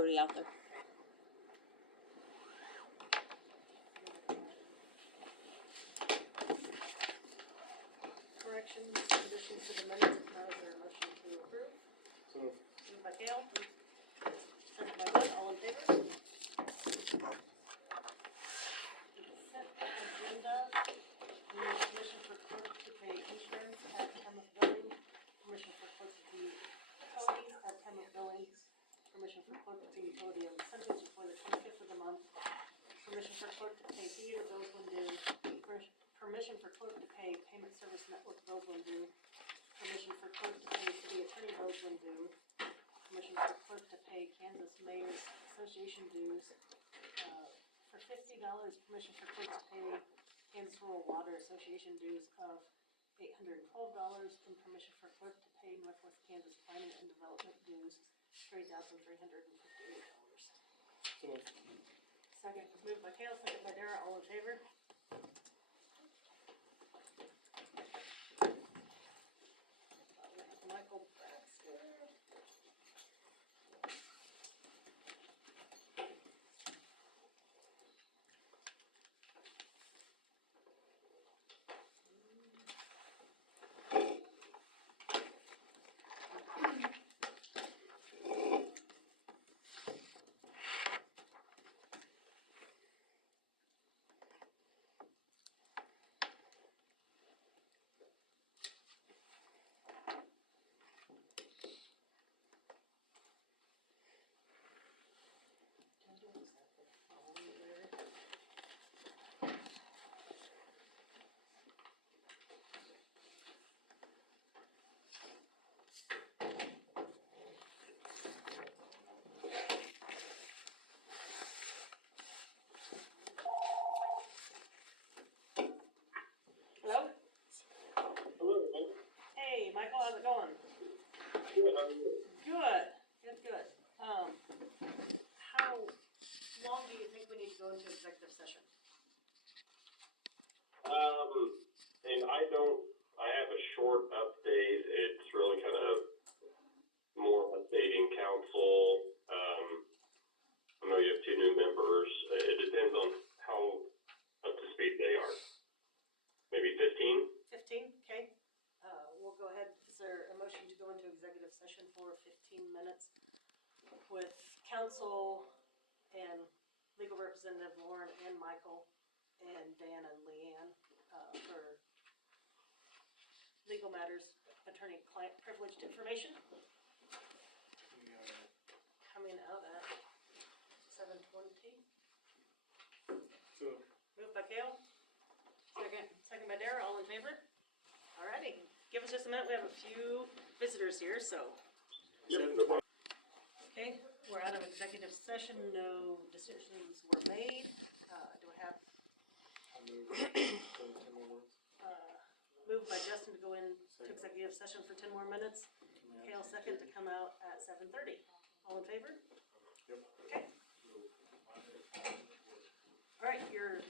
already out there. Corrections, additions to the minutes, if not, is there a motion to approve? So Moved by Gail, second by Bud, all in favor? Consent agenda, we need permission for clerk to pay insurance at time of billing, permission for clerk to pay utilities at time of billing, permission for clerk to pay utility incentives before the 25th of the month, permission for clerk to pay theater bills when due, permission for clerk to pay payment service network bills when due, permission for clerk to pay city attorney bills when due, permission for clerk to pay Kansas Mayor's Association dues, for $50, permission for clerk to pay Kansas Rural Water Association dues of $812, and permission for clerk to pay Northwest Kansas Planning and Development dues, $3,358. So Second, moved by Kale, second by Dara, all in favor? Michael Braxton. Hello? Hello, man. Hey, Michael, how's it going? Good, how are you? Good. How long do you think we need to go into executive session? And I have a short update. It's really kind of more updating council. I know you have 2 new members. It depends on how up to speed they are. Maybe 15? 15, okay. We'll go ahead. Is there a motion to go into executive session for 15 minutes with council and legal representative Lauren and Michael and Dan and Leanne for legal matters, attorney-client privileged information? Coming out at 7:20. So Moved by Gail. Second by Dara, all in favor? Alrighty, give us just a minute, we have a few visitors here, so. Yep, no problem. Okay, we're out of executive session, no decisions were made. Do I have, I move 10 more words. moved by Justin to go into executive session for 10 more minutes. Kale second to come out at 7:30. All in favor? Yep. Okay. Alright, you're,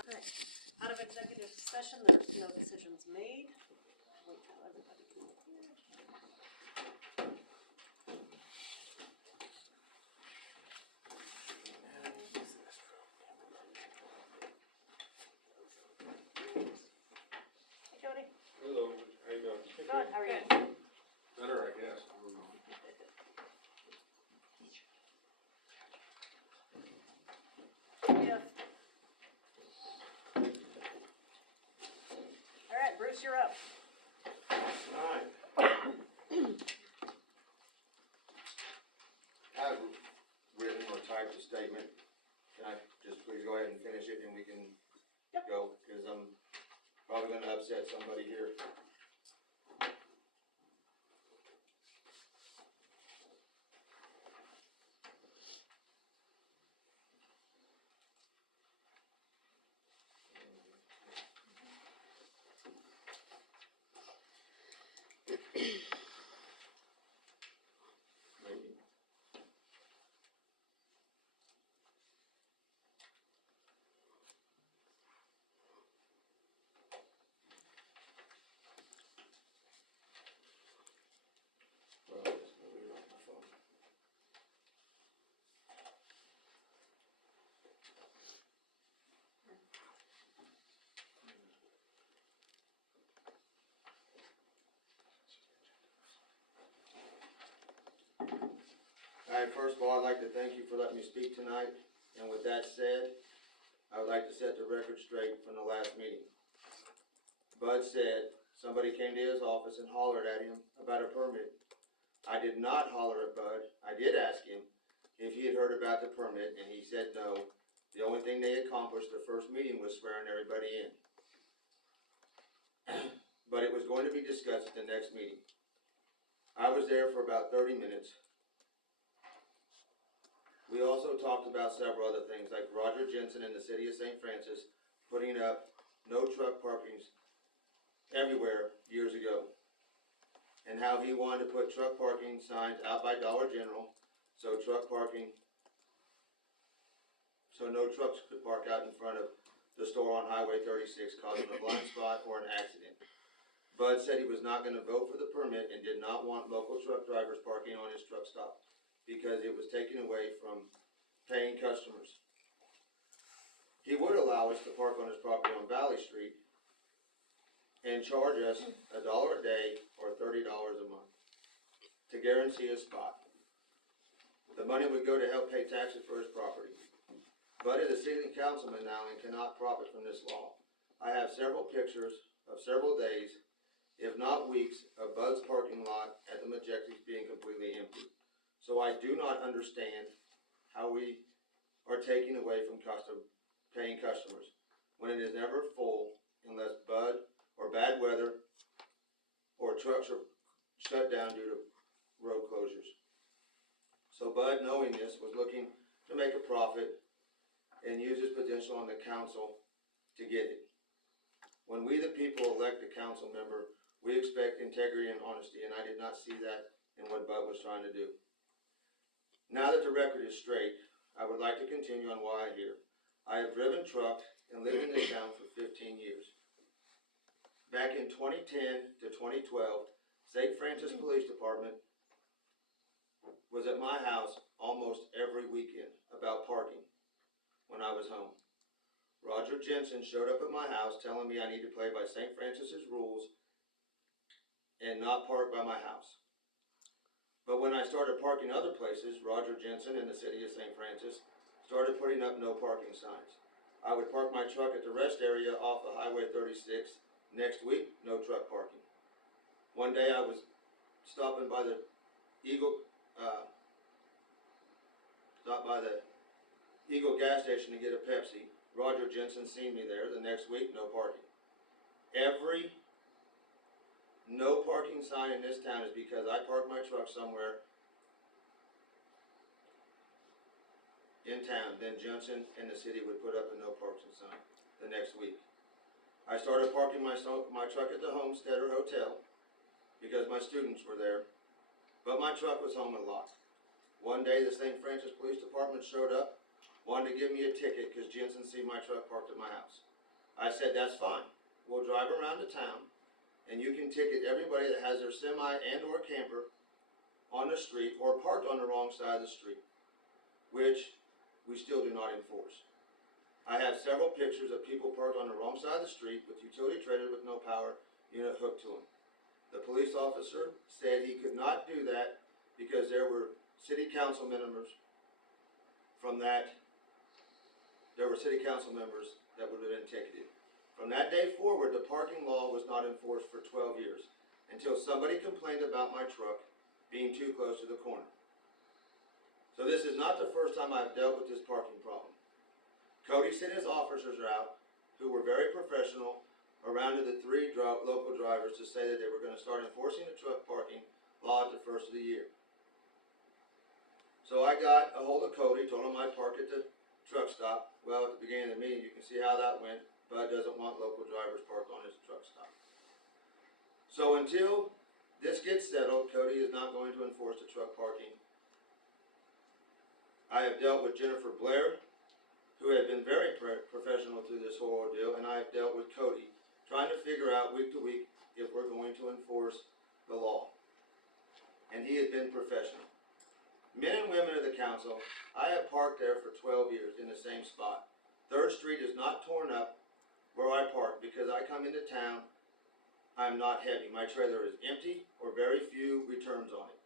okay. Out of executive session, there's no decisions made. Wait till everybody can hear. Hey, Jody. Hello, how you doing? Good, how are you? Better, I guess. Yes. Alright, Bruce, you're up. Alright. I've written or typed a statement. Can I just please go ahead and finish it and we can Yep. go? Because I'm probably gonna upset somebody here. Maybe. Alright, first of all, I'd like to thank you for letting me speak tonight, and with that said, I would like to set the record straight from the last meeting. Bud said somebody came to his office and hollered at him about a permit. I did not holler at Bud. I did ask him if he had heard about the permit, and he said no. The only thing they accomplished the first meeting was swearing everybody in. But it was going to be discussed at the next meeting. I was there for about 30 minutes. We also talked about several other things, like Roger Jensen in the city of St. Francis putting up no truck parkings everywhere years ago, and how he wanted to put truck parking signs out by Dollar General, so no trucks could park out in front of the store on Highway 36, causing a blind spot or an accident. Bud said he was not going to vote for the permit and did not want local truck drivers parking on his truck stop because it was taken away from paying customers. He would allow us to park on his property on Valley Street and charge us $1 a day or $30 a month to guarantee a spot. The money would go to help pay taxes for his property. Bud is a city councilman now and cannot profit from this law. I have several pictures of several days, if not weeks, of Bud's parking lot at the Majestics being completely empty. So I do not understand how we are taking away from paying customers when it is never full unless Bud or bad weather or trucks are shut down due to road closures. So Bud, knowing this, was looking to make a profit and use his potential on the council to get it. When we the people elect a council member, we expect integrity and honesty, and I did not see that in what Bud was trying to do. Now that the record is straight, I would like to continue on why I'm here. I have driven truck and lived in this town for 15 years. Back in 2010 to 2012, St. Francis Police Department was at my house almost every weekend about parking when I was home. Roger Jensen showed up at my house telling me I need to play by St. Francis's rules and not park by my house. But when I started parking other places, Roger Jensen in the city of St. Francis started putting up no parking signs. I would park my truck at the rest area off of Highway 36. Next week, no truck parking. One day I was stopping by the Eagle gas station to get a Pepsi. Roger Jensen seen me there. The next week, no parking. Every no parking sign in this town is because I park my truck somewhere in town. Then Jensen and the city would put up a no parking sign the next week. I started parking my truck at the Homesteader Hotel because my students were there, but my truck was home unlocked. One day the St. Francis Police Department showed up, wanted to give me a ticket because Jensen seen my truck parked at my house. I said, that's fine. We'll drive around the town and you can ticket everybody that has their semi and or camper on the street or parked on the wrong side of the street, which we still do not enforce. I have several pictures of people parked on the wrong side of the street with utility trailers with no power unit hooked to them. The police officer said he could not do that because there were city council members that would have been ticketed. From that day forward, the parking law was not enforced for 12 years until somebody complained about my truck being too close to the corner. So this is not the first time I've dealt with this parking problem. Cody sent his officers out, who were very professional, around to the three local drivers to say that they were going to start enforcing the truck parking law at the first of the year. So I got a hold of Cody, told him I'd park at the truck stop. Well, at the beginning of the meeting, you can see how that went. Bud doesn't want local drivers parked on his truck stop. So until this gets settled, Cody is not going to enforce the truck parking. I have dealt with Jennifer Blair, who had been very professional through this whole ordeal, and I have dealt with Cody, trying to figure out week to week if we're going to enforce the law. And he has been professional. Men and women of the council, I have parked there for 12 years in the same spot. 3rd Street is not torn up where I park because I come into town, I'm not heavy. My trailer is empty or very few returns on it.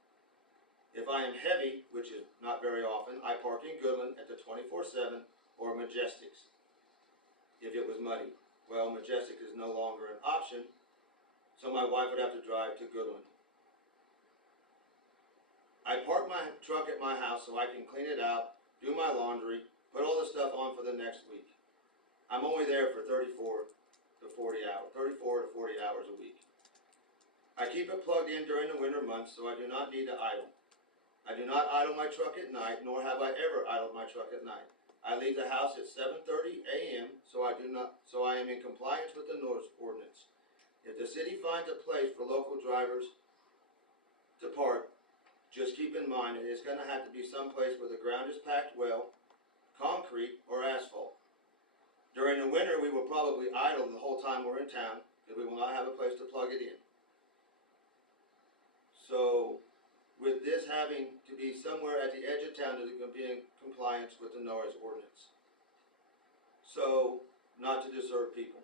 If I am heavy, which is not very often, I park in Goodland at the 24/7 or Majestics. If it was muddy. Well, Majestic is no longer an option, so my wife would have to drive to Goodland. I park my truck at my house so I can clean it out, do my laundry, put all the stuff on for the next week. I'm only there for 34 to 40 hours a week. I keep it plugged in during the winter months, so I do not need to idle. I do not idle my truck at night, nor have I ever idled my truck at night. I leave the house at 7:30 a.m., so I am in compliance with the noise ordinance. If the city finds a place for local drivers to park, just keep in mind it is going to have to be someplace where the ground is packed well, concrete, or asphalt. During the winter, we will probably idle the whole time we're in town, because we will not have a place to plug it in. So, with this having to be somewhere at the edge of town to be in compliance with the noise ordinance. So, not to disturb people.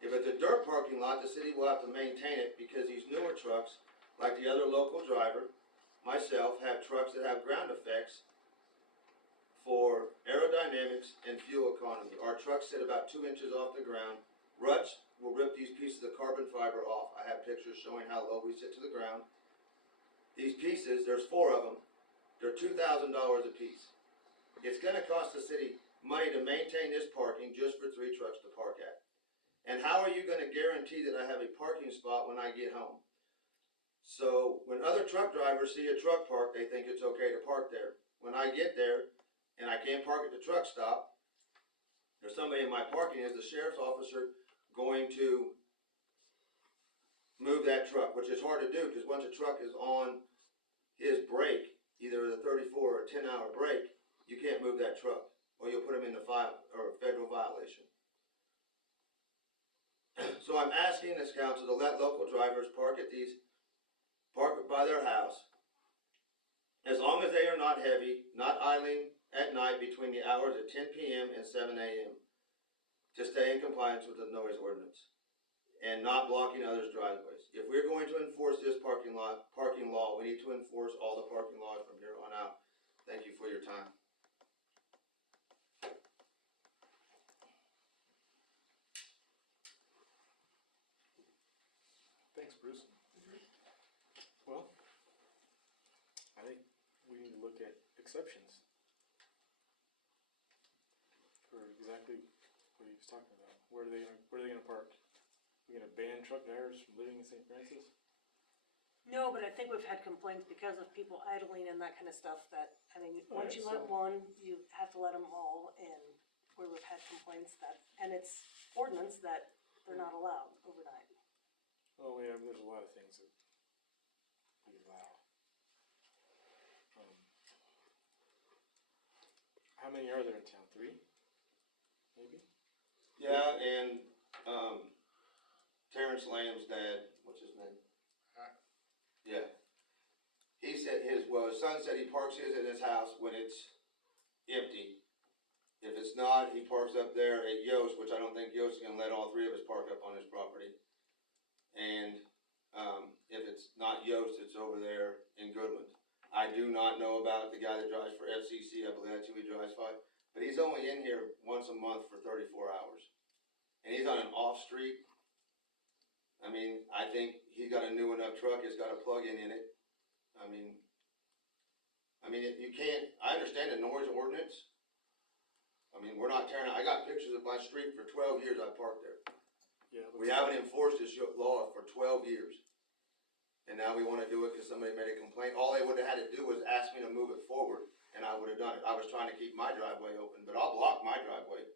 If it's a dirt parking lot, the city will have to maintain it because these newer trucks, like the other local driver, myself, have trucks that have ground effects for aerodynamics and fuel economy. Our trucks sit about 2 inches off the ground. Ruts will rip these pieces of carbon fiber off. I have pictures showing how low we sit to the ground. These pieces, there's 4 of them, they're $2,000 a piece. It's going to cost the city money to maintain this parking just for 3 trucks to park at. And how are you going to guarantee that I have a parking spot when I get home? So when other truck drivers see a truck park, they think it's okay to park there. When I get there and I can't park at the truck stop, there's somebody in my parking, is the sheriff's officer going to move that truck, which is hard to do because once a truck is on his brake, either the 34 or 10-hour brake, you can't move that truck or you'll put him in a federal violation. So I'm asking this council to let local drivers park by their house, as long as they are not heavy, not idling at night between the hours of 10 p.m. and 7 a.m. to stay in compliance with the noise ordinance and not blocking others' driveways. If we're going to enforce this parking law, we need to enforce all the parking laws from here on out. Thank you for your time. Thanks, Bruce. Well, I think we need to look at exceptions for exactly what he was talking about. Where are they gonna park? We're gonna ban truck drivers from living in St. Francis? No, but I think we've had complaints because of people idling and that kind of stuff that, I mean, Oh, once yeah, you let so- one, you have to let them all, and where we've had complaints that, and it's ordinance that they're not allowed overnight. Oh yeah, there's a lot of things that we allow. How many are there in town? 3? Maybe? Yeah, and Terrence Lamb's dad, what's his name? Yeah. He said his son said he parks his at his house when it's empty. If it's not, he parks up there at Yost, which I don't think Yost is gonna let all 3 of us park up on his property. And if it's not Yost, it's over there in Goodland. I do not know about the guy that drives for FCC, I believe that's who he drives by, but he's only in here once a month for 34 hours. And he's on an off street. I mean, I think he's got a new enough truck, it's got a plug-in in it. I mean, you can't, I understand the noise ordinance. I mean, we're not tearing, I got pictures of my street for 12 years I parked there. Yeah. We haven't enforced this law for 12 years. And now we wanna do it because somebody made a complaint. All they would've had to do was ask me to move it forward, and I would've done it. I was trying to keep my driveway open, but I'll block my driveway.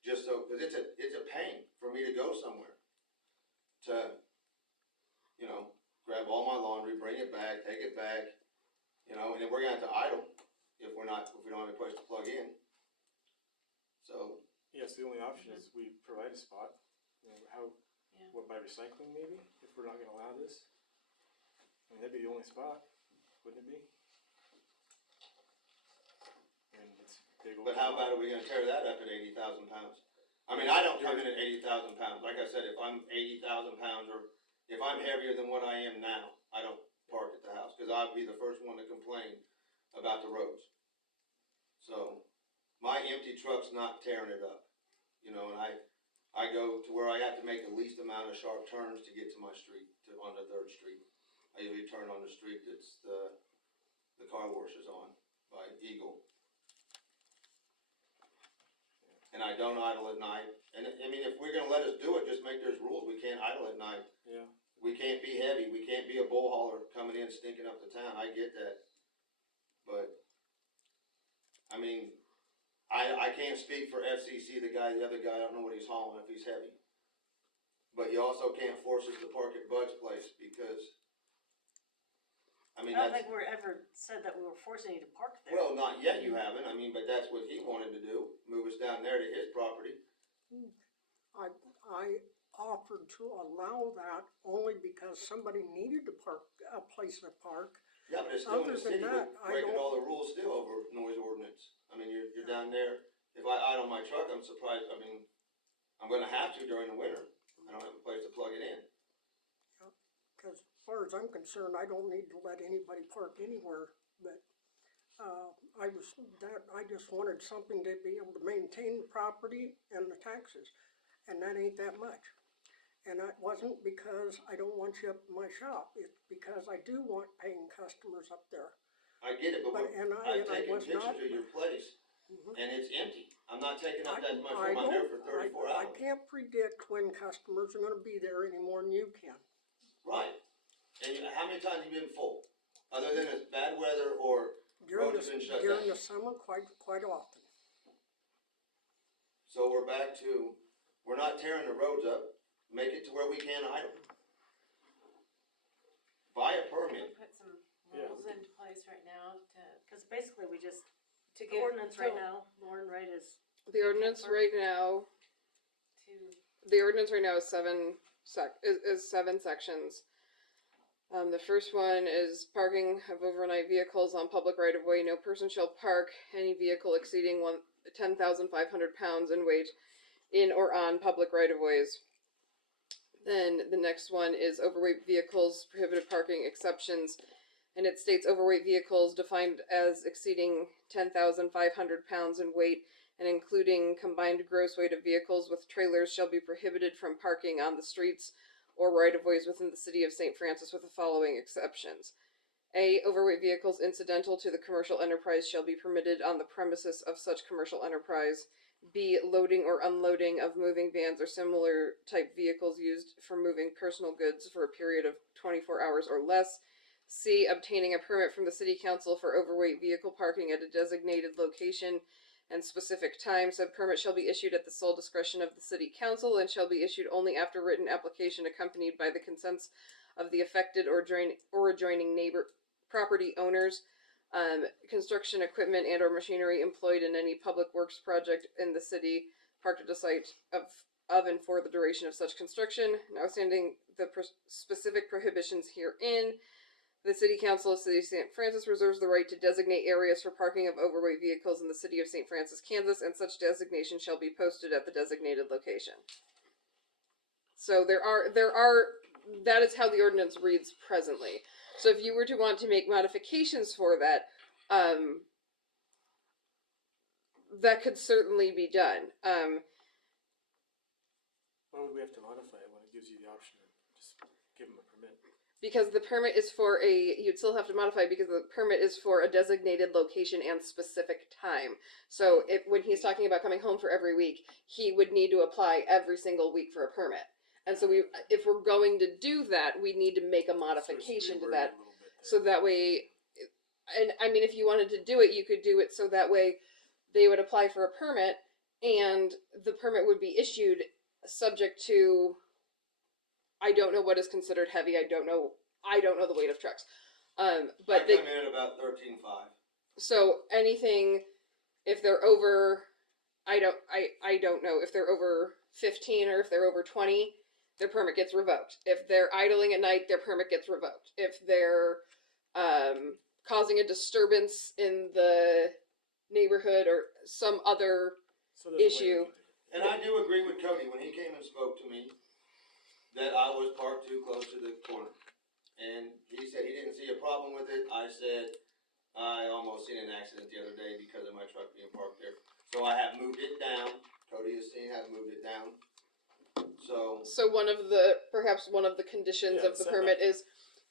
Just so, cause it's a pain for me to go somewhere. To, grab all my laundry, bring it back, take it back, and then we're gonna have to idle if we don't have a place to plug in. So, Yes, the only option is we provide a spot. What, by recycling maybe, if we're not gonna allow this? I mean, that'd be the only spot, wouldn't it be? I mean, it's big. but how bad are we gonna tear that up at 80,000 pounds? I mean, I don't come in at 80,000 pounds. Like I said, if I'm 80,000 pounds or if I'm heavier than what I am now, I don't park I'll be the first one to complain about the roads. So, my empty truck's not tearing it up, you know, and I go to where I have to make the least amount of sharp turns to get to my street, onto 3rd Street. I usually turn on the street that's the car wash is on, by Eagle. And I don't idle at night, and I mean, if we're gonna let us do it, just make there's rules, we can't idle at night. Yeah. We can't be heavy, we can't be a bull hauler coming in stinking up the town, I get that. But, I mean, I can't speak for FCC, the other guy, I don't know what he's hauling, if he's heavy. But you also can't force us to park at Bud's place, because, I mean, I don't that's, think we ever said that we were forcing you to park there. well, not yet you haven't, I mean, but that's what he wanted to do, move us down there to his property. I offered to allow that only because somebody needed to park, a place to park. Yeah, but it's still in Other the than city, that, we're I breaking don't- all the rules still over noise ordinance. I mean, you're down there, if I idle my truck, I'm surprised, I mean, I'm gonna have to during the winter. I don't have a place to plug it in. Cause as far as I'm concerned, I don't need to let anybody park anywhere, but, I just wanted something to be able to maintain the property and the taxes, and that ain't that much. And that wasn't because I don't want you up in my shop, it's because I do want paying customers up there. I get it, but But- and I I've taken was pictures not- of your place, and it's empty. I'm not taking up that much I room, I'm there don't- for 34 I hours. can't predict when customers are gonna be there any more than you can. Right. And how many times have you been full? Other than it's bad weather or During roads have been shut during down? the summer, quite often. So we're back to, we're not tearing the roads up, make it to where we can idle. Buy a permit. Put some Yeah. rules into place right now cause basically we just, To the get, ordinance right now, Lauren, right, is the ordinance right now, is seven sections. The first one is parking of overnight vehicles on public right of way. No person shall park any vehicle exceeding 10,500 pounds in weight in or on public right of ways. Then the next one is overweight vehicles, prohibited parking exceptions. And it states overweight vehicles defined as exceeding 10,500 pounds in weight and including combined gross weight of vehicles with trailers shall be prohibited from parking on the streets or right-of-ways within the city of St. Francis with the following exceptions. A, overweight vehicles incidental to the commercial enterprise shall be permitted on the premises of such commercial enterprise. B, loading or unloading of moving vans or similar type vehicles used for moving personal goods for a period of 24 hours or less. C, obtaining a permit from the city council for overweight vehicle parking at a designated location and specific time. Said permit shall be issued at the sole discretion of the city council and shall be issued only after written application accompanied by the consents of the affected or adjoining neighbor property owners. Construction equipment and or machinery employed in any public works project in the city parked at a site of and for the duration of such construction, notwithstanding the specific prohibitions herein. The City Council of the City of St. Francis reserves the right to designate areas for parking of overweight vehicles in the City of St. Francis, Kansas, and such designation shall be posted at the designated location. So that is how the ordinance reads presently. So if you were to want to make modifications for that, that could certainly be done. Why would we have to modify it when it gives you the option to just give them a permit? Because the permit is for you'd still have to modify because the permit is for a designated location and specific time. So when he's talking about coming home for every week, he would need to apply every single week for a permit. And so if we're going to do that, we need to make a modification to that. So that way, and I mean, if you wanted to do it, you could do it so that way they would apply for a permit and the permit would be issued subject to, I don't know what is considered heavy. I don't know the weight of trucks. But I they, come in at about 13.5. so anything, if they're over, I don't know if they're over 15 or if they're over 20, their permit gets revoked. If they're idling at night, their permit gets revoked. If they're causing a disturbance in the neighborhood or some other So there's a way we issue. can do it. And I do agree with Cody when he came and spoke to me that I was parked too close to the corner. And he said he didn't see a problem problem with it. I said, I almost seen an accident the other day because of my truck being parked there. So I have moved it down. Cody has seen, have moved it down. So, So perhaps one of the conditions Yeah, of the setback. permit is,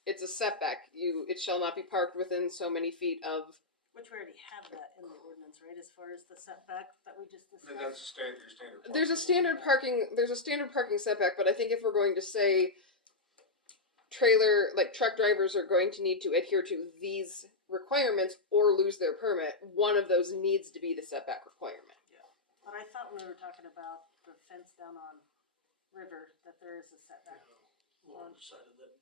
it's a setback. It shall not be parked within so many feet of. Which we already have that in the ordinance, right, as far as the setback that we just I mean, that's discussed? your standard. There's a parking. standard parking setback, but I think if we're going to say truck drivers are going to need to adhere to these requirements or lose their permit, one of those needs to be the setback requirement. But I thought when we were talking about the fence down on River, that there is a setback. Lauren decided that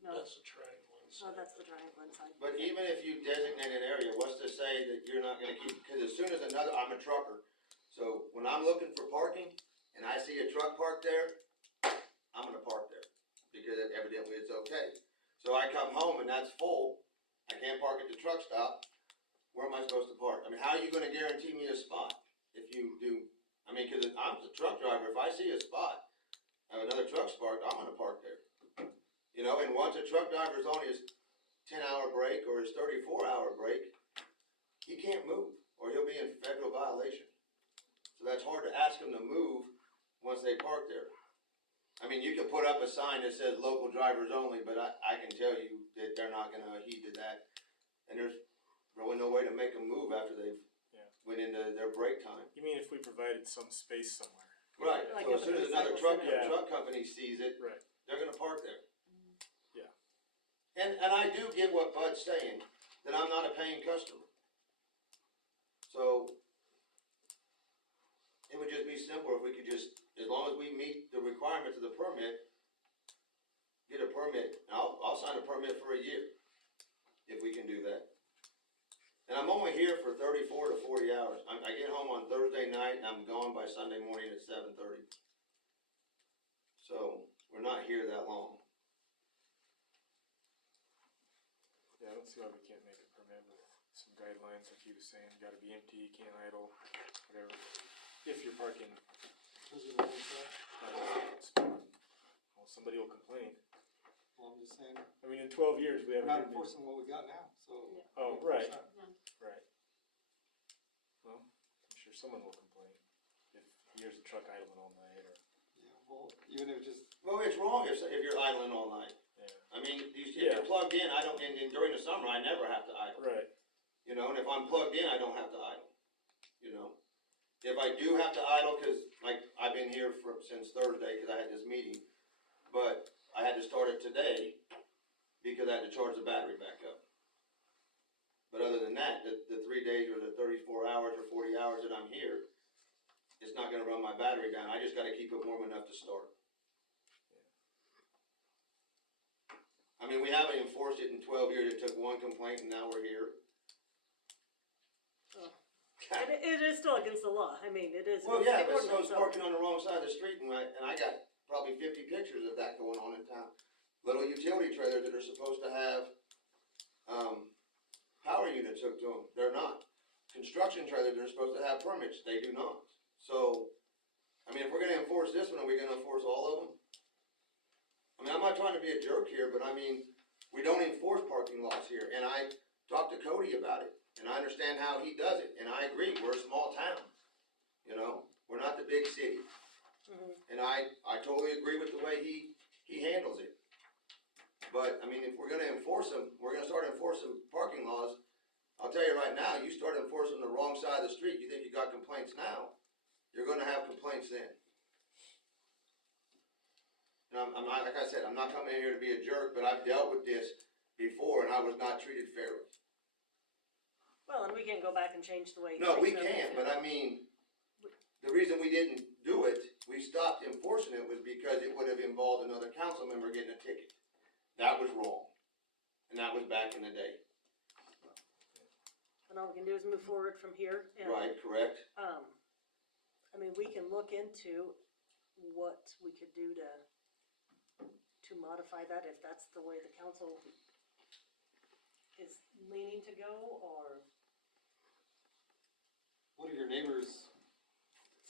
No, that's the triangle inside. that's the triangle inside. but even if you designate an area, what's to say that you're not gonna keep, cause as soon as I'm a trucker. So when I'm looking for parking and I see a truck parked there, I'm gonna park there because evidently it's okay. So I come home and that's full, I can't park at the truck stop, where am I supposed to park? I mean, how are you gonna guarantee me a spot if you do, I mean, cause I'm the truck driver, if I see a spot, have another truck's parked, I'm gonna park there. You know, and once a truck driver's on his 10-hour break or his 34-hour break, he can't move or he'll be in federal violation. So that's hard to ask him to move once they park there. I mean, you can put up a sign that says local drivers only, but I can tell you that they're not gonna heed to that. And there's really no way to make them move after they've Yeah. went into their break time. You mean if we provided some space somewhere? Right, Like so at as the soon as another recycle center. truck company sees it, Right. they're gonna park there. Yeah. And I do get what Bud's saying, that I'm not a paying customer. So, it would just be simple if we could just, as long as we meet the requirements of the permit, get a permit, and I'll sign a permit for a year, if we can do that. And I'm only here for 34 to 40 hours. I get home on Thursday night and I'm gone by Sunday morning at 7:30. So, we're not here that long. Yeah, I don't see why we can't make a permit with some guidelines, like he was saying, gotta be empty, can't idle, whatever. If you're parking, Who's gonna enforce that? not in a spot, well, somebody will complain. Well, I'm just saying, I mean, in 12 years, we we're haven't. not had any- enforcing what we got now, so. Oh, we right, enforce that. right. Well, I'm sure someone will complain if here's a truck idling all night or, Yeah, well, even if it's just, Well, it's wrong if you're idling all night. yeah, I mean, if Yeah. you're plugged in, I don't, and during the summer, I never have to idle. right, You know, and if I'm plugged in, I don't have to idle, you know. If I do have to idle, cause like, I've been here since Thursday, cause I had this meeting, but I had to start it today, because I had to charge the battery back up. But other than that, the 3 days or the 34 hours or 40 hours that I'm here, it's not gonna run my battery down, I just gotta keep it warm enough to start. I mean, we haven't enforced it in 12 years, it took one complaint and now we're here. It is still against the law, I mean, it is. Well, against yeah, the but so's ordinance, so- parking on the wrong side of the street, and I got probably 50 pictures of that going on in town. Little utility trailers that are supposed to have, power units hooked to them, they're not. Construction trailers that are supposed to have permits, they do not. So, I mean, if we're gonna enforce this one, are we gonna enforce all of them? I mean, I'm not trying to be a jerk here, but I mean, we don't enforce parking laws here, and I talked to Cody about it, and I understand how he does it, and I agree, we're a small town. You know, we're not the big city. And I totally agree with the way he handles it. But, I mean, if we're gonna enforce them, we're gonna start enforcing parking laws. I'll tell you right now, you start enforcing the wrong side of the street, you think you got complaints now, you're gonna have complaints then. And I'm not, like I said, I'm not coming in here to be a jerk, but I've dealt with this before and I was not treated fairly. Well, and we can go back and change the way. No, we things are. can, but I mean, the reason we didn't do it, we stopped enforcing it was because it would have involved another council member getting a ticket. That was wrong. And that was back in the day. And all we can do is move forward from here and. Right, correct? I mean, we can look into what we could do to modify that, if that's the way the council is leaning to go, or. what do your neighbors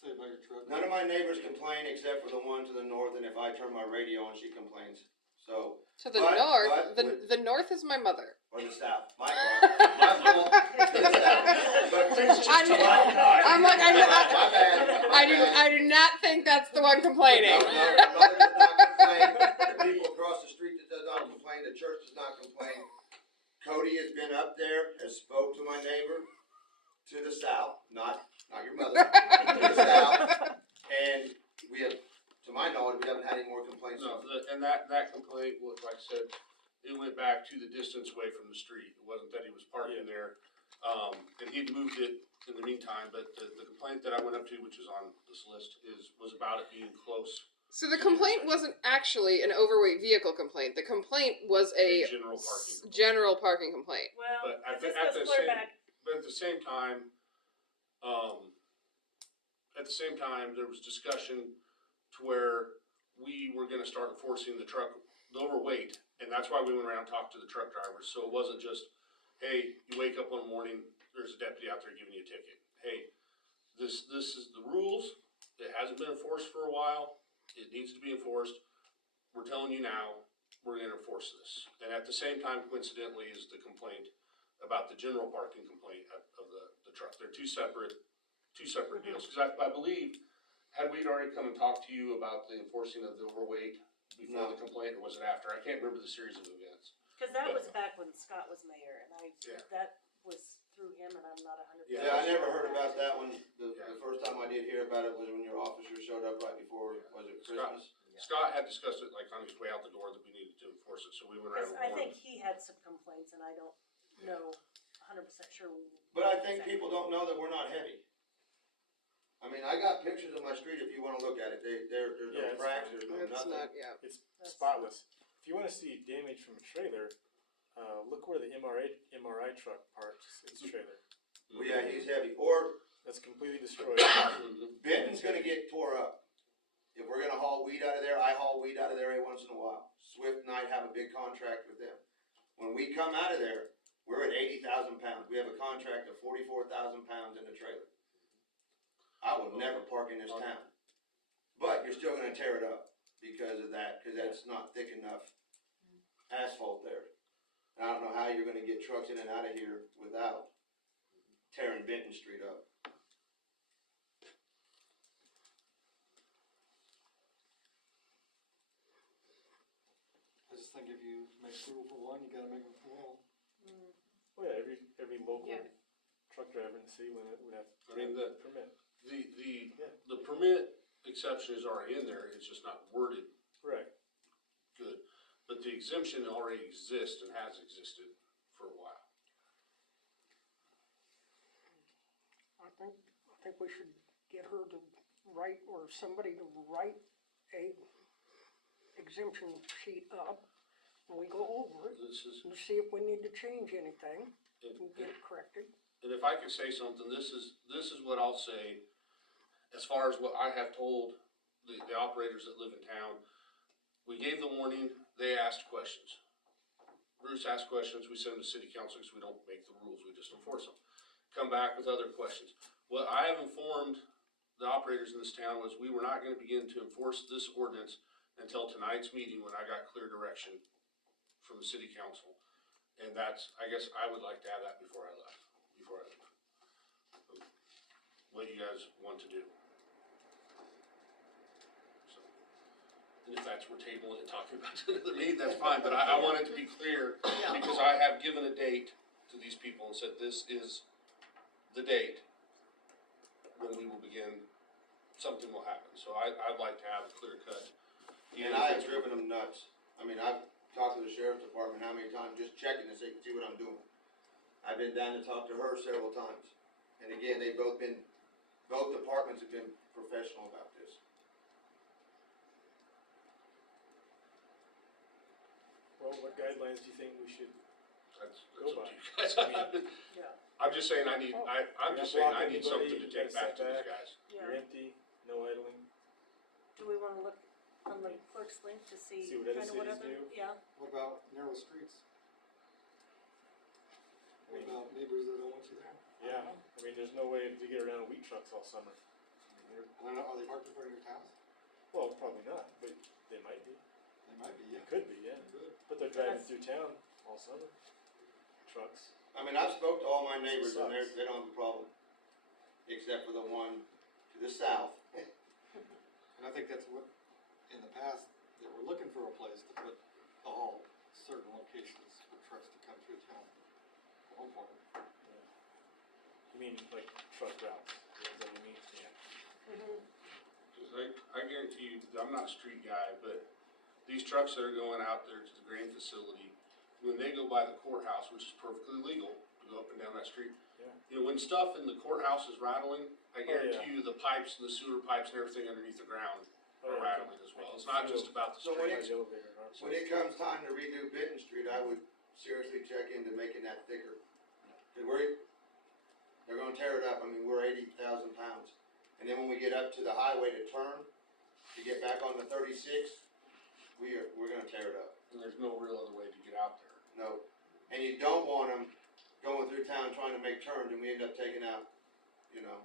say about your truck? None of my neighbors complain except for the one to the north, and if I turn my radio on, she complains. So, To the But- north, but the, with- the north is my mother. or the south, my fault, to the south. But I'm like, My bad, my bad. I do not think that's the one complaining. No, your mother does not complain, the people across the street that does not complain, the church does not complain. Cody has been up there, has spoke to my neighbor to the south, not your mother, to the south. And we have, to my knowledge, we haven't had any more complaints. No, and that complaint, was, like I said, it went back to the distance away from the street. It wasn't that he was parking there. And he'd moved it in the meantime, but the complaint that I went up to, which is on this list, was about it being close. So the complaint wasn't actually an overweight vehicle complaint. The complaint was a General parking. general parking complaint. Well, But at this the goes clear same- back, But at the same time, there was discussion to where we were gonna start enforcing the overweight, and that's why we went around and talked to the truck drivers, so it wasn't just, hey, you wake up one morning, there's a deputy out there giving you a ticket. Hey, this is the rules, it hasn't been enforced for a while, it needs to be enforced, we're telling you now, we're gonna enforce this. And at the same time, coincidentally, is the complaint about the general parking complaint of the truck. They're two separate deals, because I believe, had we already come and talked to you about the enforcing of the overweight before the complaint, or was it after? I can't remember the series of events. cause that was back when Scott was mayor, and Yeah. that was through him, and I'm not 100%. Yeah, I never heard about that one. The Yeah. first time I did hear about it was when your officer showed up right before, was it Christmas? Scott had discussed it like on his way out the door that we needed to enforce it, so we went around Cause and I warned. think he had some complaints, and I don't know 100% sure. But I think people don't know that we're not heavy. I mean, I got pictures of my street if you wanna look at it. There's Yeah, no it's cracks, fine. there's no It's nothing. not, yeah. It's spotless. If you wanna see damage from a trailer, look where the MRI truck parks its trailer. Well, yeah, he's heavy. Or That's completely destroyed. Mhm. Benton's gonna get tore up. If we're gonna haul weed out of there, I haul weed out of there every once in a while. Swift and I have a big contract with them. When we come out of there, we're at 80,000 pounds. We have a contract of 44,000 pounds in the trailer. I will never park in this town. But you're still gonna tear it up because of that, cause that's not thick enough asphalt there. And I don't know how you're gonna get trucks in and out of here without tearing Benton Street up. I just think if you make a rule for one, you gotta make it for all. Oh yeah, every local Yeah. truck driver in the city would have I mean, a permit. The permit exception is already in there, it's just not worded Correct. good. But the exemption already exists and has existed for a while. I think we should get her to write, or somebody to write a exemption sheet up, and we go over it, This is, and see if we need to change anything, and get it corrected. and if I could say something, this is what I'll say, as far as what I have told the operators that live in town. We gave the warning, they asked questions. Bruce asked questions, we send them to city council because we don't make the rules, we just enforce them. Come back with other questions. What I have informed the operators in this town was we were not gonna begin to enforce this ordinance until tonight's meeting when I got clear direction from the city council. And that's, I guess I would like to have that before I leave. What you guys want to do. So, and if that's, we're tabling and talking about another meeting, that's fine, but I want it to be clear, because I have given a date to these people and said, this is the date when we will begin, something will happen. So I'd like to have a clear cut. And I have driven them nuts. I mean, I've talked to the sheriff's department how many times, just checking to see what I'm doing. I've been down to talk to her several times. And again, both departments have been professional about this. Well, what guidelines do you think we should? That's Go up by. to you guys. Yeah. I'm just saying I'm You're just not saying I blocking need anybody, something to you take gotta back to set these back. guys. You're Yeah. empty, no idling. Do we wanna look on the clerk's link to see See what other kinda what cities other, do? yeah, What about narrow streets? What about neighbors that don't want you there? Yeah, I mean, there's no way to get around wheat trucks all summer. I mean, I don't know, are they parked in front of your house? well, probably not, but they might be. They might be, yeah. Could be, yeah. Good. But they're driving through town all summer. Trucks. I mean, I've spoke to all my neighbors and Sucks. they don't have a problem, except for the one to the south. And I think that's what, in the past, they were looking for a place to put all certain locations for trucks to come through town. At one point. You mean like truck routes? Is that what you mean? Yeah. Cause I guarantee you, I'm not a street guy, but these trucks that are going out there to the grain facility, when they go by the courthouse, which is perfectly legal, to go up and down that street. Yeah. You know, when stuff in the courthouse is rattling, I Oh, guarantee yeah. you the pipes and the sewer pipes and everything underneath the ground Oh, are yeah, I rattling can- as I well. can It's not feel- just about the So when street. it- My elevator, our When it comes time to redo Benton Street, I would seriously check into making that thicker. Cause they're gonna tear it up, I mean, we're 80,000 pounds. And then when we get up to the highway to turn, to get back on the 36, we're gonna tear it up. And there's no real other way to get out there. No, and you don't want them going through town trying to make turns, and we end up taking out, you know,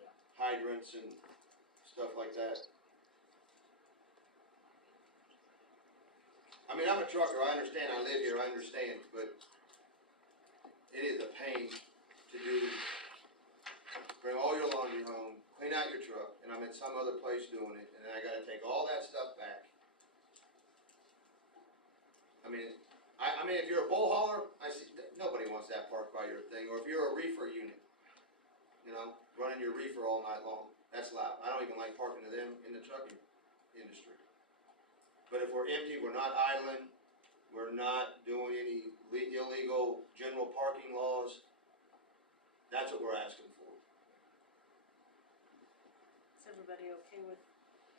Yeah. hydrants and stuff like that. I mean, I'm a trucker, I understand, I live here, I understand, but it is a pain to bring all your laundry home, clean out your truck, and I'm at some other place doing it, and then I gotta take all that stuff back. I mean, if you're a bull hauler, I see, nobody wants that parked by your thing, or if you're a reefer unit, you know, running your reefer all night long, that's loud. I don't even like parking to them in the trucking industry. But if we're empty, we're not idling, we're not doing any illegal general parking laws, that's what we're asking for. Is everybody okay with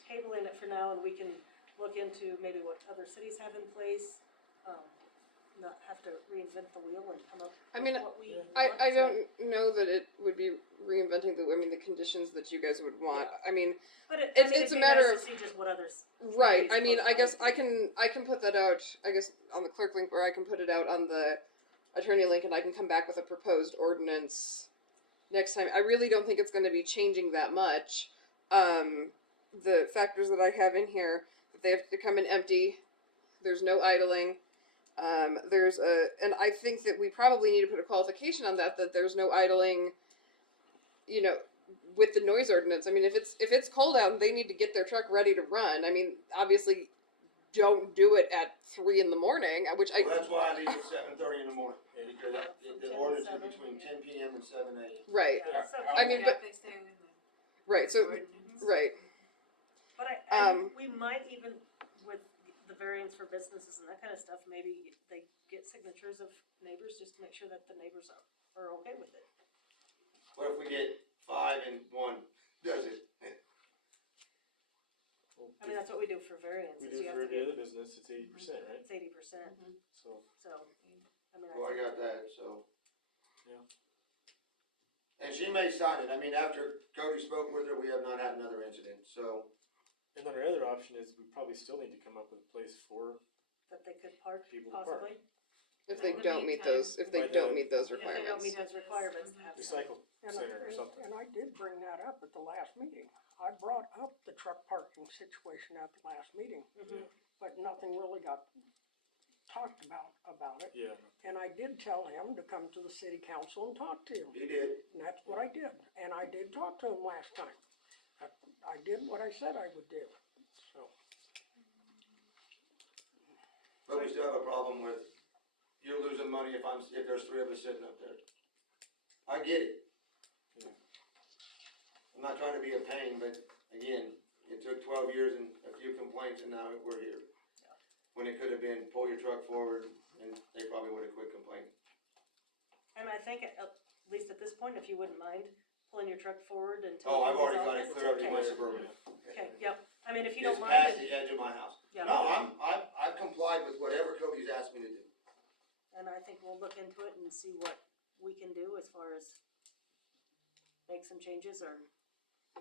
tabling it for now, and we can look into maybe what other cities have in place? Not have to reinvent the wheel and come up I mean, with what we want I to- don't know that it would be reinventing the conditions that you guys would want. I mean, But it, it's- I mean, it's it'd a be matter nice of- to see just what others. right. I cities mean, look I guess like. I can put that out, I guess, on the clerk link, or I can put it out on the attorney link, and I can come back with a proposed ordinance next time. I really don't think it's going to be changing that much. The factors that I have in here, that they have to come in empty, there's no idling. And I think that we probably need to put a qualification on that there's no idling, you know, with the noise ordinance. I mean, if it's cold out and they need to get their truck ready to run, I mean, obviously, don't do it at 3 a.m, which I, Well, that's why I leave at 7:30 in the morning, Yeah. because From 10 the to ordinance is 7, between yeah. 10 p.m. and 7 a.m. right, Yeah, so- I mean, but, They stay in right, so, ordinance. right, But I Um, we might even, with the variance for businesses and that kind of stuff, maybe they get signatures of neighbors just to make sure that the neighbors are okay with it. What if we get 5 and 1 does it? Well, I mean, that's what we do for variances. we do You have for to every get, other business, it's 80%, right? it's 80%, So, so, I mean, Well, I I think, got that, so. Yeah. And she may sign it, I mean, after Cody spoke with her, we have not had another incident, so. and then our other option is we probably still need to come up with a place for that they could park people to park. possibly. if they In the don't meet meantime, those, if they by don't the- meet those If they don't requirements. meet those requirements to have some. Recycle center or something. And I did bring that up at the last meeting. I brought up the truck parking situation at the last meeting, Mhm. but nothing really got talked about it. Yeah. And I did tell him to come to the city council and talk to him. He did. And that's what I did. And I did talk to him last time. I did what I said I would do, so. But we still have a problem with, you're losing money if there's 3 of us sitting up there. I get it. Yeah. I'm not trying to be a pain, but again, it took 12 years and a few complaints and now we're here. When it could have been, pull your truck forward, and they probably would have quit complaining. And I think at least at this point, if you wouldn't mind pulling your truck forward until. Oh, I've it already is got all- it clear up to my okay. Suburban. Okay, yep, I mean, if you It's don't past mind, the edge of my house. yeah. No, I've complied with whatever Cody's asked me to do. And I think we'll look into it and see what we can do as far as make some changes or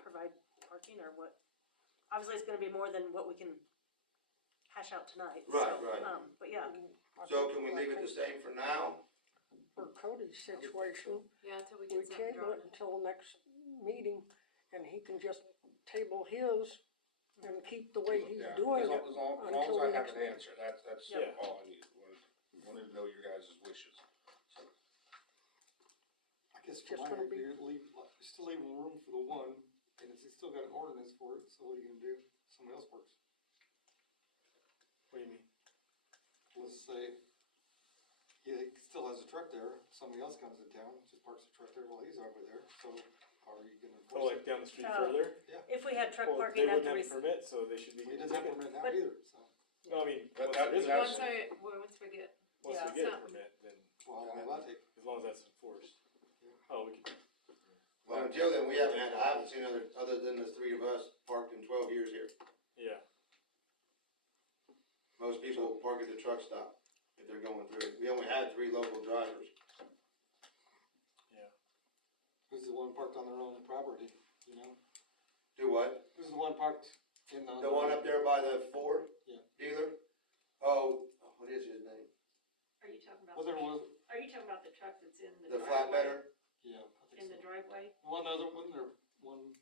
provide parking or what. Obviously, it's gonna be more than what we can hash out tonight, so, Right, right. but yeah, I So think- can we leave it the same for now? For Cody's situation, Yeah, until we we get something table drawn. it until next meeting, and he can just table his and keep the way he's Yeah, doing as long, it as long, as long until as the I have next an meeting. answer, that's Yeah. all I needed, wanted to know your guys' wishes, so. I guess Just for my gonna be- idea, you're still leaving room for the one, and it's still got an ordinance for it, so what are you gonna do? Somebody else works. What do you mean? Let's say he still has a truck there, somebody else comes in town, just parks the truck there while he's over there, so how are you gonna Oh, enforce like it? down the street No. further? If we had truck Well, they parking at wouldn't the, have a permit, so they should be He getting doesn't have a tickets. permit now But- either, so, No, I mean, But once that- it is, that's- Once we get. once yeah, we get a so- permit, then, well, how long will that take? as long as that's enforced. Oh, we could, Well, until then, I haven't seen other than the three of us parked in 12 years here. yeah. Most people park at the truck stop if they're going through it. We only had 3 local drivers. Who's the one parked on their own property, you know? Do what? Who's the one parked in the? The one up there by the Ford Yeah. dealer? Oh, what is his name? are you talking about, Well, there was, are you talking about the truck that's in The the driveway? flatbedder? yeah, I In think the so. driveway? One other, one there, one,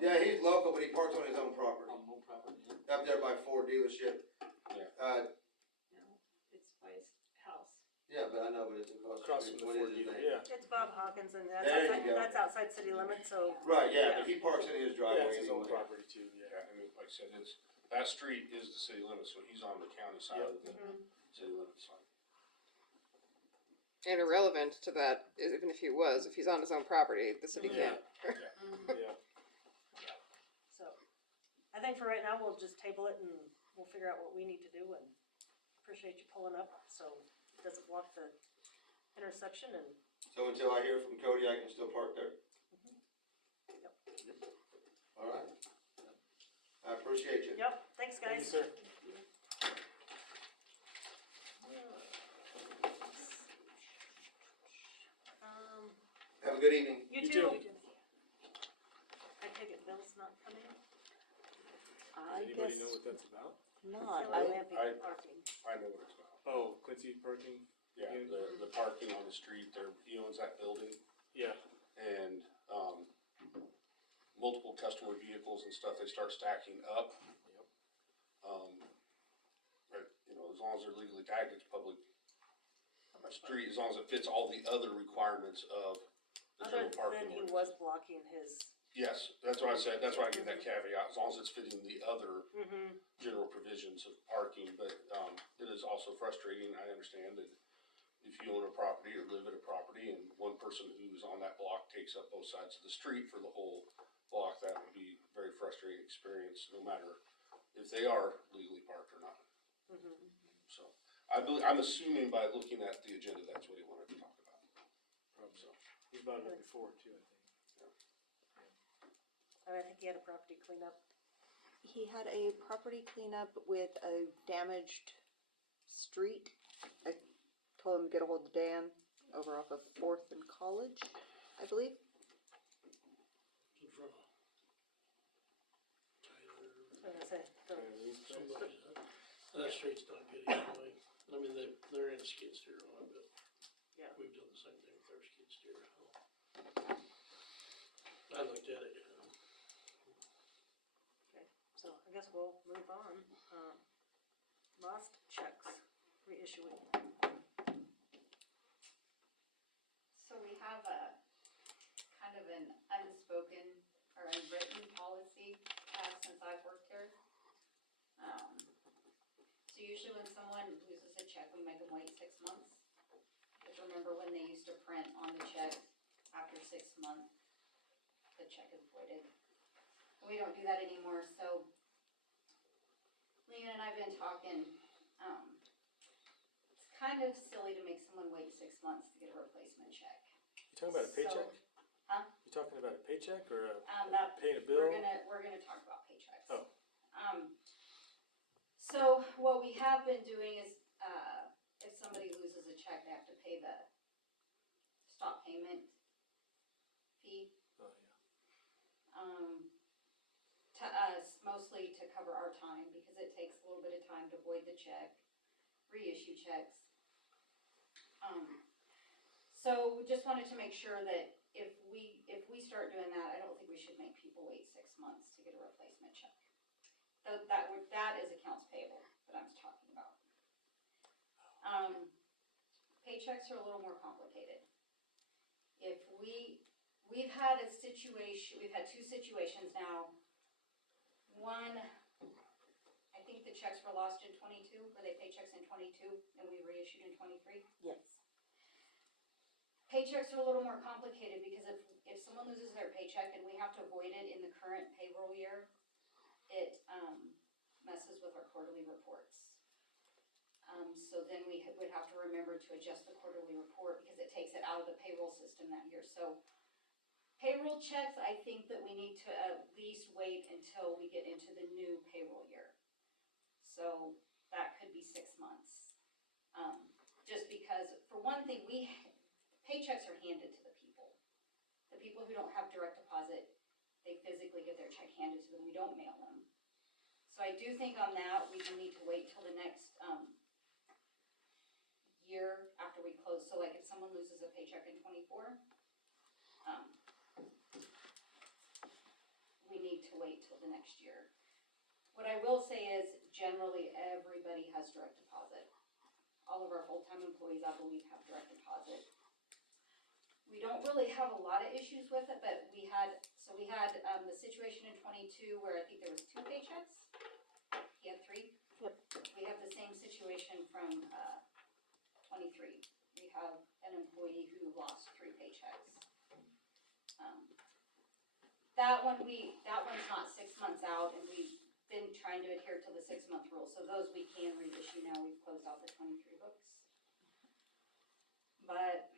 Yeah, he's local, but he parks on his own property. on no property, yeah. Up there by Ford dealership. Yeah. No, it's by his house. Yeah, but I know, but it's across Across the from street. the What Ford is his dealer, name? yeah. It's Bob Hawkins and There you go. that's outside city limits, so. Right, yeah, but he parks in his Yeah, driveway it's his own anyway. property too, yeah. Yeah, and like I said, that street is the city limit, so he's on the county side of the city limit side. And irrelevant to that, even if he was, if he's on his own property, the city Yeah. can't. Yeah, So, I think for right now, we'll just table it and we'll figure out what we need to do and appreciate you pulling up, so it doesn't block the intersection and, So until I hear from Cody, I can still park there? All right. I appreciate you. yep, thanks thank you, guys. sir. Have a good evening. You You too. too. I take it Bill's not coming? I Does anybody guess know what that's about? not. Taylor I, Lampy parking. I know what it's about. Oh, Quincy parking? Yeah, the parking on the street there, he owns that building, Yeah, and, multiple customer vehicles and stuff, they start stacking up. Yep. But, you know, as long as they're legally tagged, it's public street, as long as it fits all the other requirements of the Other general parking than he ordinance. was blocking his, Yes, that's what I said, that's why I give that caveat, as long as it's fitting the other mm-hmm, general provisions of parking, but, it is also frustrating, I understand that if you own a property or live at a property and one person who's on that block takes up both sides of the street for the whole block, that would be a very frustrating experience, no matter if they are legally parked or not. mm-hmm. So, I'm assuming by looking at the agenda, that's what he wanted to talk about. probably so. He's brought it up before too, I think. And I think he had a property cleanup. he had a property cleanup with a damaged street. I told him to get a hold of Dan over off of 4th and College, I believe. I was gonna say, the- And these guys- That street's not good anyway. I mean, they're in a skid steer on it, but Yeah. we've done the same thing with our skid steer. I looked at it. okay, so I guess we'll move on. Lost checks, reissuing. So we have a kind of an unspoken or unwritten policy, since I've worked here. So usually when someone loses a check, we make them wait 6 months. Because remember when they used to print on the check, after 6 months, the check is voided. We don't do that anymore, so Leanne and I've been talking, it's kind of silly to make someone wait 6 months to get a replacement check. You talking about a paycheck? Huh? You talking about a paycheck or That, paying a bill? we're gonna talk about paychecks. Oh. So what we have been doing is, if somebody loses a check, they have to pay the stop payment fee. Oh, To us, mostly to cover our time, because it takes a little bit of time to void the check, reissue checks. So we just wanted to make sure that if we start doing that, I don't think we should make people wait 6 months to get a replacement check. That is accounts payable that I'm talking about. Paychecks are a little more complicated. We've had two situations now. One, I think the checks were lost in 22, where they paid checks in 22 and we reissued in 23. Yes. Paychecks are a little more complicated because if someone loses their paycheck and we have to void it in the current payroll year, it messes with our quarterly reports. So then we would have to remember to adjust the quarterly report because it takes it out of the payroll system that year. So payroll checks, I think that we need to at least wait until we get into the new payroll year. So that could be 6 months. Just because, for one thing, paychecks are handed to the people. The people who don't have direct deposit, they physically get their check handed to them. We don't mail them. So I do think on that, we do need to wait till the next year after we close. So like if someone loses a paycheck in 24, we need to wait till the next year. What I will say is generally everybody has direct deposit. All of our full-time employees, I believe, have direct deposit. We don't really have a lot of issues with it, but we had the situation in 22 where I think there was 2 paychecks. He had 3. Yep. We have the same situation from 23. We have an employee who lost 3 paychecks. That one's not 6 months out, and we've been trying to adhere to the 6-month rule. So those we can reissue now. We've closed out the 23 books. But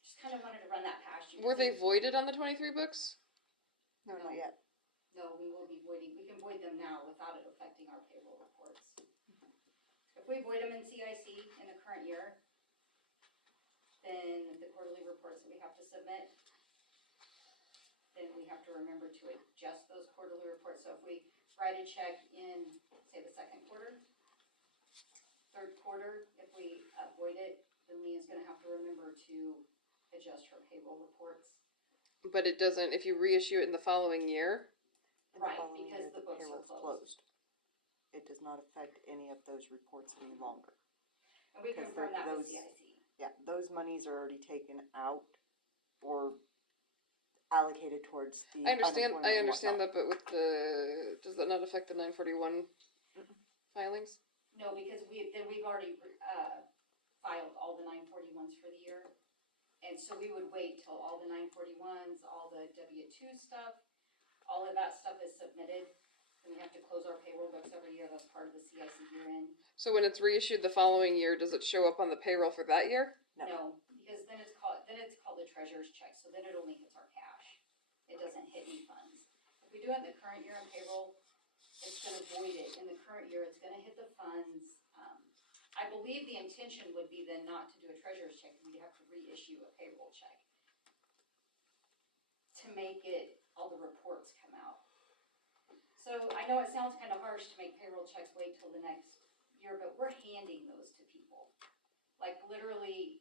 just kind of wanted to run that past you. Were they voided on the 23 books? No, not yet. No, we will be voiding. We can void them now without it affecting our payroll reports. If we void them in CIC in the current year, then the quarterly reports that we have to submit, then we have to remember to adjust those quarterly reports. So if we write a check in, say, the 2nd quarter, 3rd quarter, if we void it, then Leah's gonna have to remember to adjust her payroll reports. But it doesn't, if you reissue it in the following year? In the Right, following because year, the books are payroll's closed. It does not affect any of those reports any longer. And we Because confirm that with those- CIC. Yeah, those monies are already taken out or allocated towards the I understand unemployment and whatnot. that, but with does that not affect the 941 filings? No, because we've already filed all the 941s for the year. And so we would wait till all the 941s, all the W-2 stuff, all of that stuff is submitted. And we have to close our payroll books every year. That's part of the CIC year end. So when it's reissued the following year, does it show up on the payroll for that year? No. No, because then it's called the treasurer's check. So then it only hits our cash. It doesn't hit any funds. If we do it in the current year in payroll, it's gonna void it. In the current year, it's gonna hit the funds. I believe the intention would be then not to do a treasurer's check. We'd have to reissue a payroll check to make it, all the reports come out. So I know it sounds kind of harsh to make payroll checks wait till the next year, but we're handing those to people. Like literally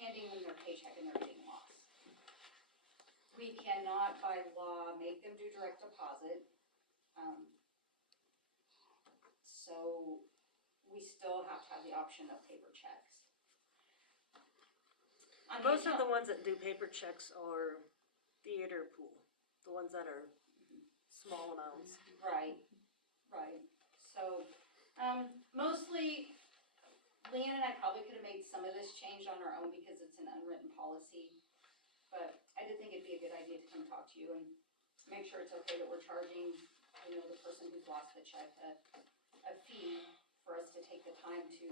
handing them their paycheck and they're getting lost. We cannot by law make them do direct deposit. So we still have to have the option of paper checks. On Most of the account- ones that do paper checks are theater pool, the ones that are small amounts. Right. So, mostly, Leanne and I probably could have made some of this change on our own because it's an unwritten policy. But I did think it'd be a good idea to come talk to you and make sure it's okay that we're charging, the person who's lost the check a fee for us to take the time to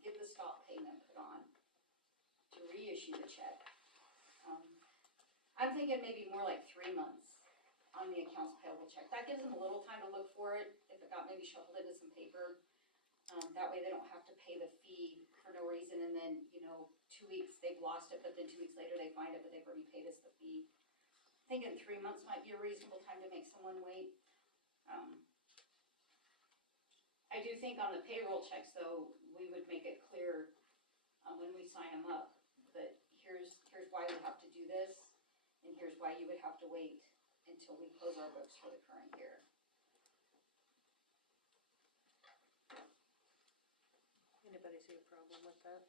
get the stop payment put on, to reissue the check. I'm thinking maybe more like 3 months on the accounts payable check. That gives them a little time to look for it, if it got maybe shuffled into some paper. That way they don't have to pay the fee for no reason, and then, 2 weeks they've lost it, but then 2 weeks later they find it, but they've already paid us the fee. Thinking 3 months might be a reasonable time to make someone wait. I do think on the payroll checks, though, we would make it clear, when we sign them up, that here's why we have to do this, and here's why you would have to wait until we close our books for the current year. see a problem with that.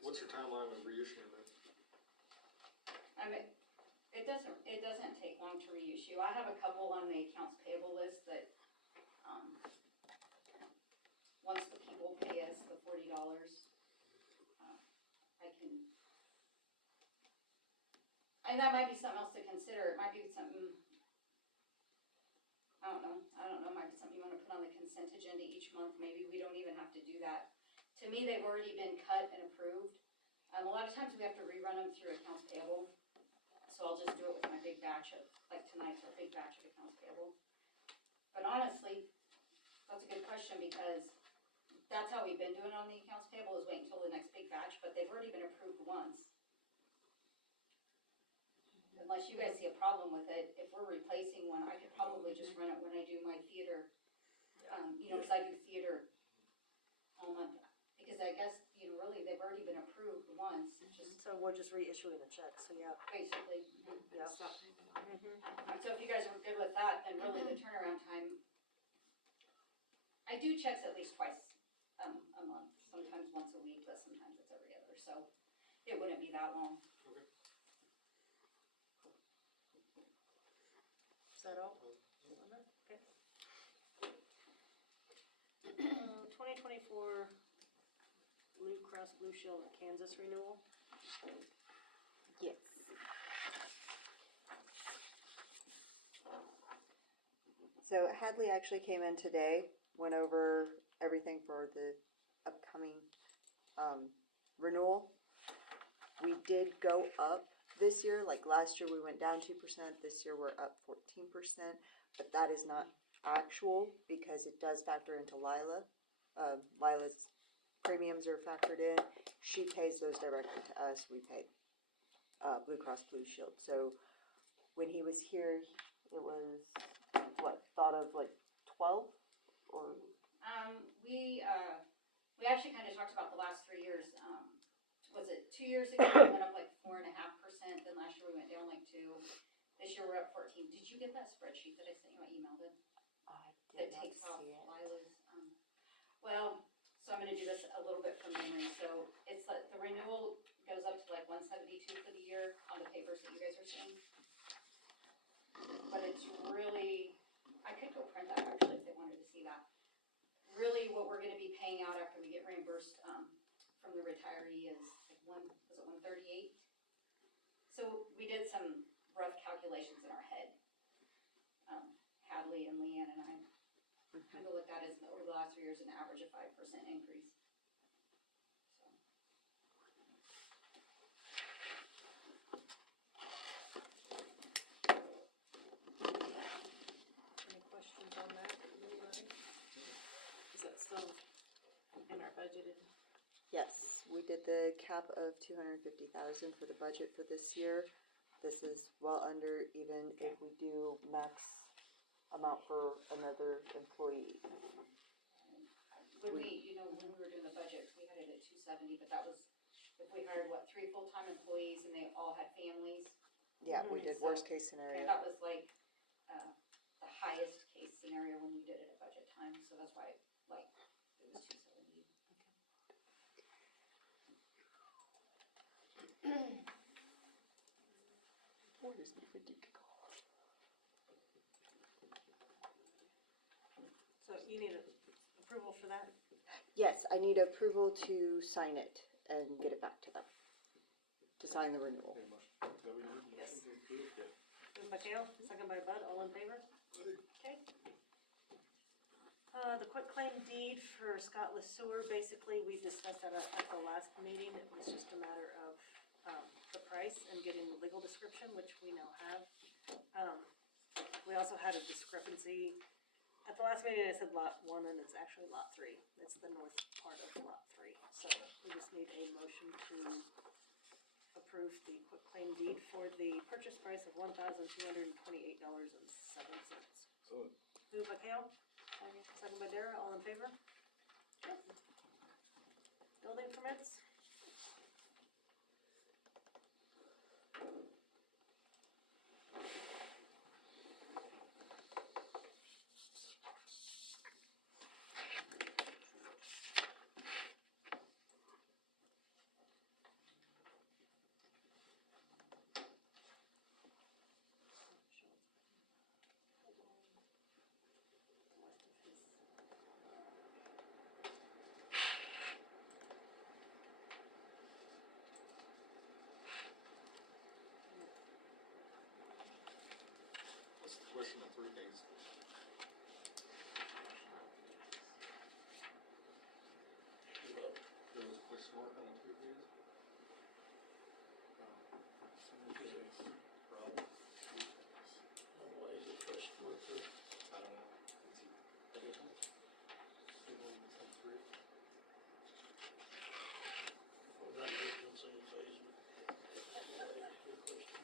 What's your timeline of reissuing them? I mean, it doesn't take long to reissue. I have a couple on the accounts payable list that, once the people pay us the $40, I can, and that might be something else to consider. It might be something, I don't know, it might be something you wanna put on the consent agenda each month. Maybe we don't even have to do that. To me, they've already been cut and approved. A lot of times we have to rerun them through accounts payable. So I'll just do it with my big batch of, like tonight's our big batch of accounts payable. But honestly, that's a good question because that's how we've been doing on the accounts payable is wait until the next big batch, but they've already been approved once. Unless you guys see a problem with it, if we're replacing one, I could probably just run it when I do my theater. Cause I do theater all month. Because I guess, really, they've already been approved once, just So we're just reissuing the check, so yeah. basically. Yeah. So if you guys are good with that, then really the turnaround time, I do checks at least twice a month, sometimes once a week, but sometimes it's every other, so it wouldn't be that long. Is that all? Okay. 2024 Blue Cross Blue Shield of Kansas renewal. Yes. So Hadley actually came in today, went over everything for the upcoming renewal. We did go up this year, like last year we went down 2%, this year we're up 14%, but that is not actual because it does factor into Lila. Lila's premiums are factored in. She pays those directly to us. We pay Blue Cross Blue Shield. So when he was here, it was thought of like 12 or We actually kind of talked about the last 3 years. Was it 2 years ago, we went up like 4.5%, then last year we went down like 2. This year we're up 14. Did you get that spreadsheet that I sent you? I emailed it. I That did not takes off see it. Lila's, so I'm gonna do this a little bit from memory. So it's like the renewal goes up to like 172 for the year on the papers that you guys are seeing. But it's really, I could go print that actually if they wanted to see that. Really what we're gonna be paying out after we get reimbursed, from the retiree is like 138? So we did some rough calculations in our head. Hadley and Leanne and I kind of looked at it as over the last 3 years, an average of 5% increase. So. Any questions on that, anybody? Is that still in our budgeted? Yes, we did the cap of 250,000 for the budget for this year. This is well under even if we do max amount for another employee. When when we were doing the budget, we had it at 270, but that was, if we hired, 3 full-time employees and they all had families. Yeah, we did So, worst case scenario. That was like, the highest case scenario when we did it at budget time, so that's why, it was 270. So you need approval for that? Yes, I need approval to sign it and get it back to them. To sign the renewal. Make a motion. Is that what you need? Yes. Motion to approve? Yeah. Moved by Kale, second by Bud, all in favor? Okay. The quick claim deed for Scott LeSueur, basically, we discussed that at the last meeting. It was just a matter of, the price and getting the legal description, which we now have. We also had a discrepancy. At the last meeting, I said lot 1 and it's actually lot 3. It's the north part of lot 3. So we just need a motion to approve the quick claim deed for the purchase price of $1,228.07. So, Moved by Kale, second by Dara, all in favor? Building permits? question of 3 days. There was a question mark on the 3 days? Rob? Why is it question mark there? I don't know. Is he editing? He wanted to come through. Well, not moved in single phase, but. Good question.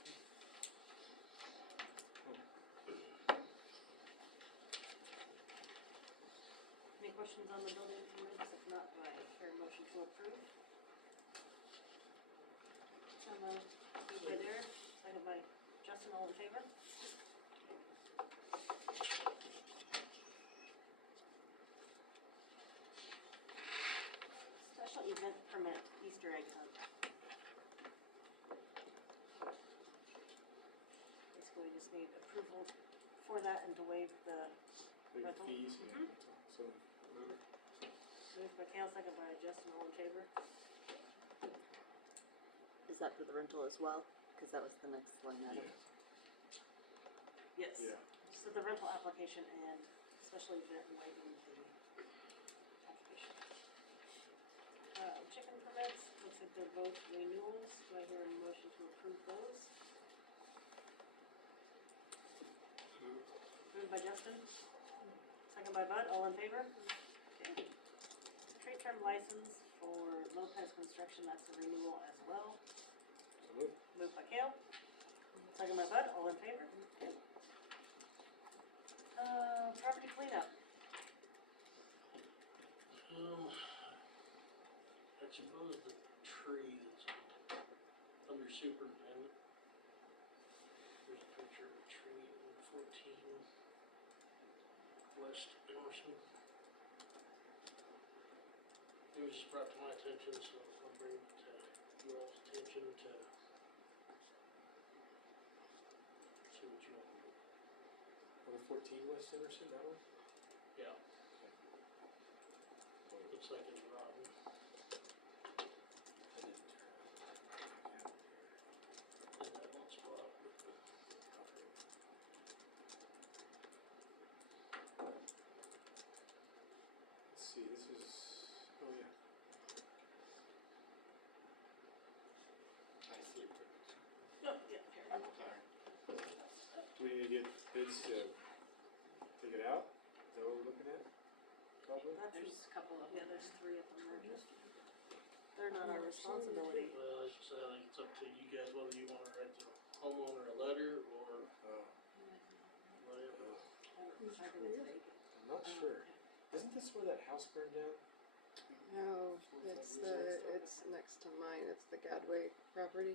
Any questions on the building permits? If not, do I hear a motion to approve? Moved by Derek, second by Justin, all in favor? Special event permit, Easter egg hunt. Basically, we just need approval for that and to waive the Big rental. fees, yeah, so, Moved by Cal, second by Justin, all in favor? Is that for the rental as well? Cause that was the next line item. Yes. yeah. So the rental application and special event waiving the application. Chicken permits, looks like they're both renewals. Do I hear a motion to approve those? Moved by Justin, second by Bud, all in favor? Okay. Trade term license for Lopez Construction, that's a renewal as well. So moved. Moved by Kale, second by Bud, all in favor? Okay. Property cleanup. I suppose the tree that's under superintendent. There's a picture of a tree in 14 West Emerson. It was just brought to my attention, so I'll bring it to you all's attention to see what you want to do. Number 14 West Emerson, that one? Yeah. Looks like it's rotten. In that one spot. Let's see, this is, oh yeah. I see it. Oh, yeah, here. Sorry. Do we need to get bids to take it out? Is that what we're looking at? Probably? There's a couple of, yeah, there's 3 of them there. They're not our responsibility. Well, I think it's up to you guys whether you wanna write the homeowner a letter or Oh, whatever. I think it's vacant. I'm not sure. Isn't this where that house burned down? No, it's next to mine, it's the Gadway property.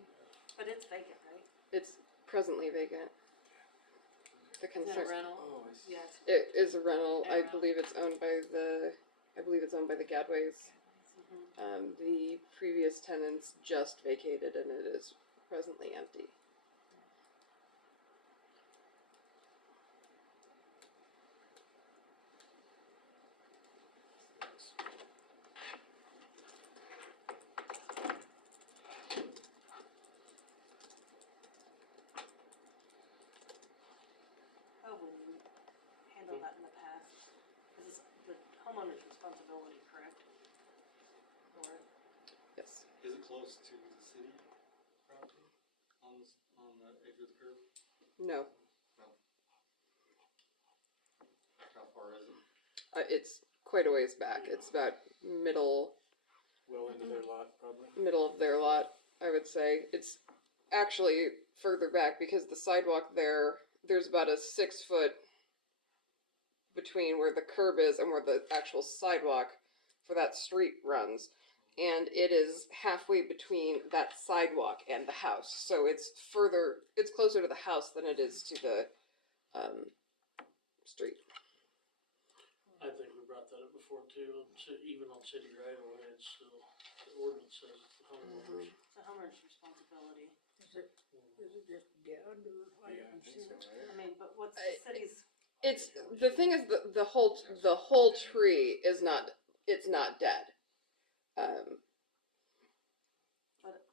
But it's vacant, right? It's presently vacant. The Is that a concern, rental? Oh, I see. Yes. it is a rental, I Yeah. believe it's owned by the Gadways. The previous tenants just vacated and it is presently empty. How would we handle that in the past? This is the homeowner's responsibility, correct? Or, Yes. Is it close to the city property on this, on the edge of the curve? No, How far is it? it's quite a ways back. It's about middle Well into their lot, probably. of their lot, I would say. It's actually further back because the sidewalk there's about a 6-foot between where the curb is and where the actual sidewalk for that street runs. And it is halfway between that sidewalk and the house. So it's closer to the house than it is to the street. I think we brought that up before too, even on city right away, it's still, the ordinance says it's the homeowners. it's a homeowner's responsibility. Is it just dead or I Yeah, I haven't think seen so, it? I mean, but what's the city's, It's the thing is the whole tree is not dead. but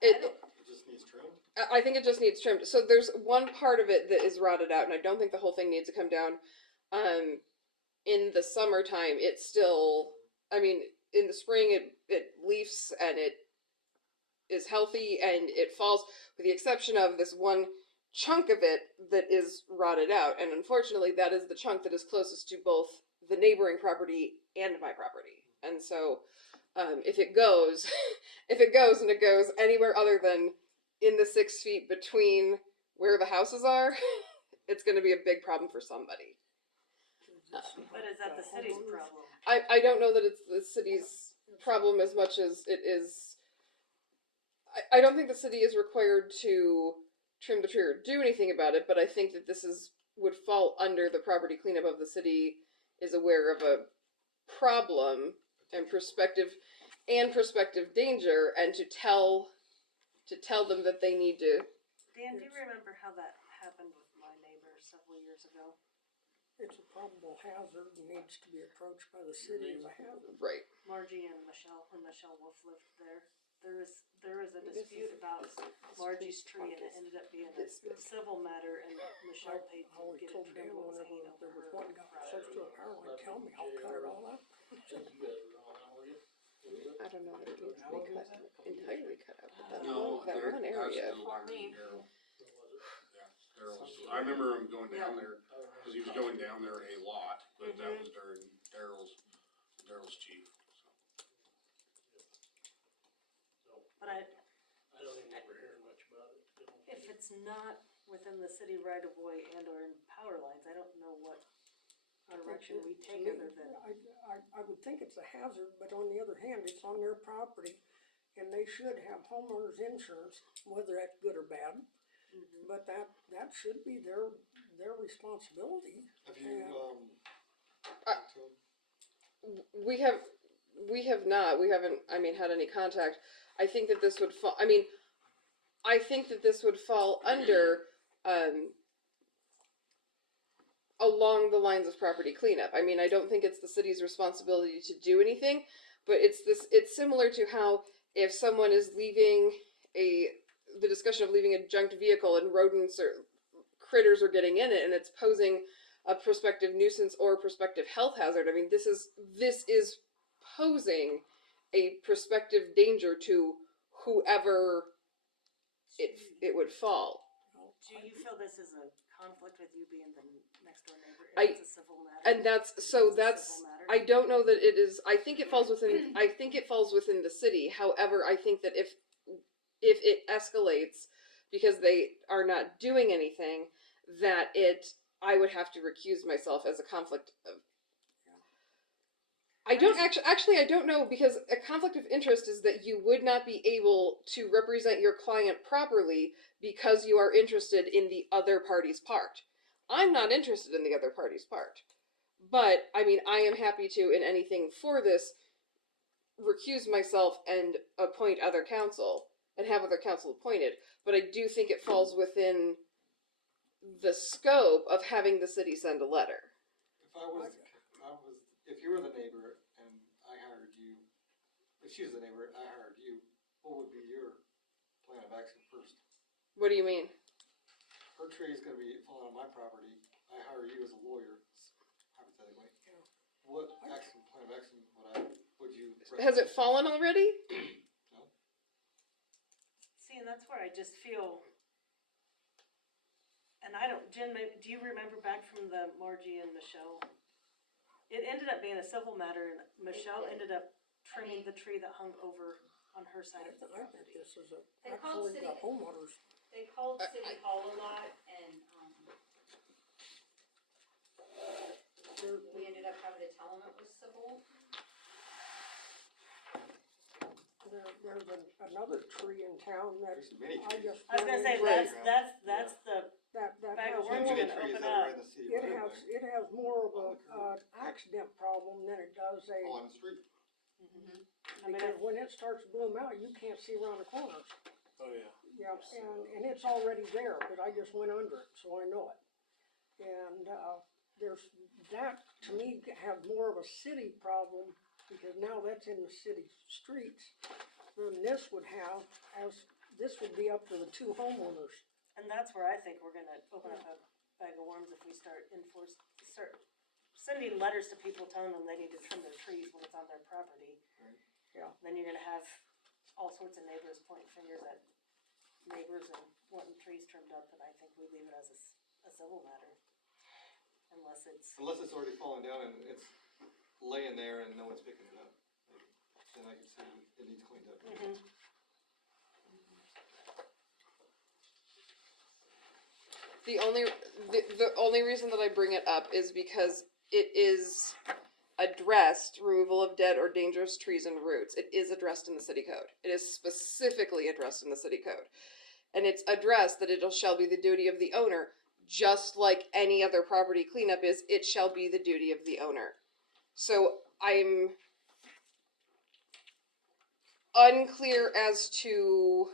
It- I don't, It just needs trimmed? I think it just needs trimmed. So there's one part of it that is rotted out, and I don't think the whole thing needs to come down. In the summertime, it's still, I mean, in the spring it leaves and it is healthy and it falls, with the exception of this one chunk of it that is rotted out. And unfortunately, that is the chunk that is closest to both the neighboring property and my property. And so, if it goes, if it goes and it goes anywhere other than in the 6 feet between where the houses are, it's going to be a big problem for somebody. But is that the city's problem? I don't know that it's the city's problem as much as it is. I don't think the city is required to trim the tree or do anything about it, but I think that this would fall under the property cleanup of the city is aware of a problem and prospective danger, and to tell them that they need to. Dan, do you remember how that happened with my neighbor several years ago? It's a probable hazard and needs to be approached by the city as a hazard. Right. Margie and Michelle, when Michelle Wolf lived there, there was a dispute about Margie's tree, and it ended up being a civil matter, and Michelle paid I to always get told it Dan trimmed when it was whenever hanging there over was her one got property. close to a power line, tell me, I'll cut it all up. You guys were on that, were you? I don't know that it needs to be cut entirely cut out, but No, that there- one that's area. still Daryl. Yeah, Daryl's, I remember him going down there, cause he was going down there a lot, but that was during Daryl's chief, so. But I, don't even remember hearing much about it. if it's not within the city right of way and or in power lines, I don't know what direction we take other than. I would think it's a hazard, but on the other hand, it's on their property, and they should have homeowners insurance, whether that's good or bad. But that should be their responsibility. Have you, Uh, talked to him? We have not. We haven't. I mean, had any contact. I think that this would fall. I mean, I think that this would fall under along the lines of property cleanup. I mean, I don't think it's the city's responsibility to do anything, but it's similar to how if someone is leaving the discussion of leaving a junked vehicle and rodents or critters are getting in it and it's posing a prospective nuisance or prospective health hazard. I mean, this is posing a prospective danger to whoever it would fall. Do you feel this is a conflict with you being the next door neighbor? I- If it's a civil matter? And that's It's a civil matter? I don't know that it is. I think it falls within the city. However, I think that if it escalates because they are not doing anything, that I would have to recuse myself as a conflict of. I don't actually I don't know, because a conflict of interest is that you would not be able to represent your client properly because you are interested in the other party's part. I'm not interested in the other party's part. But, I mean, I am happy to, in anything for this, recuse myself and appoint other counsel, and have other counsel appointed. But I do think it falls within the scope of having the city send a letter. If you were the neighbor and I hired you, if she was the neighbor and I hired you, what would be your plan of action first? What do you mean? Her tree is gonna be falling on my property, I hire you as a lawyer, hypothetically. What plan of action would you? Has it fallen already? No? See, and that's where I just feel, and I don't, Jen, do you remember back from the Margie and Michelle? It ended up being a civil matter, and Michelle ended up trimming the tree that hung over on her side of the I think property. this is They called actually city- the homeowners. They called City Hall a lot, and, we ended up having to tell them it was civil. There's another tree in town that There's many I trees. just. I was gonna say, Right. that's the That bag has of worms more, you're Many gonna trees open that are up. in the city it right has, away. it has more of On the a accident problem than it does On the street. I mean, because when it starts to bloom out, you can't see around the corners. Oh, yeah. Yeah, and it's already there, but I just went under it, so I know it. And, there's, that, to me, have more of a city problem, because now that's in the city streets, than this would have as this would be up to the two homeowners. And that's where I think we're gonna open up a bag of worms if we start sending letters to people telling them they need to trim their trees when it's on their property. Right. Yeah. Then you're gonna have all sorts of neighbors pointing fingers at neighbors and wanting trees trimmed up, and I think we leave it as a civil matter. Unless it's, already fallen down and it's laying there and no one's picking it up, maybe. Then I can say it needs cleaned up. The only reason that I bring it up is because it is addressed, removal of dead or dangerous trees and roots. It is addressed in the city code. It is specifically addressed in the city code. And it's addressed that it shall be the duty of the owner, just like any other property cleanup is, it shall be the duty of the owner. So I'm unclear as to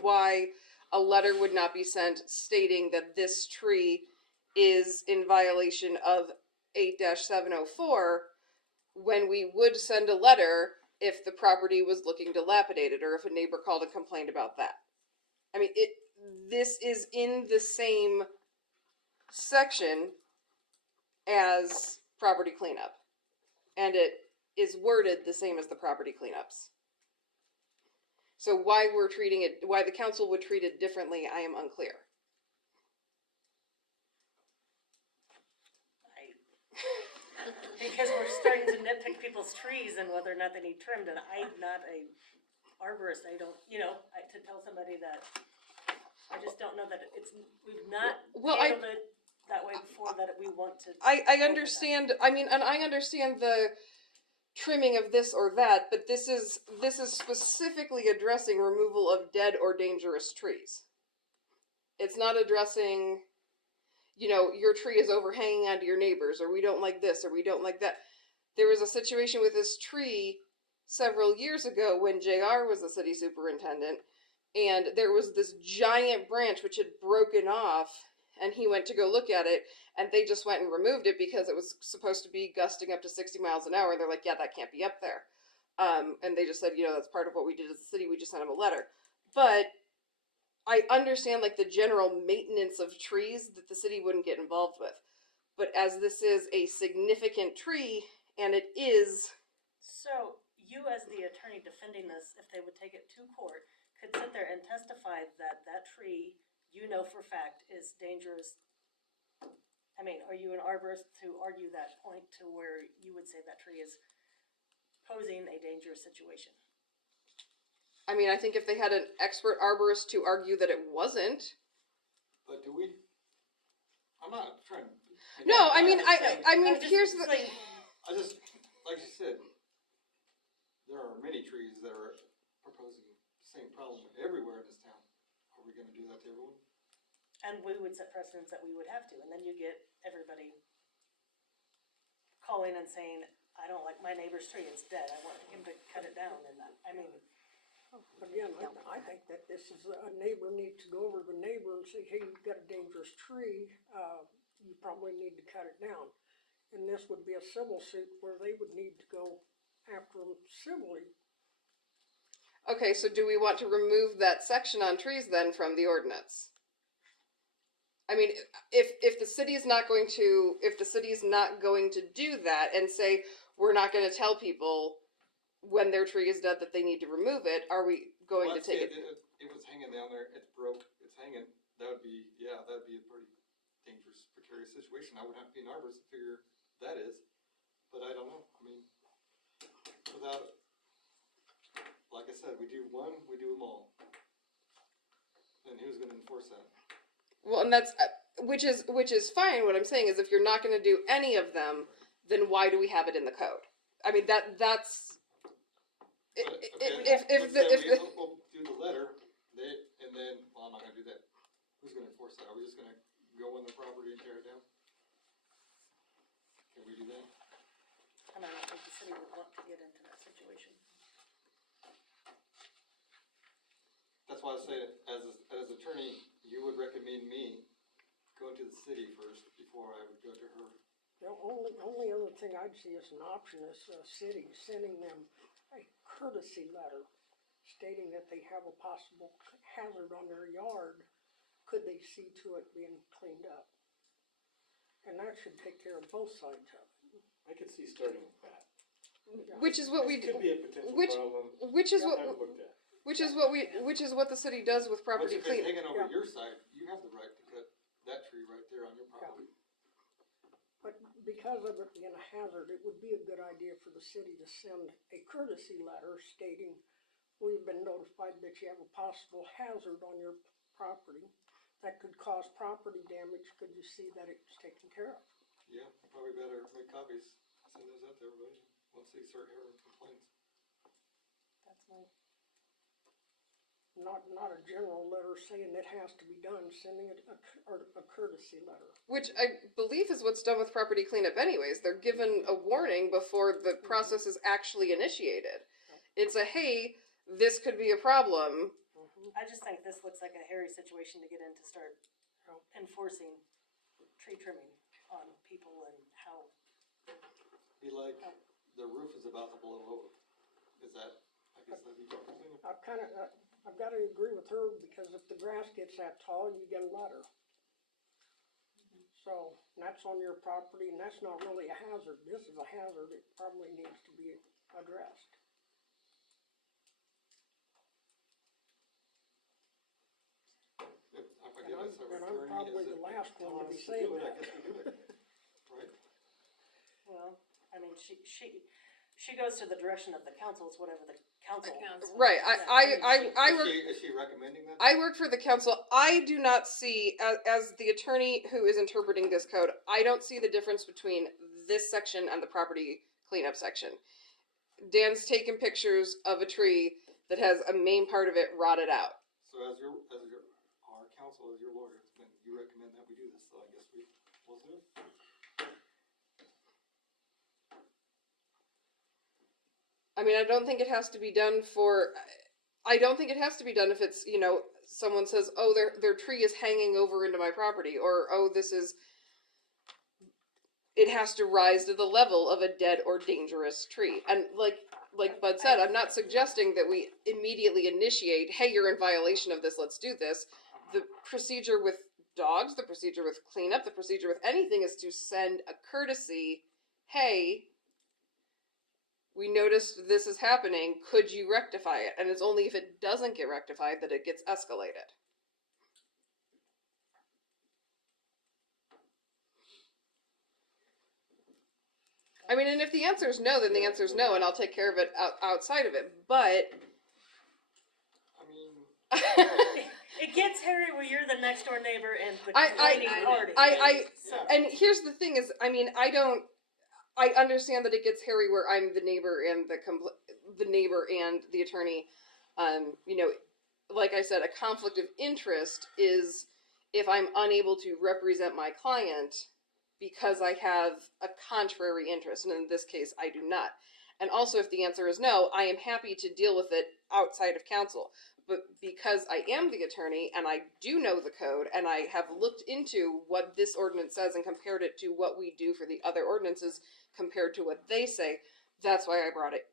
why a letter would not be sent stating that this tree is in violation of 8-704 when we would send a letter if the property was looking dilapidated or if a neighbor called and complained about that. I mean, this is in the same section as property cleanup, and it is worded the same as the property cleanups. So why the council would treat it differently, I am unclear. because we're starting to nitpick people's trees and whether or not they need trimmed, and I'm not a arborist, I don't, to tell somebody that, I just don't know that we've not handled it that way before, that we want to. I understand, and I understand the trimming of this or that, but this is specifically addressing removal of dead or dangerous trees. It's not addressing, your tree is overhanging onto your neighbors, or we don't like this, or we don't like that. There was a situation with this tree several years ago when JR was the city superintendent, and there was this giant branch which had broken off, and he went to go look at it, and they just went and removed it because it was supposed to be gusting up to 60 miles an hour, and they're like, yeah, that can't be up there. And they just said, that's part of what we did as a city, we just sent him a letter. But I understand, the general maintenance of trees that the city wouldn't get involved with. But as this is a significant tree, and it is... So, you as the attorney defending this, if they would take it to court, could sit there and testify that that tree, for fact, is dangerous. I mean, are you an arborist to argue that point to where you would say that tree is posing a dangerous situation? I think if they had an expert arborist to argue that it wasn't. But do we? I'm not trying to. No, here's the... I just, like you said, there are many trees that are proposing the same problem everywhere in this town. Are we gonna do that to everyone? And we would set precedents that we would have to, and then you get everybody calling and saying, I don't like my neighbor's tree, it's dead, I want him to cut it down, and Again, I think that this is, a neighbor needs to go over to the neighbor and say, hey, you've got a dangerous tree, you probably need to cut it down. And this would be a civil suit where they would need to go after them civilly. Okay, so do we want to remove that section on trees then from the ordinance? If the city is not going to do that and say, we're not going to tell people when their tree is dead that they need to remove it, are we going to take it? It was hanging down there, it's broke, it's hanging, that'd be a pretty dangerous, precarious situation. I would have to be an arborist to figure that is, but I don't know, without, like I said, we do one, we do them all. And who's gonna enforce that? Well, and that's, which is fine. What I'm saying is if you're not going to do any of them, then why do we have it in the code? That's... We'll do the letter, and then, I'm not gonna do that. Who's gonna enforce that? Are we just gonna go on the property and tear it down? Can we do that? and I don't think the city would want to get into that situation. That's why I say, as attorney, you would recommend me go to the city first before I would go to her. The only other thing I'd see as an option is the city sending them a courtesy letter stating that they have a possible hazard on their yard, could they see to it being cleaned up? And that should take care of both sides of it. I could see starting with that. Which is what we This could be a potential which- problem. which is that what I haven't looked at. which is what the city does with Once property if it's clean. hanging over Yeah. your side, you have the right to cut that tree right there on your property. But because of it being a hazard, it would be a good idea for the city to send a courtesy letter stating, we've been notified that you have a possible hazard on your property that could cause property damage. Could you see that it's taken care of? Yeah, probably better make copies, send those out to everybody, once they start hearing complaints. That's my, Not a general letter saying it has to be done, sending it a courtesy letter. Which I believe is what's done with property cleanup anyways. They're given a warning before the process is actually initiated. It's a, hey, this could be a problem. I just think this looks like a hairy situation to get in to start enforcing tree trimming on people and how. Be like, the roof is about to blow over. Is that, I guess that'd be proper cleanup. I've gotta agree with her, because if the grass gets that tall, you get a ladder. So, and that's on your property, and that's not really a hazard. This is a hazard, it probably needs to be addressed. If I And give I'm, us our and I'm attorney probably as the a- last tell one to us be to saying do it, I that. guess we do it, right? Well, I mean, she goes to the direction of the council, it's whatever the council. Right. I work. Is she recommending that? I work for the council. I do not see, as the attorney who is interpreting this code, I don't see the difference between this section and the property cleanup section. Dan's taken pictures of a tree that has a main part of it rotted out. So our counsel, as your lawyer, then you recommend that we do this, so I guess we'll do it. I mean, I don't think it has to be done I don't think it has to be done if it's, someone says, oh, their tree is hanging over into my property, or, oh, it has to rise to the level of a dead or dangerous tree. And like Bud said, I'm not suggesting that we immediately initiate, hey, you're in violation of this, let's do this. The procedure with dogs, the procedure with cleanup, the procedure with anything is to send a courtesy, hey, we noticed this is happening, could you rectify it? And it's only if it doesn't get rectified that it gets escalated. I mean, and if the answer is no, then the answer is no, and I'll take care of it outside of it. But I mean, It gets hairy when you're the next door neighbor and the I- complaining party. So- and here's the thing is, I mean, I understand that it gets hairy where I'm the neighbor and the neighbor and the attorney. Like I said, a conflict of interest is if I'm unable to represent my client because I have a contrary interest, and in this case, I do not. And also, if the answer is no, I am happy to deal with it outside of council. But because I am the attorney and I do know the code and I have looked into what this ordinance says and compared it to what we do for the other ordinances compared to what they say, that's why I brought it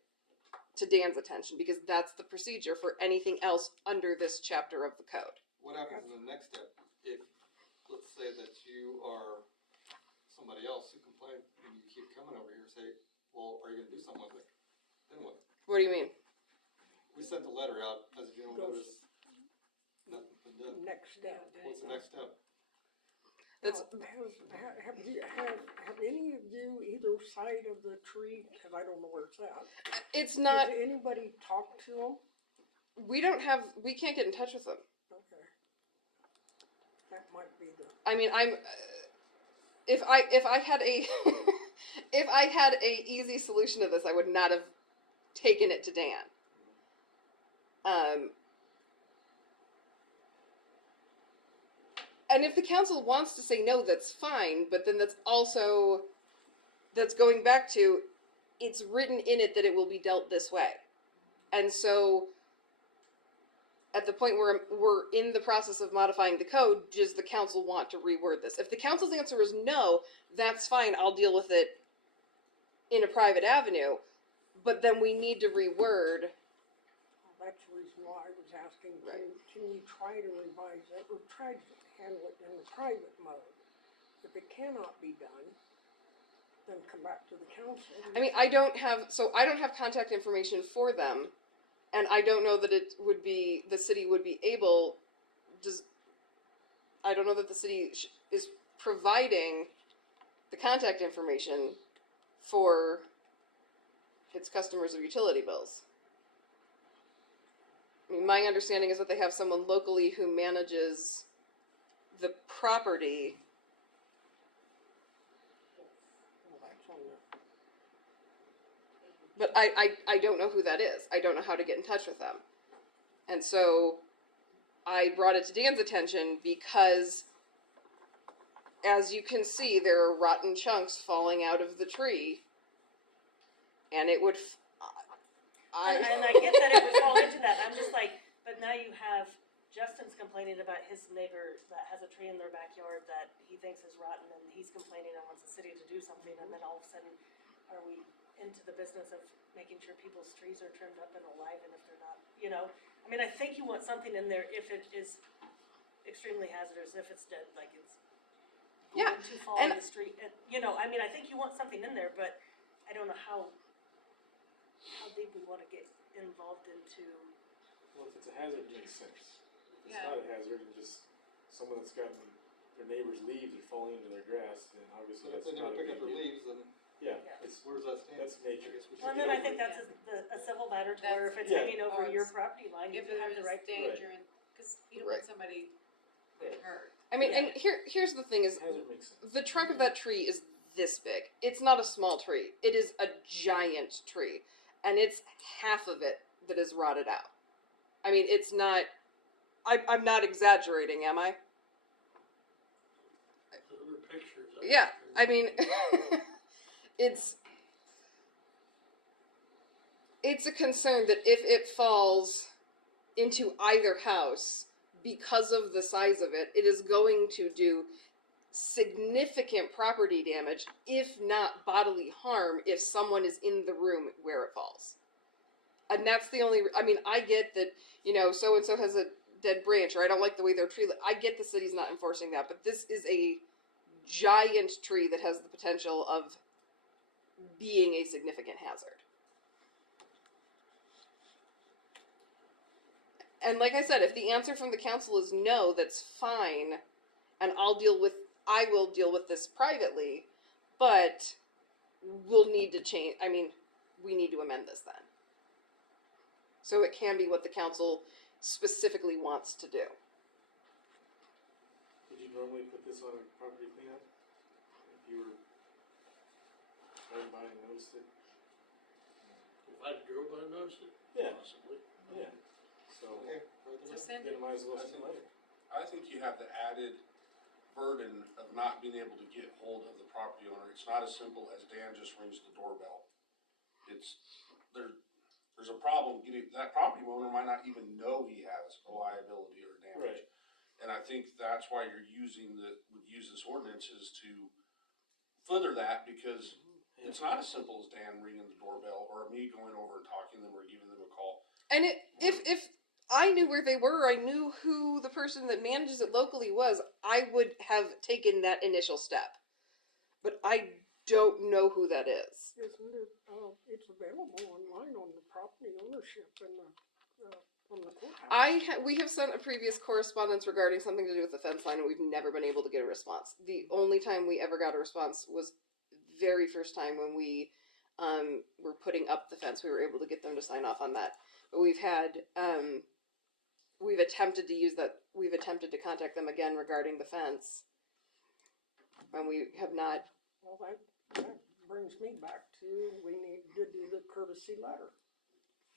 to Dan's attention, because that's the procedure for anything else under this chapter of the code. what happens in the next step? If, let's say that you are somebody else who complained and you keep coming over here and say, well, are you gonna do something with it? Then what? What do you mean? We sent the letter out as a general Goes- notice. Nothing's been done. Next step. What's the next step? That's Have any of you either side of the tree, because I don't know where it's at, it's not. has anybody talked to them? We can't get in touch with them. Okay. That might be the, I mean, if I had a if I had a easy solution to this, I would not have taken it to Dan. And if the council wants to say no, that's fine, but then that's going back to, it's written in it that it will be dealt this way. And so, at the point where we're in the process of modifying the code, does the council want to reword this? If the council's answer is no, that's fine, I'll deal with it in a private avenue, but then we need to reword that's the reason why I was asking, Right. can you try to revise it or try to handle it in the private mode? If it cannot be done, then come back to the council. I mean, I don't have contact information for them, and I don't know that it would be, the city would be able, I don't know that the city is providing the contact information for its customers of utility bills. I mean, my understanding is that they have someone locally who manages the property. Well, that's on the, But I don't know who that is. I don't know how to get in touch with them. And so I brought it to Dan's attention because, as you can see, there are rotten chunks falling out of the tree. And it would, And I get that it would fall into that, I'm just like, but now you have, Justin's complaining about his neighbor that has a tree in their backyard that he thinks is rotten, and he's complaining and wants the city to do something, and then all of a sudden, are we into the business of making sure people's trees are trimmed up and alive, and if they're not, you know? I mean, I think you want something in there if it is extremely hazardous, if it's dead, like it's Yeah, going to fall and- in the street, and, you know, I mean, I think you want something in there, but I don't know how deep we wanna get involved into. Well, if it's a hazard, it makes sense. If it's Yeah. not a hazard, and just someone that's gotten their neighbor's leaves are falling into their grass, then obviously But if that's they not never a pick big up their deal. leaves, then Yeah, Yeah. it's, where does that stand? that's nature. I guess we should Well, and get then I over think it. that's a civil matter to where if it's Yeah. hanging over Or your it's- property line, you If have the there's right to. danger, and, cause you don't Right. want somebody getting hurt. I mean, Yeah. and here's the thing is, Hazard makes sense. the trunk of that tree is this big. It's not a small tree. It is a giant tree. And it's half of it that is rotted out. I mean, it's not, I'm not exaggerating, am I? There were pictures. of Yeah, it. I mean, it's a concern that if it falls into either house, because of the size of it, it is going to do significant property damage, if not bodily harm, if someone is in the room where it falls. And that's the only, I mean, I get that, you know, so-and-so has a dead branch, or I don't like the way their tree, I get the city's not enforcing that, but this is a giant tree that has the potential of being a significant hazard. And like I said, if the answer from the council is no, that's fine, and I will deal with this privately, but we'll need to change, I mean, we need to amend this then. So it can be what the council specifically wants to do. Would you normally put this on a property cleanup? If you were driving by and noticed it? If I drove by and noticed it, Yeah, possibly. yeah. So, Okay, right So there. send it, then might as well send a letter. I think you have the added burden of not being able to get hold of the property owner. It's not as simple as Dan just rings the doorbell. It's, there's a problem getting, that property owner might not even know he has a liability or damage. Right. And I think that's why you're would use this ordinance is to further that, because it's not as simple as Dan ringing the doorbell or me going over and talking to them or giving them a call. And if I knew where they were, I knew who the person that manages it locally was, I would have taken that initial step. But I don't know who that is. isn't it, it's available online on the property ownership and on the courthouse. We have sent a previous correspondence regarding something to do with the fence line, and we've never been able to get a response. The only time we ever got a response was very first time when we were putting up the fence. We were able to get them to sign off on that. But we've had we've attempted to use that. We've attempted to contact them again regarding the fence, and we have not. Well, that brings me back to, we need to do the courtesy letter.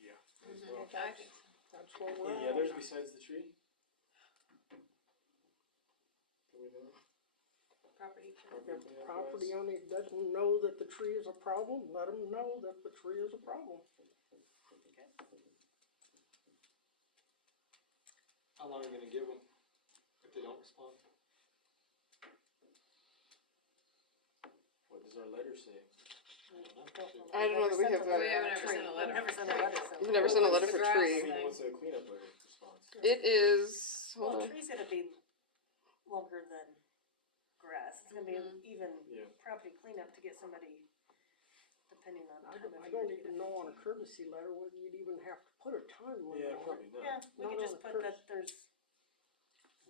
Yeah. As well. I think so. That's what we're Any on. others besides the tree? Do we know? Property. If the property owner doesn't know that the tree is a problem, let them know that the tree is a problem. How long are you gonna give them if they don't respond? What does our letter say? I don't know. I don't know that we have that. We haven't ever sent a letter. We've never sent a letter, so. We've never sent a letter for I tree. mean, what's a cleanup letter response? It is, Well, hold a on. tree's gonna be longer than grass, it's gonna be even Yeah. property cleanup to get somebody, depending on I time don't, of I year don't to get even it. know on a courtesy letter whether you'd even have to put a time limit Yeah, on probably it. not. Yeah, we Not could on just a put curse. that there's,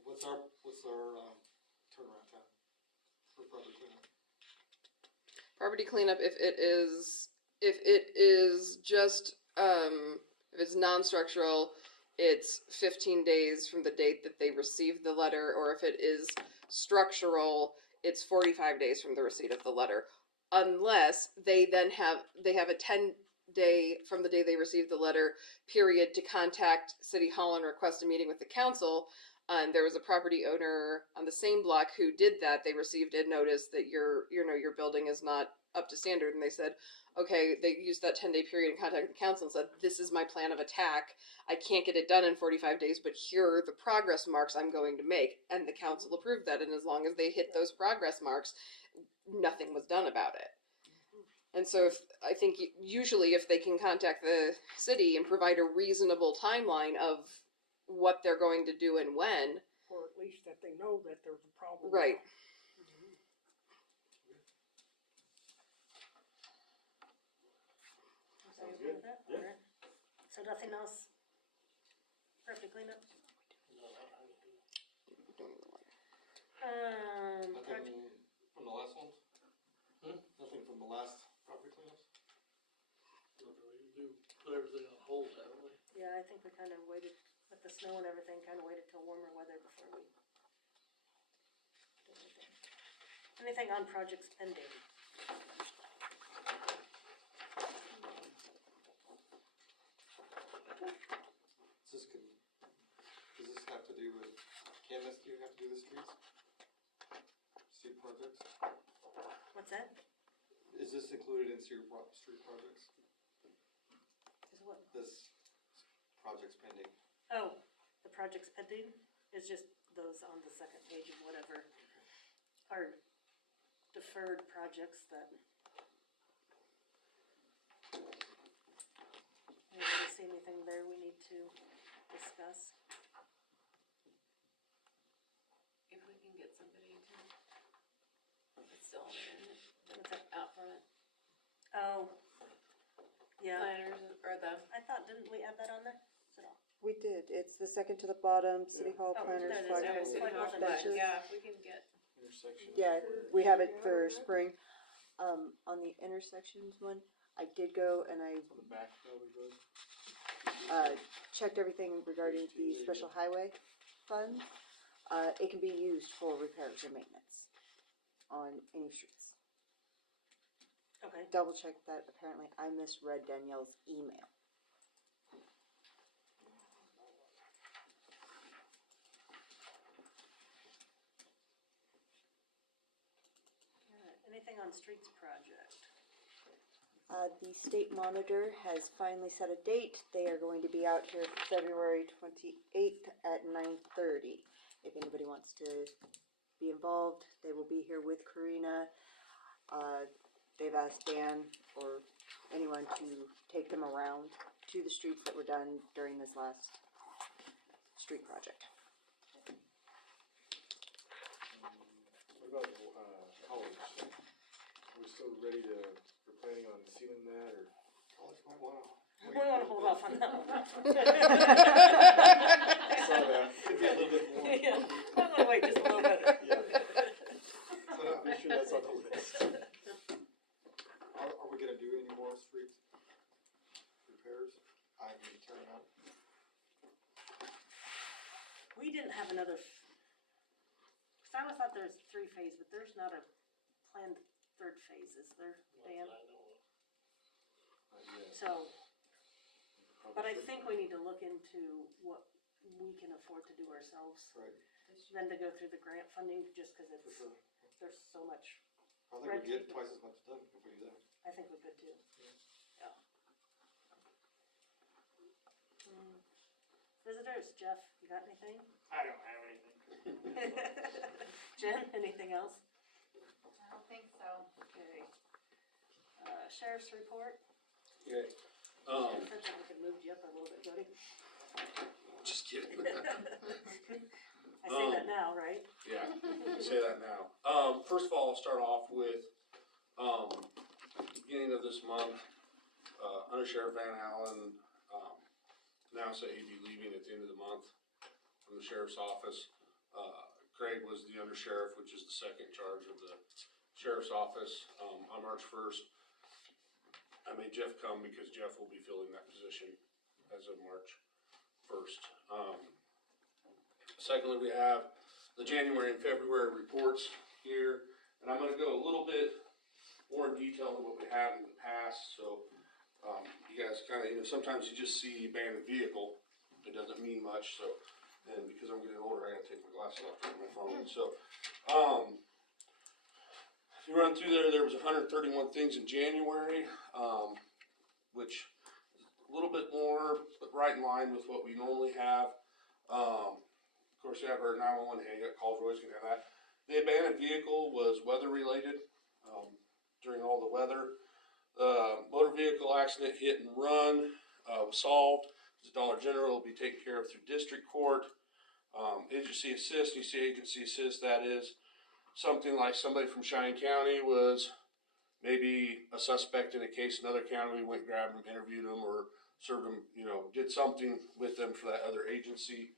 What's our turnaround time for property cleanup? Property cleanup, if it is just, if it's non-structural, it's 15 days from the date that they receive the letter, or if it is structural, it's 45 days from the receipt of the letter. Unless they then have a 10-day from the day they receive the letter period to contact City Hall and request a meeting with the council. And there was a property owner on the same block who did that. They received a notice that your building is not up to standard, and they said, okay, they used that 10-day period and contacted the council and said, this is my plan of attack. I can't get it done in 45 days, but here are the progress marks I'm going to make. And the council approved that, and as long as they hit those progress marks, nothing was done about it. And so I think usually if they can contact the city and provide a reasonable timeline of what they're going to do and when. Or at least that they know that there's a problem. Right. are you okay with that? Yeah. Alright. So nothing else? Property cleanup? Project, Nothing from the last ones? Nothing from the last property cleanups? We do put everything on hold, haven't we? yeah, I think we kind of waited, with the snow and everything, kind of waited till warmer weather before we did anything. Anything on projects pending? Does this have to do with, can this have to do with streets? Street projects? What's that? Is this included in street projects? Is what? This project's pending. Oh, the projects pending is just those on the second page of whatever are deferred projects that. Anybody see anything there we need to discuss? If we can get somebody to, it's still in it, What's that? out front, Oh, yeah, planners, or the, I thought, didn't we add that on there? Is it all? We did, it's the second to the bottom, City Hall Oh, planners, there it is. flag Yeah, poles, City Hall but, benches. yeah, if we can get, Intersection. Yeah, we have it for spring. On the intersections one, I did go and I On the back, probably good. checked everything regarding the special highway fund. It can be used for repairs and maintenance on any streets. Okay, Double check that, apparently I misread Danielle's email. alright, anything on streets project? The state monitor has finally set a date. They are going to be out here February 28th at 9:30. If anybody wants to be involved, they will be here with Karina. They've asked Dan or anyone to take them around to the streets that were done during this last street project. What about, college? Are we still ready to, we're planning on sealing that, or? College might wanna. We wanna hold off on that one. Saw that, could be a little bit more. Yeah, I'm gonna wait just a little bit. Yeah. Pretty sure that's on the list. Are we gonna do any more street repairs? I mean, tearing up. We didn't have another, cause I always thought there was 3-phase, but there's not a planned third phase, is there, Dan? I know it. So, but I think we need to look into what we can afford to do ourselves, Right. than to go through the grant funding, just cause For it's, sure. there's so much, I think we get twice as much done if we do that. I think we could too. Yeah. Visitors, Jeff, you got anything? I don't have anything. Jen, anything else? I don't think so. Okay. Sheriff's report. Okay. Sheriff said we could move you up a little bit, Jody. Just kidding. I say that now, right? Yeah, say that now. First of all, I'll start off with, beginning of this month, Under Sheriff Van Allen, announced that he'd be leaving at the end of the month from the sheriff's office. Craig was the under sheriff, which is the second charge of the sheriff's office, on March 1st. I made Jeff come because Jeff will be filling that position as of March 1st. Secondly, we have the January and February reports here, and I'm gonna go a little bit more in detail than what we have in the past, so, you guys kinda, sometimes you just see abandoned vehicle, it doesn't mean much, so, and because I'm getting older, I gotta take my glasses off to read my phone, so, if you run through there was 131 things in January, which is a little bit more, but right in line with what we normally have. Of course, you have our 911 hang up calls, we're always gonna have that. The abandoned vehicle was weather related, during all the weather. Motor vehicle accident hit and run, was solved. The Dollar General will be taken care of through district court. Agency assist, you see agency assist, that is something like somebody from Cheyenne County was maybe a suspect in a case in another county, we went, grabbed them, interviewed them, or served them, did something with them for that other agency.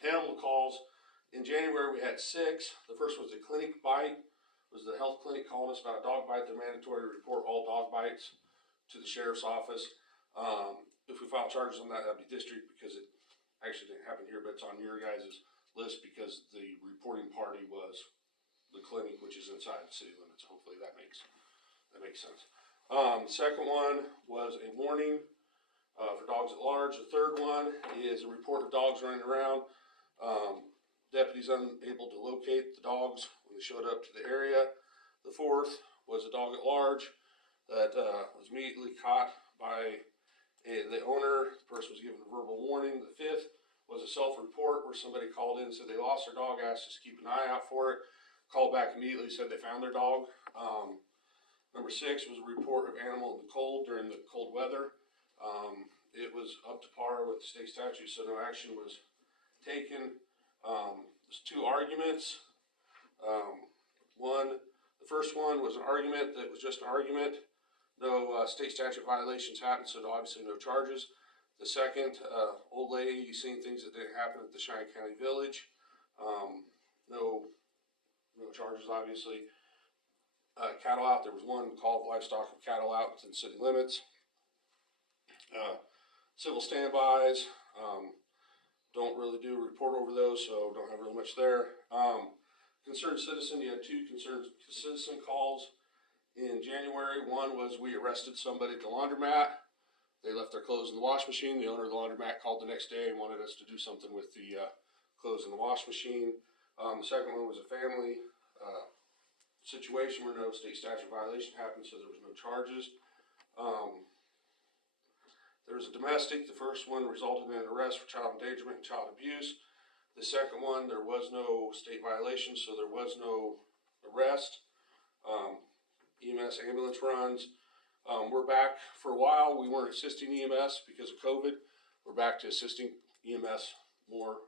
Animal calls, in January we had 6. The first was a clinic bite, was the health clinic calling us about a dog bite. They're mandatory to report all dog bites to the sheriff's office. If we file charges on that, that'd be district, because it actually didn't happen here, but it's on your guys' list because the reporting party was the clinic, which is inside the city limits. Hopefully that makes sense. Second one was a warning for dogs at large. The third one is a report of dogs running around. Deputies unable to locate the dogs when they showed up to the area. The fourth was a dog at large that was immediately caught by the owner. The person was given a verbal warning. The fifth was a self-report where somebody called in and said they lost their dog, asked us to keep an eye out for it. Called back immediately, said they found their dog. Number 6 was a report of animal in the cold during the cold weather. It was up to par with the state statute, so no action was taken. There's 2 arguments. The first one was an argument that was just an argument. No state statute violations happened, so obviously no charges. The second, old lady seen things that didn't happen at the Cheyenne County Village. No charges, obviously. Cattle out, there was 1 call of livestock of cattle out within city limits. Civil standbys, don't really do a report over those, so don't have really much there. Concerned citizen, you had 2 concerned citizen calls in January. One was we arrested somebody at the laundromat. They left their clothes in the wash machine. The owner of the laundromat called the next day and wanted us to do something with the clothes in the wash machine. The second one was a family situation where no state statute violation happened, so there was no charges. There was a domestic. The first one resulted in an arrest for child endangerment and child abuse. The second one, there was no state violation, so there was no arrest. EMS ambulance runs. We're back for a while. We weren't assisting EMS because of COVID. We're back to assisting EMS more.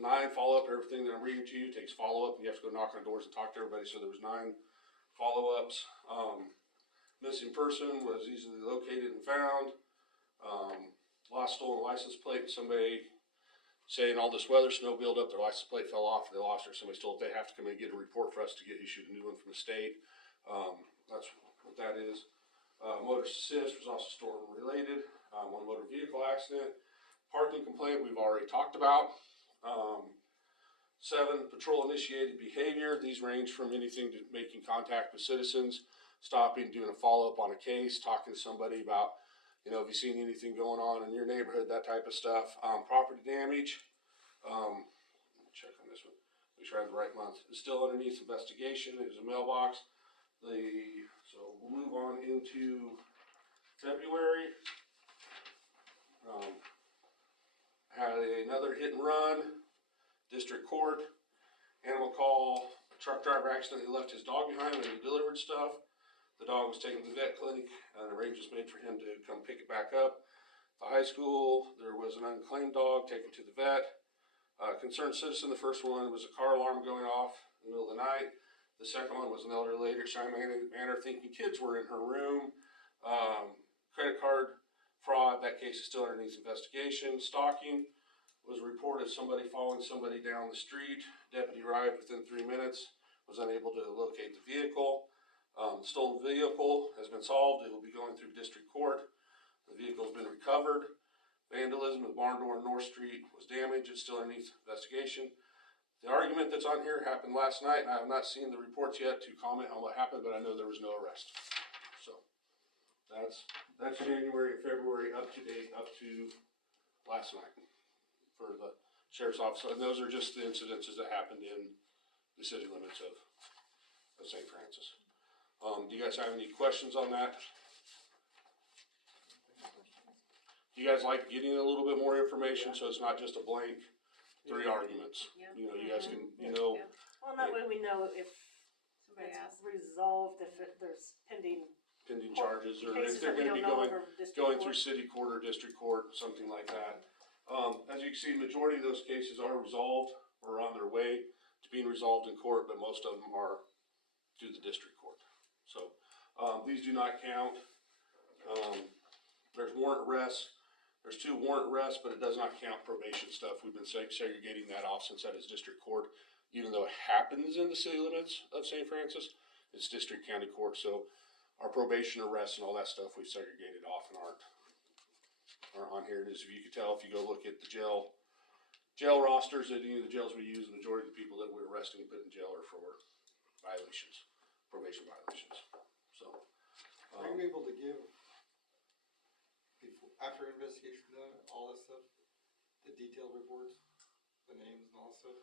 9 follow-up, everything that I'm reading to you takes follow-up. You have to go knock on doors and talk to everybody, so there was 9 follow-ups. Missing person was easily located and found. Lost stolen license plate. Somebody saying all this weather, snow build up, their license plate fell off, they lost her. Somebody told they have to come and get a report for us to get issued a new one from the state. That's what that is. Motorist assist was also storm related. 1 motor vehicle accident. Parking complaint we've already talked about. 7, patrol initiated behavior. These range from anything to making contact with citizens, stopping, doing a follow-up on a case, talking to somebody about, have you seen anything going on in your neighborhood, that type of stuff. Property damage, check on this one, make sure I have the right month. It's still underneath investigation. It was a mailbox. So we'll move on into February. Had another hit and run, district court, animal call, truck driver accidentally left his dog behind when he delivered stuff. The dog was taken to the vet clinic, and an arrangement was made for him to come pick it back up. The high school, there was an unclaimed dog taken to the vet. Concerned citizen, the first one was a car alarm going off in the middle of the night. The second one was an elderly lady at Cheyenne Manor thinking kids were in her room. Credit card fraud, that case is still underneath investigation. Stalking was reported somebody following somebody down the street. Deputy arrived within 3 minutes, was unable to locate the vehicle. The stolen vehicle has been solved. It will be going through district court. The vehicle has been recovered. Vandalism of the barn door on North Street was damaged. It's still underneath investigation. The argument that's on here happened last night, and I have not seen the reports yet to comment on what happened, but I know there was no arrest. So that's January and February up to date, up to last night for the sheriff's office. And those are just the incidences that happened in the city limits of St. Francis. Do you guys have any questions on that? Do you guys like getting a little bit more information so it's not just a blank 3 arguments? Yeah. You know, you guys can, you know, Yeah. Well, that way we know if Somebody it's asked. resolved, if there's pending pending charges, or if cases they're that we gonna be don't know going, over district going court. through city court or district court, something like that. As you can see, majority of those cases are resolved or on their way to being resolved in court, but most of them are through the district court. So, these do not count. There's warrant arrests. There's 2 warrant arrests, but it does not count probation stuff. We've been segregating that off since that is district court. Even though it happens in the city limits of St. Francis, it's district county court. So our probation arrests and all that stuff, we've segregated off and aren't on here. It is, if you could tell, if you go look at the jail rosters at any of the jails we use, the majority of the people that we're arresting and put in jail are for violations, probation violations. So, Are you able to give, after investigation done, all that stuff, the detailed reports, the names and all that stuff?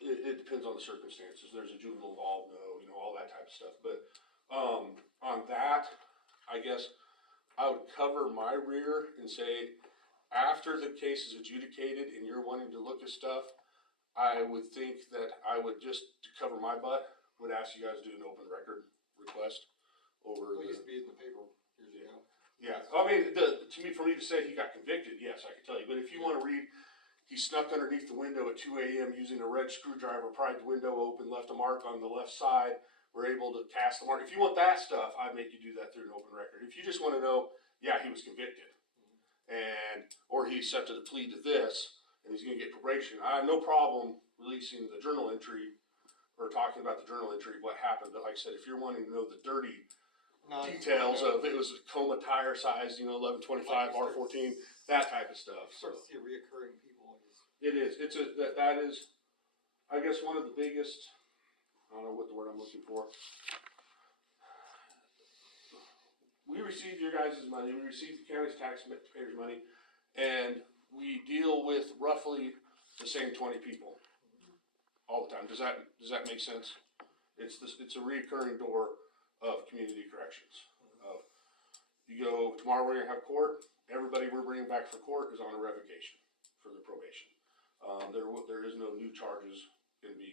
it depends on the circumstances. There's a juvenile involved, no, you know, all that type of stuff. But, on that, I guess I would cover my rear and say, after the case is adjudicated and you're wanting to look at stuff, I would think that I would just, to cover my butt, would ask you guys to do an open record request over Well, it the. used to be in the paper years ago. Yeah, I mean, for me to say he got convicted, yes, I can tell you, but if you wanna read, he snuck underneath the window at 2 AM using a red screwdriver, pried the window open, left a mark on the left side, we're able to cast the mark. If you want that stuff, I'd make you do that through an open record. If you just wanna know, yeah, he was convicted, or he accepted a plea to this, and he's gonna get probation, I have no problem releasing the journal entry, or talking about the journal entry, what happened, but like I said, if you're wanting to know the dirty details of, it was a Coma tire size, you know, 1125, R14, that type of stuff, so. Start to see reoccurring people, I guess. It is, that is, I guess, one of the biggest, I don't know what the word I'm looking for. We receive your guys' money, we receive the county's taxpayers' money, and we deal with roughly the same 20 people all the time. Does that make sense? It's a reoccurring door of community corrections. You go, tomorrow we're gonna have court, everybody we're bringing back for court is on a revocation for their probation. There is no new charges gonna be,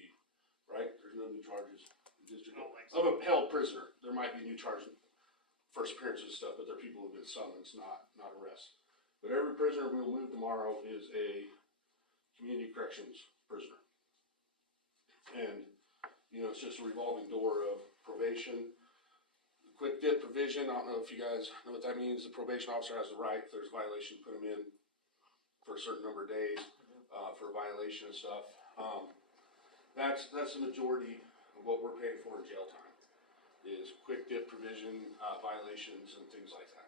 right? There's no new charges in district of a held prisoner. There might be new charges, first appearances and stuff, but they're people who've been summoned, not arrests. But every prisoner we'll move tomorrow is a community corrections prisoner. And, you know, it's just a revolving door of probation. Quick dip provision, I don't know if you guys know what that means. The probation officer has the right, if there's a violation, put them in for a certain number of days, for a violation and stuff. That's the majority of what we're paying for in jail time, is quick dip provision, violations and things like that.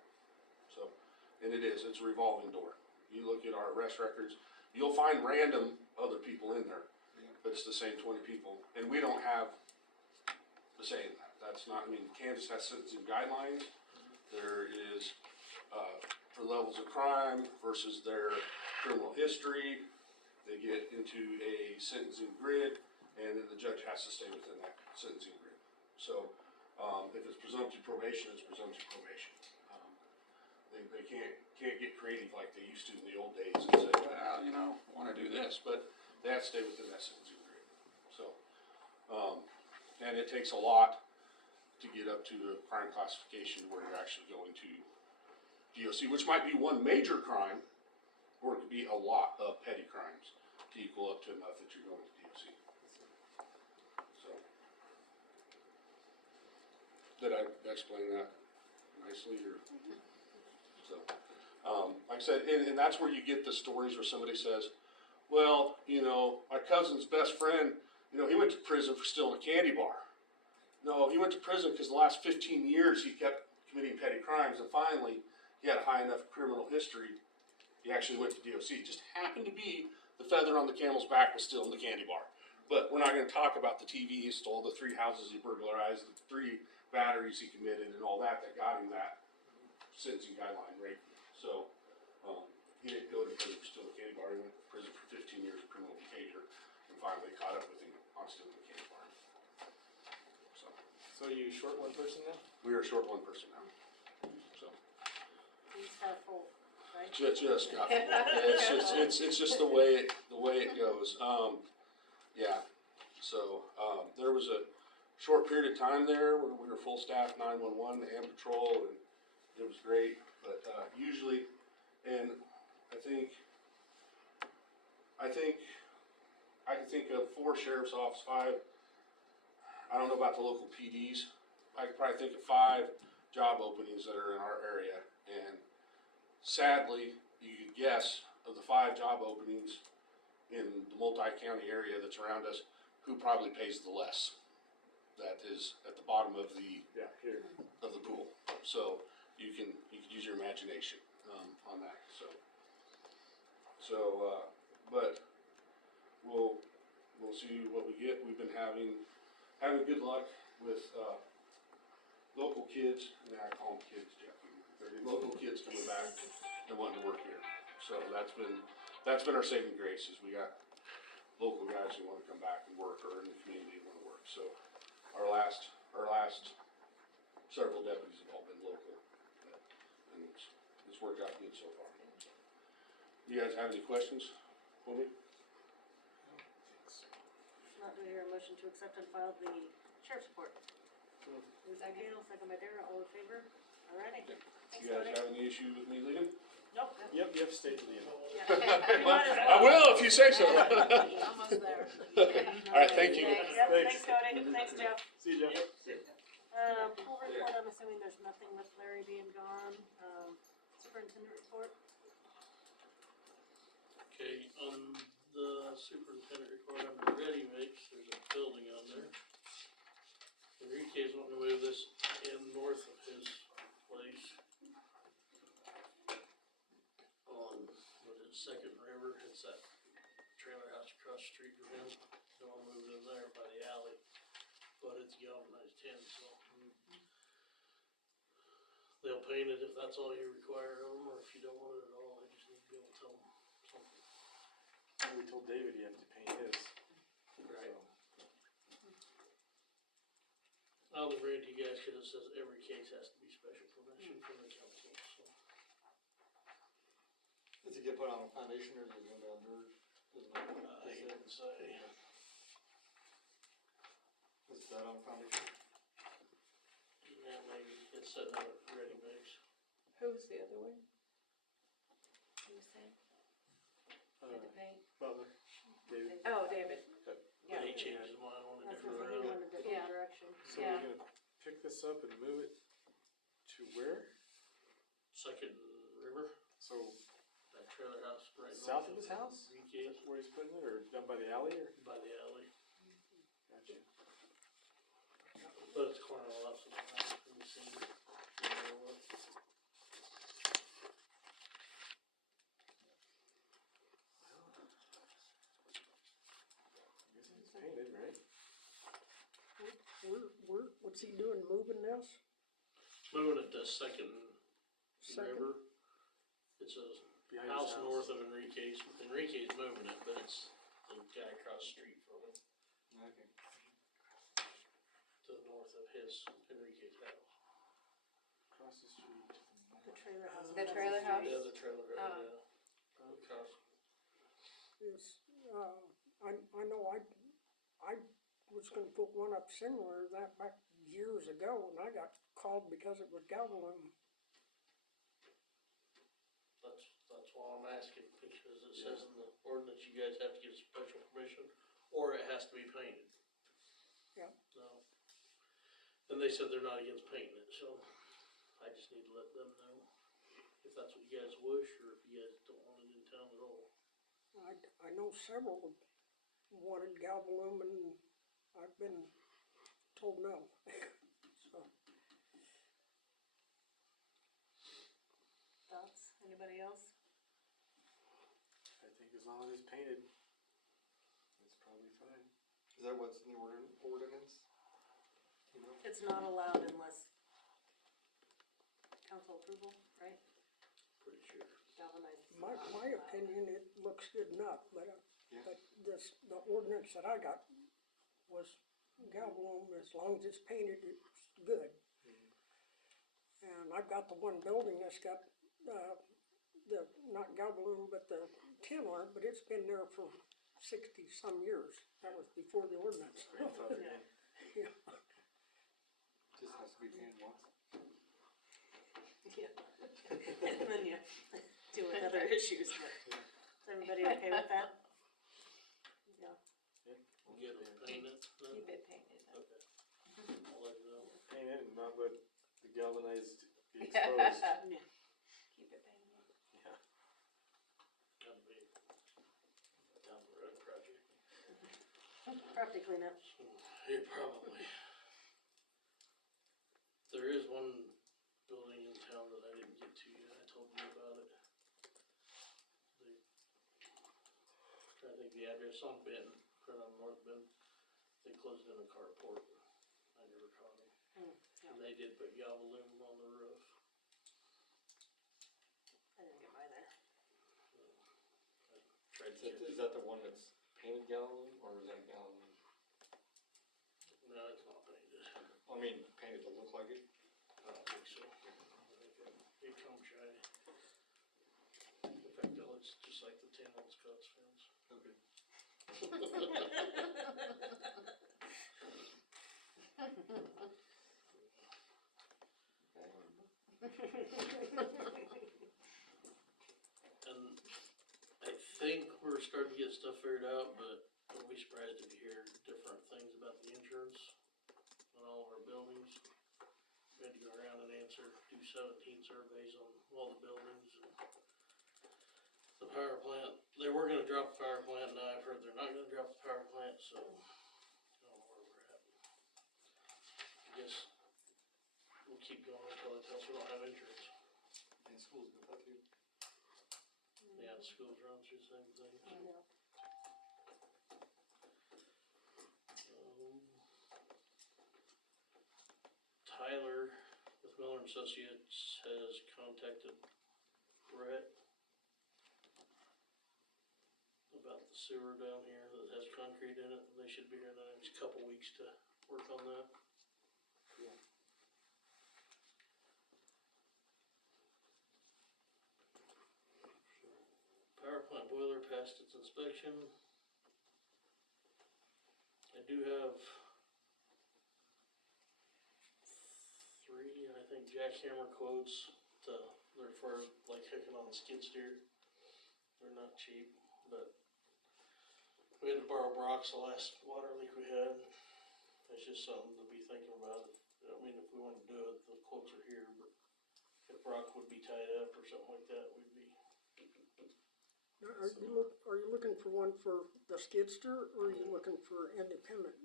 So, and it's a revolving door. You look at our arrest records, you'll find random other people in there, but it's the same 20 people, and we don't have the say in that. That's not, I mean, Kansas has sentencing guidelines. There is, for levels of crime versus their criminal history, they get into a sentencing grid, and then the judge has to stay within that sentencing grid. So, if it's presumptive probation, it's presumptive probation. They can't get creative like they used to in the old days and say, well, you know, I wanna do this, but they have to stay within that sentencing grid. So, And it takes a lot to get up to the crime classification where you're actually going to DOC, which might be one major crime, or it could be a lot of petty crimes to equal up to enough that you're going to DOC. So, did I explain that nicely, or? So, like I said, and that's where you get the stories where somebody says, well, you know, my cousin's best friend, you know, he went to prison for stealing a candy bar. No, he went to prison because the last 15 years he kept committing petty crimes, and finally he had a high enough criminal history, he actually went to DOC. It just happened to be the feather on the camel's back was stealing the candy bar. But we're not going to talk about the TV he stole, the 3 houses he burglarized, the 3 batteries he committed, and all that got him that sentencing guideline rate. So he didn't go to prison for stealing a candy bar. He went to prison for 15 years of criminal behavior, and finally caught up with him on stealing the candy bar. So you short one person now? We are short one person now. So He's got full, right? just got it's just the way it goes. Yeah. So there was a short period of time there where we were full staff 911 and patrol, and it was great. But usually, and I can think of 4 sheriff's office, 5. I don't know about the local PDs. I could probably think of 5 job openings that are in our area, and sadly, you could guess of the 5 job openings in the multi-county area that's around us, who probably pays the less. That is at the bottom of the Here. of the pool. So you can use your imagination on that. But we'll see what we get. We've been having good luck with local kids. I call them kids, Jeff. They're local kids coming back and wanting to work here. So that's been our saving grace, is we got local guys who want to come back and work, or in the community want to work. So our last several deputies have all been local, and it's worked out good so far. Do you guys have any questions for me? Not do I hear a motion to accept and file the sheriff's report? Moved by Gail, second by Dara, all in favor? Alrighty. Thanks, You guys Tony. have any issue with me leaving? Nope. Yep, you have to stay to the end. Yeah. You might as I well. will if you say so. Almost there. All right, thank you. Yep, thanks, Tony. Thanks, Jeff. See you, Jeff. Pool report, I'm assuming there's nothing with Larry being gone. Superintendent report? Okay, on the superintendent report under ready mix, there's a building on there. Enrique's wanting to move this in north of his place. On, what is it, Second River, it's that trailer house across the street from him. Don't wanna move it in there by the alley, but it's galvanized tin, so. They'll paint it if that's all you require of them, or if you don't want it at all, I just need to be able to tell them something. We told David you have to paint his. Right. I'll just read to you guys, cause it says every case has to be special permission from the council, so. Does it get put on a foundation or is it going down dirt? Doesn't matter. I didn't say. Is that on a foundation? Yeah, maybe it's setting up ready mix. Who's the other one? Who said? Did the paint? Butler, David. Oh, David. Yeah, he changed his mind on a That's different what he route. wanted a different Yeah. direction. So we're gonna pick this up and move it to where? Second River, So that trailer house right south north of his house? Enrique's, Where he's putting it, or down by the alley, or? by the alley, Gotcha. but it's corner lots of the house, from the scene. You know what? I guess it's painted, right? What's he doing, moving this? Moving it to Second Second? River. It's a Behind his house north of Enrique's. Enrique's moving it, but it's the guy across the street from him, Okay. to the north of his Enrique's house. Across the street. The trailer house. The trailer house? Yeah, the trailer, Oh. yeah. Across. Is, I know I was was gonna put one up similar to that back years ago, and I got called because it was galvalume. That's why I'm asking, because it says in the ordinance you guys have to get special permission, or it has to be painted. Yeah. So, and they said they're not against painting it, so I just need to let them know if that's what you guys wish, or if you guys don't want it in town at all. I know several wanted galvalume, and I've been told no. So, Thoughts, anybody else? I think as long as it's painted, it's probably fine. Is that what's in the ordinance? You know? It's not allowed unless council approval, right? Pretty sure. Galvanized. is my, not my allowed. opinion, it looks good enough, but, Yeah. but the ordinance that I got was galvalume, as long as it's painted, it's good. And I've got the one building that's got, the, not galvalume, but the tin on it, but it's been there for 60-some years. That was before the ordinance. Grandfather Yeah. in. Yeah. Just has to be painted once. Yeah. And then you deal with other issues, but is everybody okay with that? Yeah. We'll get it painted, then? Keep it painted. Okay. I'll let you know. Paint it and not let the galvanized be exposed. Yeah. Keep it painted. Yeah. That'll be down the road project. Property cleanup. Yeah, probably. There is one building in town that I didn't get to yet, I told you about it. They, trying to think the address on Benton, right on North Benton, they closed in a carport, I never caught them. Yeah. And they did put galvalume on the roof. I didn't get by there. Tried to Is that the one that's painted galvalume, or is that galvalume? No, it's not painted. I mean, painted to look like it? I don't think so. I think it comes shiny. In fact, it looks just like the tin on Scott's fence. Okay. And I think we're starting to get stuff figured out, but don't be surprised if you hear different things about the insurance on all of our buildings. We had to go around and do 17 surveys on all the buildings. And the power plant, they were gonna drop the power plant, now I've heard they're not gonna drop the power plant, so I don't know where we're at. I guess we'll keep going until they tell us we don't have insurance. And schools got that too. Yeah, the schools run through the same thing. Yeah. Tyler with Miller and Associates has contacted Brett about the sewer down here that has concrete in it. They should be here in the next couple weeks to work on that. Power plant boiler passed its inspection. I do have 3, I think, jackhammer quotes they're for like hooking on the skid steer. They're not cheap, but we had to borrow Brock's the last water leak we had. It's just something to be thinking about. I mean, if we want to do it, the quotes are here, but if Brock would be tied up or something like that, we'd be. Now, are you looking for one for the skidster, or are you looking for independent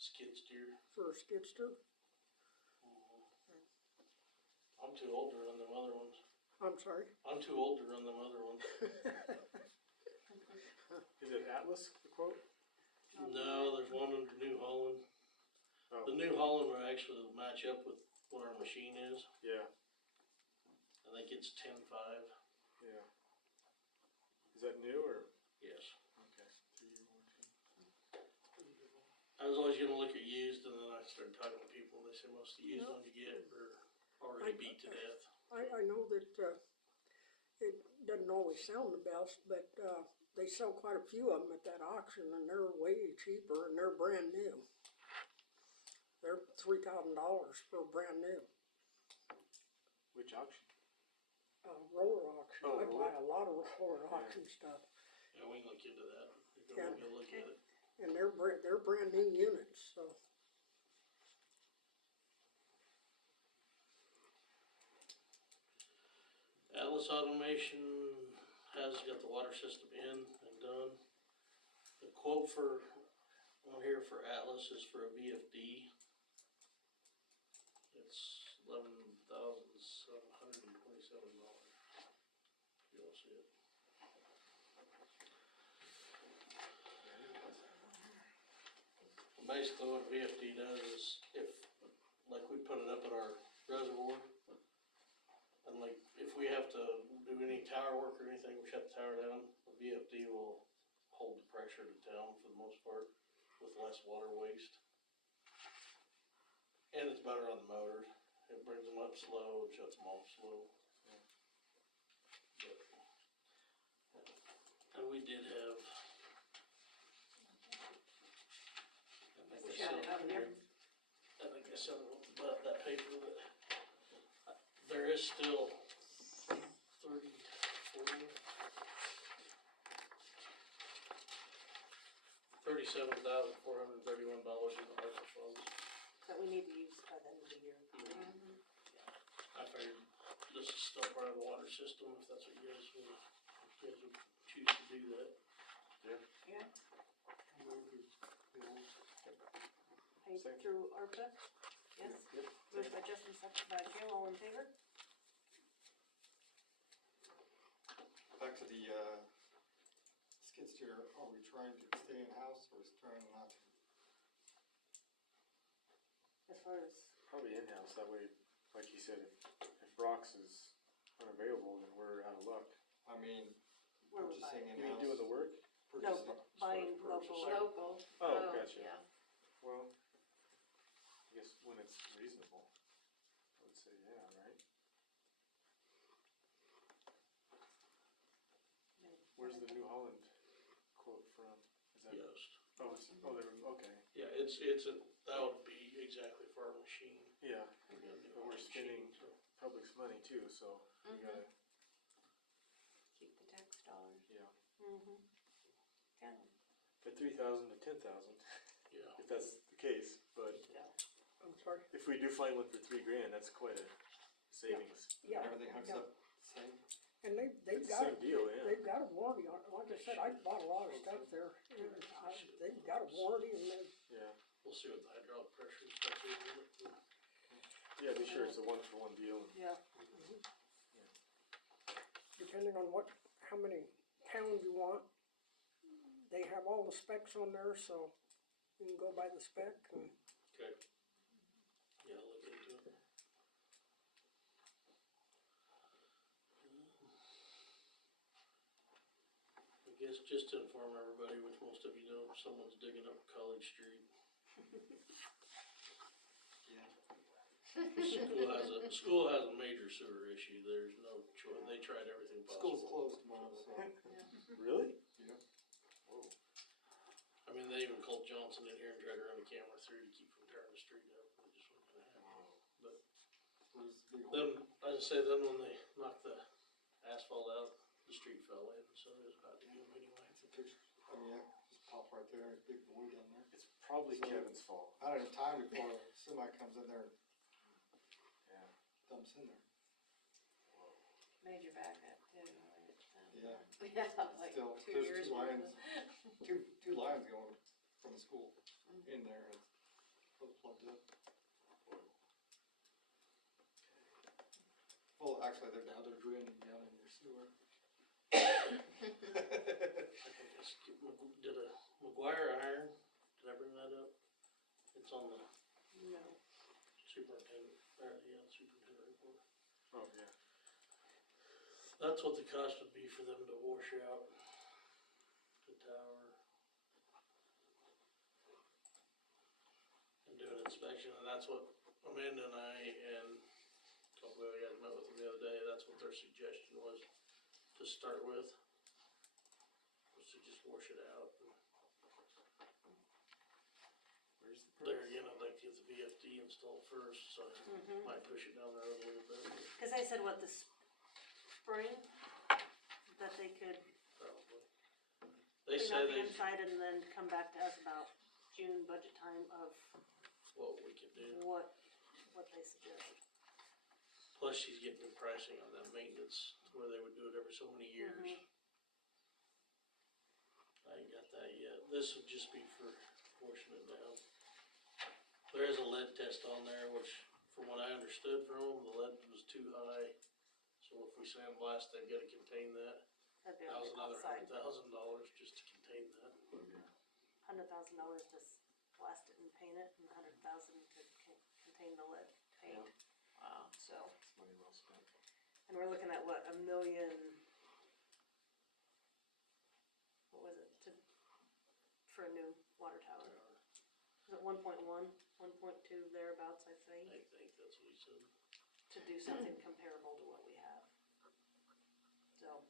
Skid steer. for a skidster? I'm too old to run them other ones. I'm sorry? I'm too old to run them other ones. Is it Atlas, the quote? No, there's one under New Holland. Oh, The New Holland would actually match up with what our machine is. yeah, I think it's 10.5. yeah. Is that new or? Yes. Okay. 3-year warranty. I was always gonna look at used, and then I started talking to people, and they said most of the used ones you get are already beat to death. I know that, it doesn't always sound the best, but, they sell quite a few of them at that auction, and they're way cheaper, and they're brand new. they're $3,000 for brand new, Which auction? roller auction. Oh, I buy roller. a lot of roller auction stuff, Yeah, we can look into that. We'll Yeah. go look at it. and they're brand new units, so. Atlas Automation has got the water system in and done. The quote for, on here for Atlas is for a VFD. It's $11,727. You don't see it. Basically what a VFD does is if, like we put it up at our reservoir, and like, if we have to do any tower work or anything, we shut the tower down, the VFD will hold the pressure to town for the most part with less water waste. And it's better on the motors. It brings them up slow, it shuts them off slow. But, and we did have. I think I sent about that paper, but there is still 37,431 in the ARPA funds. That we need to use by the end of the year. I figured this is still part of the water system, if that's what you guys would choose to do that. Yeah. Paid Second. through ARPA, yes? Yep. Moved by Justin, seconded by Joe, all in favor? Back to the, skid steer, are we trying to stay in-house or is trying not to? As far as, Probably in-house, that way, like you said, if Brock's is unavailable, then we're out of luck. I mean, where we purchasing buy You mean in-house. doing the work? No, purchasing- buying Purchase. local. Local. Oh, gotcha. Yeah. Well, I guess when it's reasonable, I would say, yeah, right? Where's the New Holland quote from? Is that? Yost. Oh, it's, okay, Yeah, that would be exactly for our machine. yeah, We got a new but we're machine, spending so. public's money too, so we gotta, Keep the tax dollars. yeah. Mm-hmm. Yeah. But 3,000 to 10,000, Yeah. if that's the case, but I'm sorry, if we do find one for $3,000, that's quite a savings. yeah. Everything hooks yeah. up same? And they've It's the got, same deal, yeah. they've got a warranty on it, like I said, I bought a lot of stuff there, and they've got a warranty, and they, Yeah, We'll see what the hydraulic pressure and stuff is in it. yeah, be sure it's a one-for-one deal. Yeah. depending on how many pounds you want, they have all the specs on there, so you can go by the spec, and Okay. Yeah, I'll look into it. I guess just to inform everybody, which most of you know, someone's digging up College Street. Yeah. School has a major sewer issue, there's no choice, they tried everything School's possible. closed tomorrow, so, Really? yeah. Whoa. I mean, they even called Johnson in here and tried to run the camera through to keep from tearing the street up, it just wasn't gonna happen. But Where's the big hole? then, as I say, then when they knocked the asphalt out, the street fell in, so it was about to do them anyway. It's a picture, I mean, yeah, just pop right there, there's a big void down there. It's probably So- Kevin's fault. I don't have time before somebody comes in there and Yeah. dumps in there. Major backup too. Yeah. Yeah, like Still, 2 there's years. two worth lines, of- two lines going from the school in there, and it's both plugged up. Well, actually, now they're draining down in your sewer. I think I skipped, did a McGuire iron, did I bring that up? It's on the No. superintendent, superintendent report. Oh, yeah. That's what the cost would be for them to wash out the tower. And do an inspection, and that's what Amanda and I and a couple of other guys met with them the other day, that's what their suggestion was to start with. Was to just wash it out. Where's the There price? again, I'd like to get the VFD installed first, so Mhm. might push it down the road a little bit, Cause they said what, the spring, that they could probably. They clean said out the they, inside and then come back to us about June budget time of what we could do, what they suggested. plus she's getting good pricing on that maintenance, to where they would do it every so many years. Mhm. I ain't got that yet, this would just be for washing it down. There is a lead test on there, which, from what I understood from them, the lead was too high. So if we sandblast, they've gotta contain that. That'd be That was another outside, $100,000 just to contain that. $100,000 to blast it and paint it, and $100,000 to contain the lead paint. Wow. So, Money well spent. and we're looking at what, $1 million? What was it, for a new water tower? Is it 1.1, 1.2 thereabouts, I think, I think that's what he said. to do something comparable to what we have. So,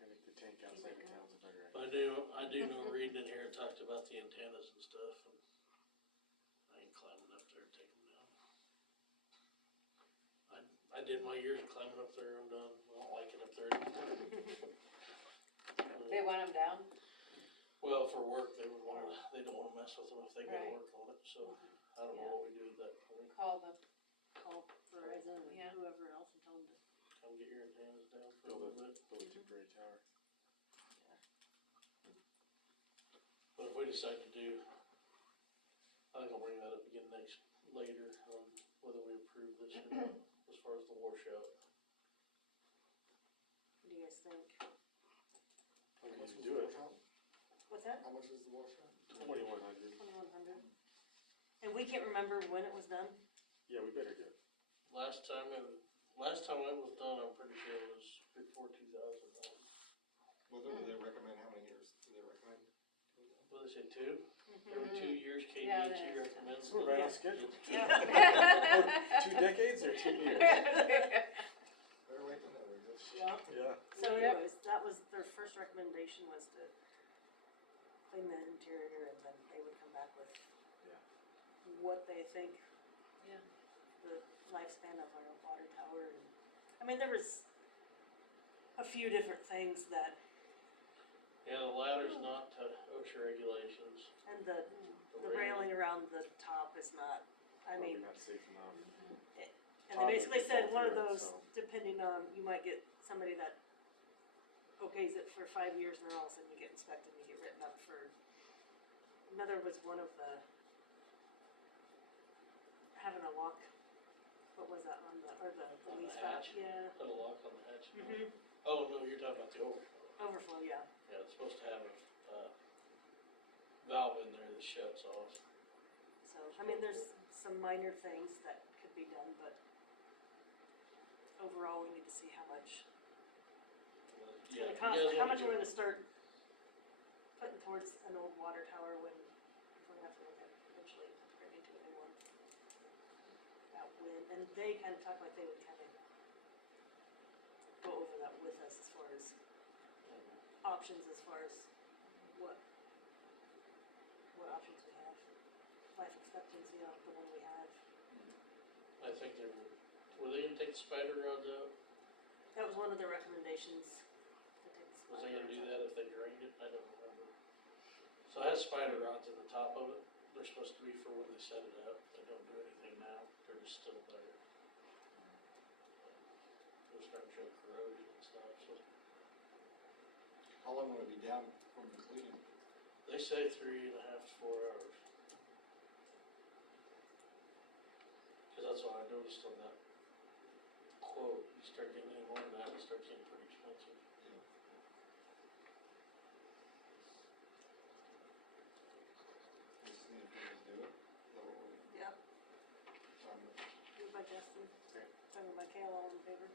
I think the tank outside the town's a better idea. I do know reading in here, it talked about the antennas and stuff, and I ain't climbing up there to take them down. I did my years of climbing up there, I'm done, I don't like it up there anymore. They want them down? Well, for work, they don't wanna mess with them if they gotta Right. work on it, so I don't know what we do at that point. Call them. call Verizon and Yeah. whoever else and tell them to. Come get your antennas down for a Build little a, bit. build a temporary tower. But if we decide to do, I think I'll bring that up again later on whether we approve this or not, as far as the washout. What do you guys think? We need to do it. What's that? How much is the washout? 2,100. 2,100. And we can't remember when it was done? Yeah, we better do it. Last time it was done, I'm pretty sure it was before 2001. Well, do they recommend, how many years do they recommend? What did they say, 2? Every 2 years Yeah, KDHE that's- recommends. We're right on schedule. Yeah. 2 decades or 2 years? Better late than never, yes. Yeah. Yeah. So anyways, that was, their first recommendation was to clean the interior and then they would come back with Yeah. what they think Yeah. the lifespan of our water tower. And I mean, there was a few different things that, Yeah, the ladder's not to OSHA regulations. and the railing around the top is not, I Probably mean, not safe enough. and they basically said one of Top of those, it, so. depending on, you might get somebody that okays it for 5 years and then all of a sudden you get inspected and you get written up for, another was one of the, having a lock, what was that on the, or the On the lease valve? hatch? Yeah. Put a lock on the hatch. Mm-hmm. Oh, no, you're talking about the overflow. Overflow, yeah. Yeah, it's supposed to have a valve in there that shuts off. So, I mean, there's some minor things that could be done, but overall, we need to see how much it's Yeah, gonna if you cost, guys how wanna much get- we're gonna start putting towards an old water tower when, if we're gonna have to look at eventually upgrading to a new one. That when, and they kind of talk like they would kind of go over that with us as far as options, as far as what options we have. Life expectancy of the one we have. I think were they gonna take the spider rods out? That was one of the recommendations. To take the Was they spider gonna do rods that if they drained it? I don't remember. So it has spider rods in the top of it. They're supposed to be for when they set it up. They don't do anything now. They're just still there. They're starting to show corrosion and stuff, so. How long will it be down from completing? They say 3.5 to 4 hours. Cause that's what I noticed on that quote. You start getting any more than that, it starts getting pretty expensive. We just need to do it. Is that what we're, Yep, um, moved by Justin, Okay. second by Kale, all in favor?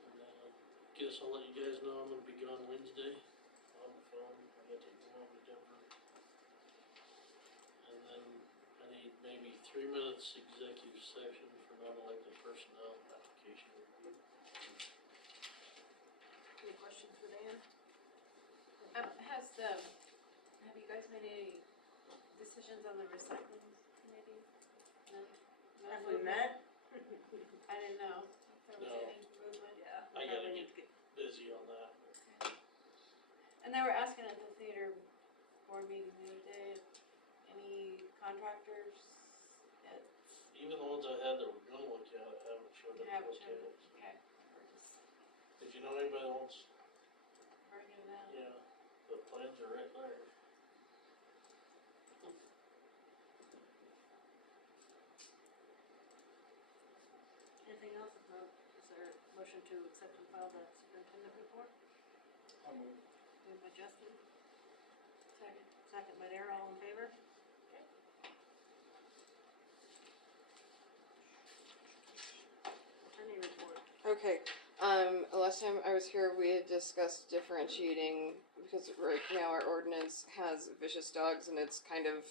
And then I guess I'll let you guys know I'm gonna be gone Wednesday on the phone. I gotta take my mom to Denver. And then I need maybe 3 minutes executive session from non-elected personnel application review. Any questions for Dan? Have you guys made any decisions on the recycling committee? No? No Have we movement? met? I didn't know if there was No. any movement. Yeah. I we gotta probably need to Busy on that. And they were asking at the theater board meeting the other day, any contractors at, Even the ones I had that were gonna look at it haven't showed up to have, look at it. okay, we're just Did you know anybody that wants, bringing it up. yeah, the plans are right there. Anything else? If not, is there a motion to accept and file the superintendent report? Moved by Justin, Second. second by Darrell, all in favor? Attorney report. Okay, last time I was here, we had discussed differentiating, because right now our ordinance has vicious dogs, and it's kind of,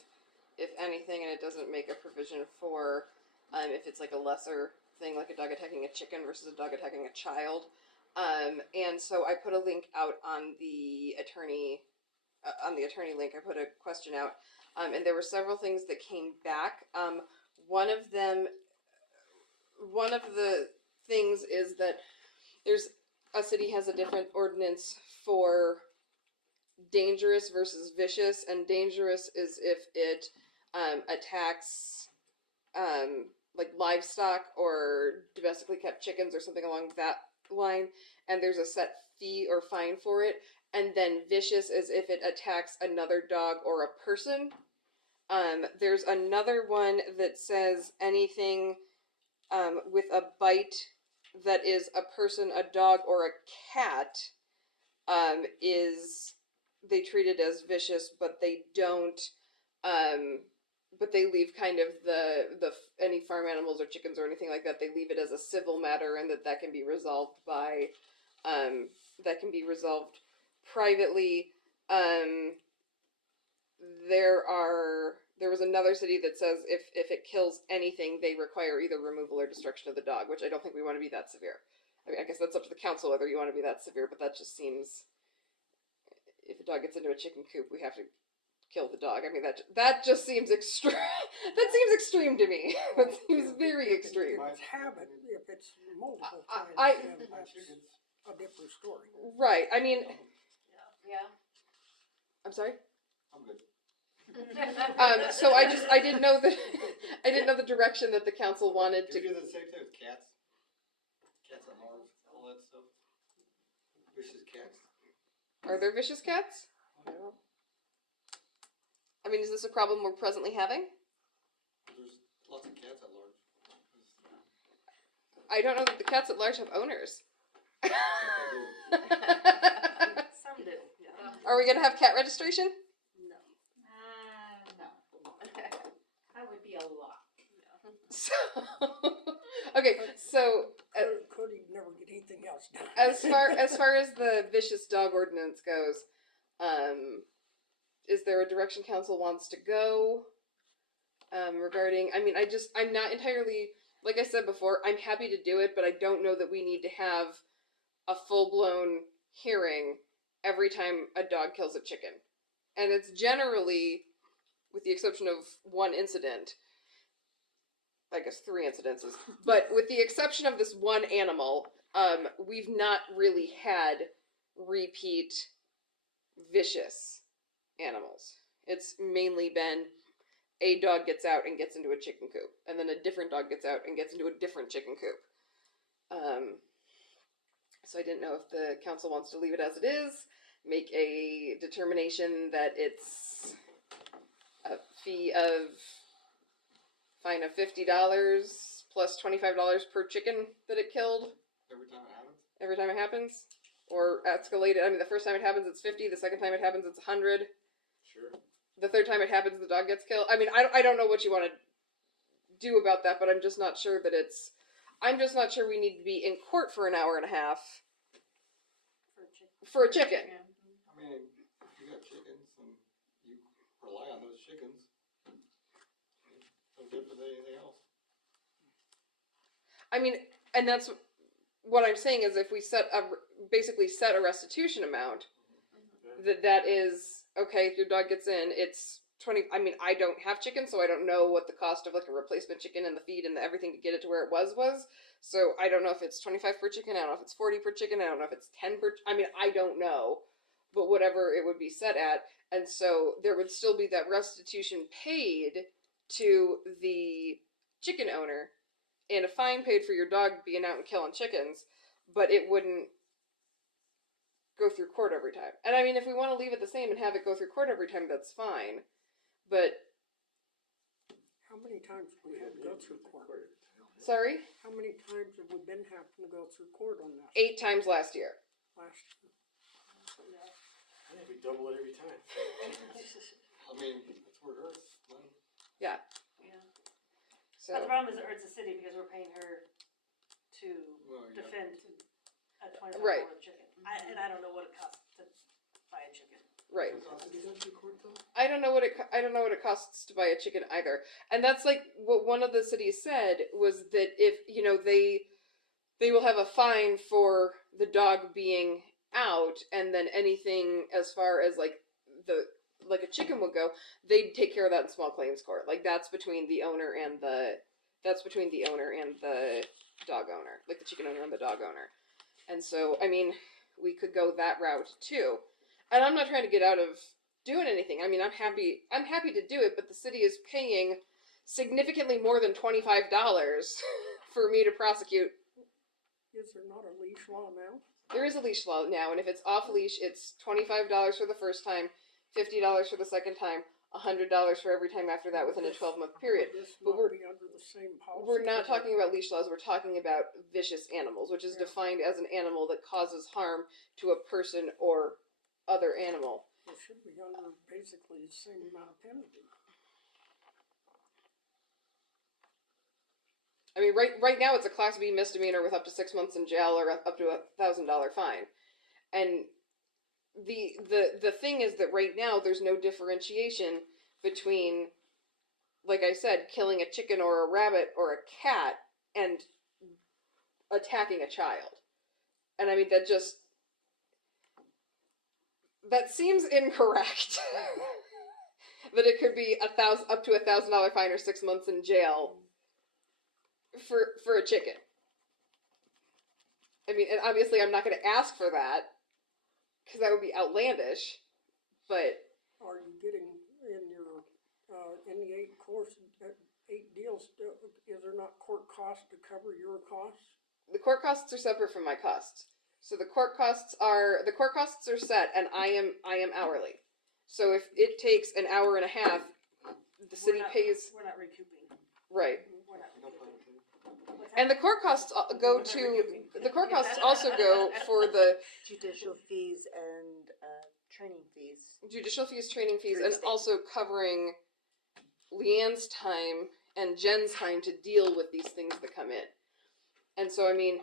if anything, and it doesn't make a provision for, if it's like a lesser thing, like a dog attacking a chicken versus a dog attacking a child. And so I put a link out on the attorney link. I put a question out, and there were several things that came back. One of the things is that a city has a different ordinance for dangerous versus vicious, and dangerous is if it attacks like livestock or domestically kept chickens or something along that line, and there's a set fee or fine for it. And then vicious is if it attacks another dog or a person. There's another one that says anything with a bite that is a person, a dog, or a cat is they treat it as vicious, but they don't. But they leave kind of the any farm animals or chickens or anything like that. They leave it as a civil matter, and that can be resolved by privately. There was another city that says if it kills anything, they require either removal or destruction of the dog, which I don't think we want to be that severe. I mean, I guess that's up to the council whether you want to be that severe, but that just seems, if a dog gets into a chicken coop, we have to kill the dog. I mean, that just seems extreme. That seems extreme to me. That seems very extreme. If it's habit, if it's multiple times, I- then that's a different story. Right. I mean, Yeah. I'm sorry. I'm good. So I didn't know the direction that the council wanted Do to. you do the same thing with cats? Cats at large, all that stuff? Vicious cats? Are there vicious cats? I mean, is this a problem we're presently having? There's lots of cats at large. I don't know that the cats at large have owners. Some do, yeah. Are we gonna have cat registration? No. No. That would be a lot. So, okay, so Could never get anything else done. as far as the vicious dog ordinance goes, is there a direction council wants to go regarding? I mean, I'm not entirely, like I said before, I'm happy to do it, but I don't know that we need to have a full-blown hearing every time a dog kills a chicken. And it's generally, with the exception of one incident, I guess 3 incidences, but with the exception of this one animal, we've not really had repeat vicious animals. It's mainly been a dog gets out and gets into a chicken coop, and then a different dog gets out and gets into a different chicken coop. So I didn't know if the council wants to leave it as it is, make a determination that it's a fine of $50 plus $25 per chicken that it killed Every time it happens? or escalated. I mean, the first time it happens, it's 50. The second time it happens, it's 100. Sure. The third time it happens, the dog gets killed. I mean, I don't know what you want to do about that, but I'm just not sure that I'm just not sure we need to be in court for an hour and a half For a chicken. for a chicken. Yeah. I mean, if you got chickens and you rely on those chickens, no different than anything else. I mean, and that's what I'm saying is if we basically set a restitution amount, that is, okay, if your dog gets in, it's 20, I mean, I don't have chickens, so I don't know what the cost of like a replacement chicken and the feed and everything to get it to where it was. So I don't know if it's 25 per chicken, I don't know if it's 40 per chicken, I don't know if it's 10 per, I mean, I don't know, but whatever it would be set at. And so there would still be that restitution paid to the chicken owner and a fine paid for your dog being out and killing chickens, but it wouldn't go through court every time. And I mean, if we want to leave it the same and have it go through court every time, that's fine. But How many times have we had to go through court? sorry, How many times have we been having to go through court on that 8 times last year. last year? I think we double it every time. I mean, that's where it hurts. Money. Yeah. Yeah. So But the problem is it hurts the city because we're paying her to Well, yeah. defend a $25 Right. chicken. And I don't know what it costs to buy a chicken. right. Have you gone through court though? I don't know what it costs to buy a chicken either. And that's like what one of the cities said was that if, you know, they will have a fine for the dog being out, and then anything as far as like a chicken would go, they'd take care of that in small claims court. Like that's between the owner and the dog owner, like the chicken owner and the dog owner. And so, I mean, we could go that route too. And I'm not trying to get out of doing anything. I mean, I'm happy to do it, but the city is paying significantly more than $25 for me to prosecute. Is there not a leash law now? There is a leash law now, and if it's off leash, it's $25 for the first time, $50 for the second time, $100 for every time after that within a 12-month period. Would this But not be under the same policy? We're not talking about leash laws, we're talking about vicious animals, which is defined as an animal that causes harm to a person or other animal. It should be under basically the same amount of penalty. I mean, right now it's a Class B misdemeanor with up to 6 months in jail or up to $1,000 fine. And the thing is that right now there's no differentiation between, like I said, killing a chicken or a rabbit or a cat and attacking a child. And I mean, that seems incorrect. That it could be up to $1,000 fine or 6 months in jail for a chicken. I mean, and obviously I'm not going to ask for that because that would be outlandish. But Are you getting in your, in the 8 deals, is there not court costs to cover your costs? the court costs are separate from my costs. So the court costs are set, and I am hourly. So if it takes an hour and a half, the city pays. We're not recouping. Right. We're not No recouping. pun intended. What's And the that? court costs go to the court costs also go for the Judicial fees and, training fees. judicial fees, training fees, Through and the state. also covering Leanne's time and Jen's time to deal with these things that come in. And so, I mean,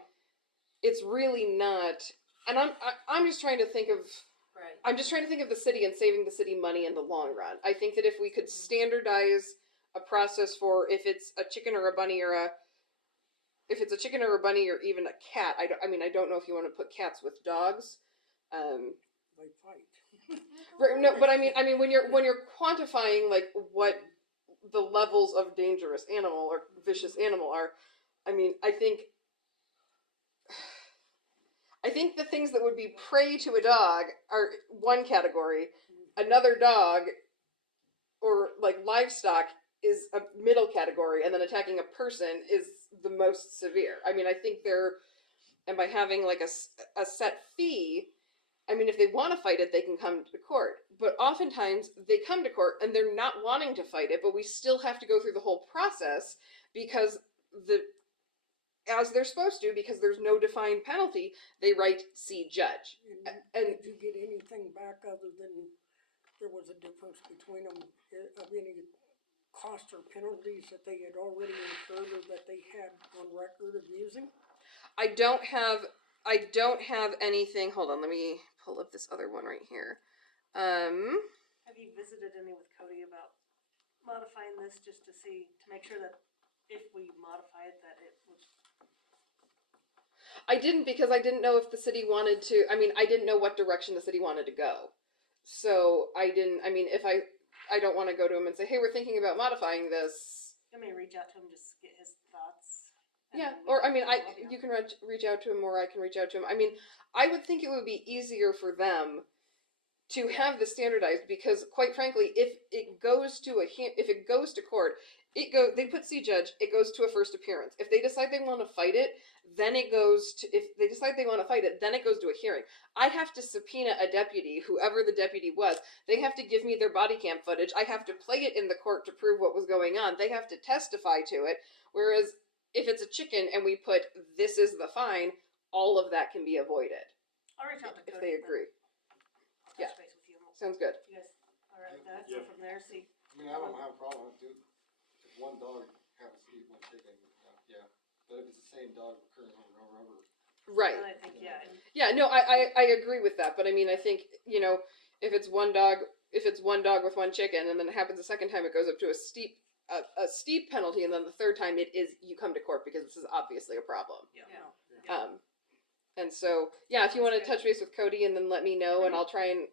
it's really not. And I'm just trying to think of. Right. I'm just trying to think of the city and saving the city money in the long run. I think that if we could standardize a process for if it's a chicken or a bunny or if it's a chicken or a bunny or even a cat. I don't know if you want to put cats with dogs. They fight. Right, no, but I mean, when you're quantifying like what the levels of dangerous animal or vicious animal are, I mean, I think the things that would be prey to a dog are one category. Another dog or like livestock is a middle category, and then attacking a person is the most severe. I mean, I think and by having like a set fee, I mean, if they want to fight it, they can come to court. But oftentimes, they come to court and they're not wanting to fight it, but we still have to go through the whole process because as they're supposed to, because there's no defined penalty, they write "see judge." And did you get anything back other than there was a difference between them of any costs or penalties that they had already incurred or that they had on record of using? I don't have anything. Hold on, let me pull up this other one right here. Have you visited any with Cody about modifying this just to make sure that if we modify it, that it would I didn't because I didn't know if the city wanted to, I mean, I didn't know what direction the city wanted to go. So I didn't, I mean, if I don't want to go to him and say, hey, we're thinking about modifying this. I may reach out to him, just get his thoughts. and Yeah, then we or I can mean, follow up, yeah. you can reach out to him, or I can reach out to him. I mean, I would think it would be easier for them to have this standardized because, quite frankly, if it goes to if it goes to court, they put C judge, it goes to a first appearance. If they decide they want to fight it, then it goes to, if they decide they want to fight it, then it goes to a hearing. I have to subpoena a deputy, whoever the deputy was. They have to give me their body cam footage. I have to play it in the court to prove what was going on. They have to testify to it. Whereas if it's a chicken and we put, this is the fine, all of that can be avoided. I'll reach out to If Cody. they then. agree. I'll Yeah. touch base with you. Sounds good. You guys, all right, with that, Yeah. so from there, see. I mean, I don't have a problem with it, if one dog happens to eat one chicken, yeah, but if it's the same dog occurring over and over. Right. And I think, yeah, and Yeah, no, I agree with that, but I mean, I think, you know, if it's one dog with one chicken, and then it happens a second time, it goes up to a steep penalty, and then the third time it is, you come to court because this is obviously a problem. yeah, Yeah. no. And so, yeah, if you want to touch base with Cody and then let me know, and I'll try and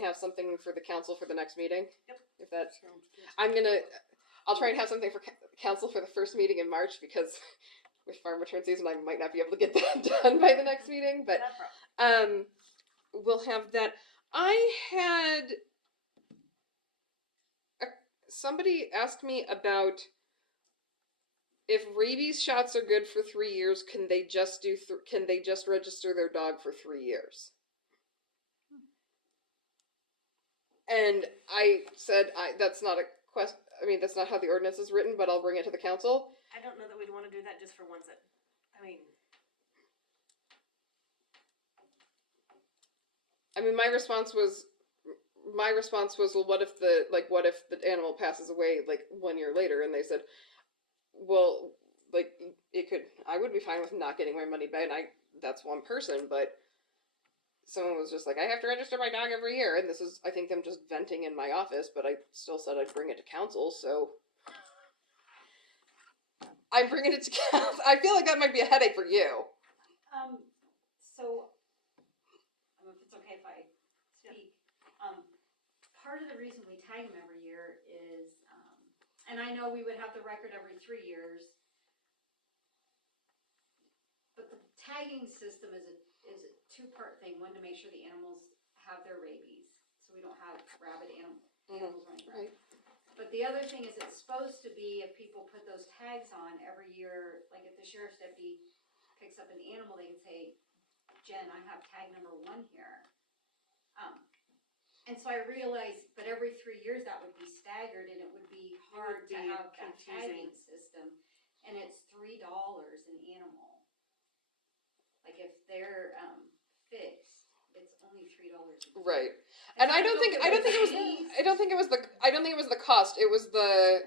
have something for the council for the next meeting. Yep. If that, I'll try and have something for council for the first meeting in March because with farm return season, I might not be able to get that done by the next meeting, but Not a problem. we'll have that. I had somebody asked me about if rabies shots are good for 3 years. Can they just register their dog for 3 years? And I said, that's not a question. I mean, that's not how the ordinance is written, but I'll bring it to the council. I don't know that we'd wanna do that just for ones that, I mean, my response was, well, what if the animal passes away like 1 year later? And they said, well, like I would be fine with not getting my money back. And that's one person, but someone was just like, I have to register my dog every year. And this is, I think, them just venting in my office, but I still said I'd bring it to council. So I'm bringing it to council. I feel like that might be a headache for you. So, if it's okay if I speak, part of the reason we tag them every year is, and I know we would have the record every 3 years, but the tagging system is a two-part thing. One, to make sure the animals have their rabies, so we don't have rabid animals running around. Right. But the other thing is, it's supposed to be, if people put those tags on every year, like if the sheriff's deputy picks up an animal, they can say, Jen, I have tag number 1 here. And so I realized, but every 3 years that would be staggered, and it would be hard to be have that confusing. tagging system. And it's $3 an animal. Like if they're fixed, it's only $3. Right. And I don't think it was the cost. It was the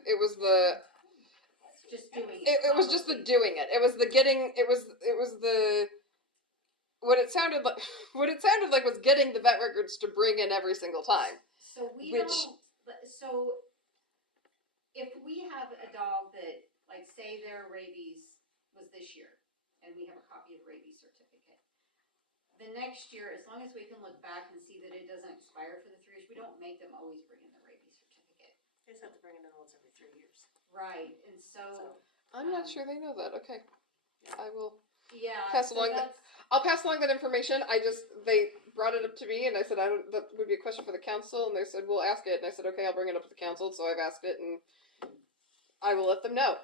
Just doing it. it was just the doing it. It was the getting. It was the what it sounded like. What it sounded like was getting the vet records to bring in every single time. So we Which- don't, so if we have a dog that, like, say their rabies was this year, and we have a copy of rabies certificate, the next year, as long as we can look back and see that it doesn't expire for the 3 years, we don't make them always bring in the rabies certificate. they just have to bring it in once every 3 years. Right, and so, I'm not sure they know that. Okay, I will. yeah, Pass so along that's, I'll pass along that information. They brought it up to me, and I said, that would be a question for the council, and they said, we'll ask it, and I said, okay, I'll bring it up to the council, so I've asked it, and I will let them know.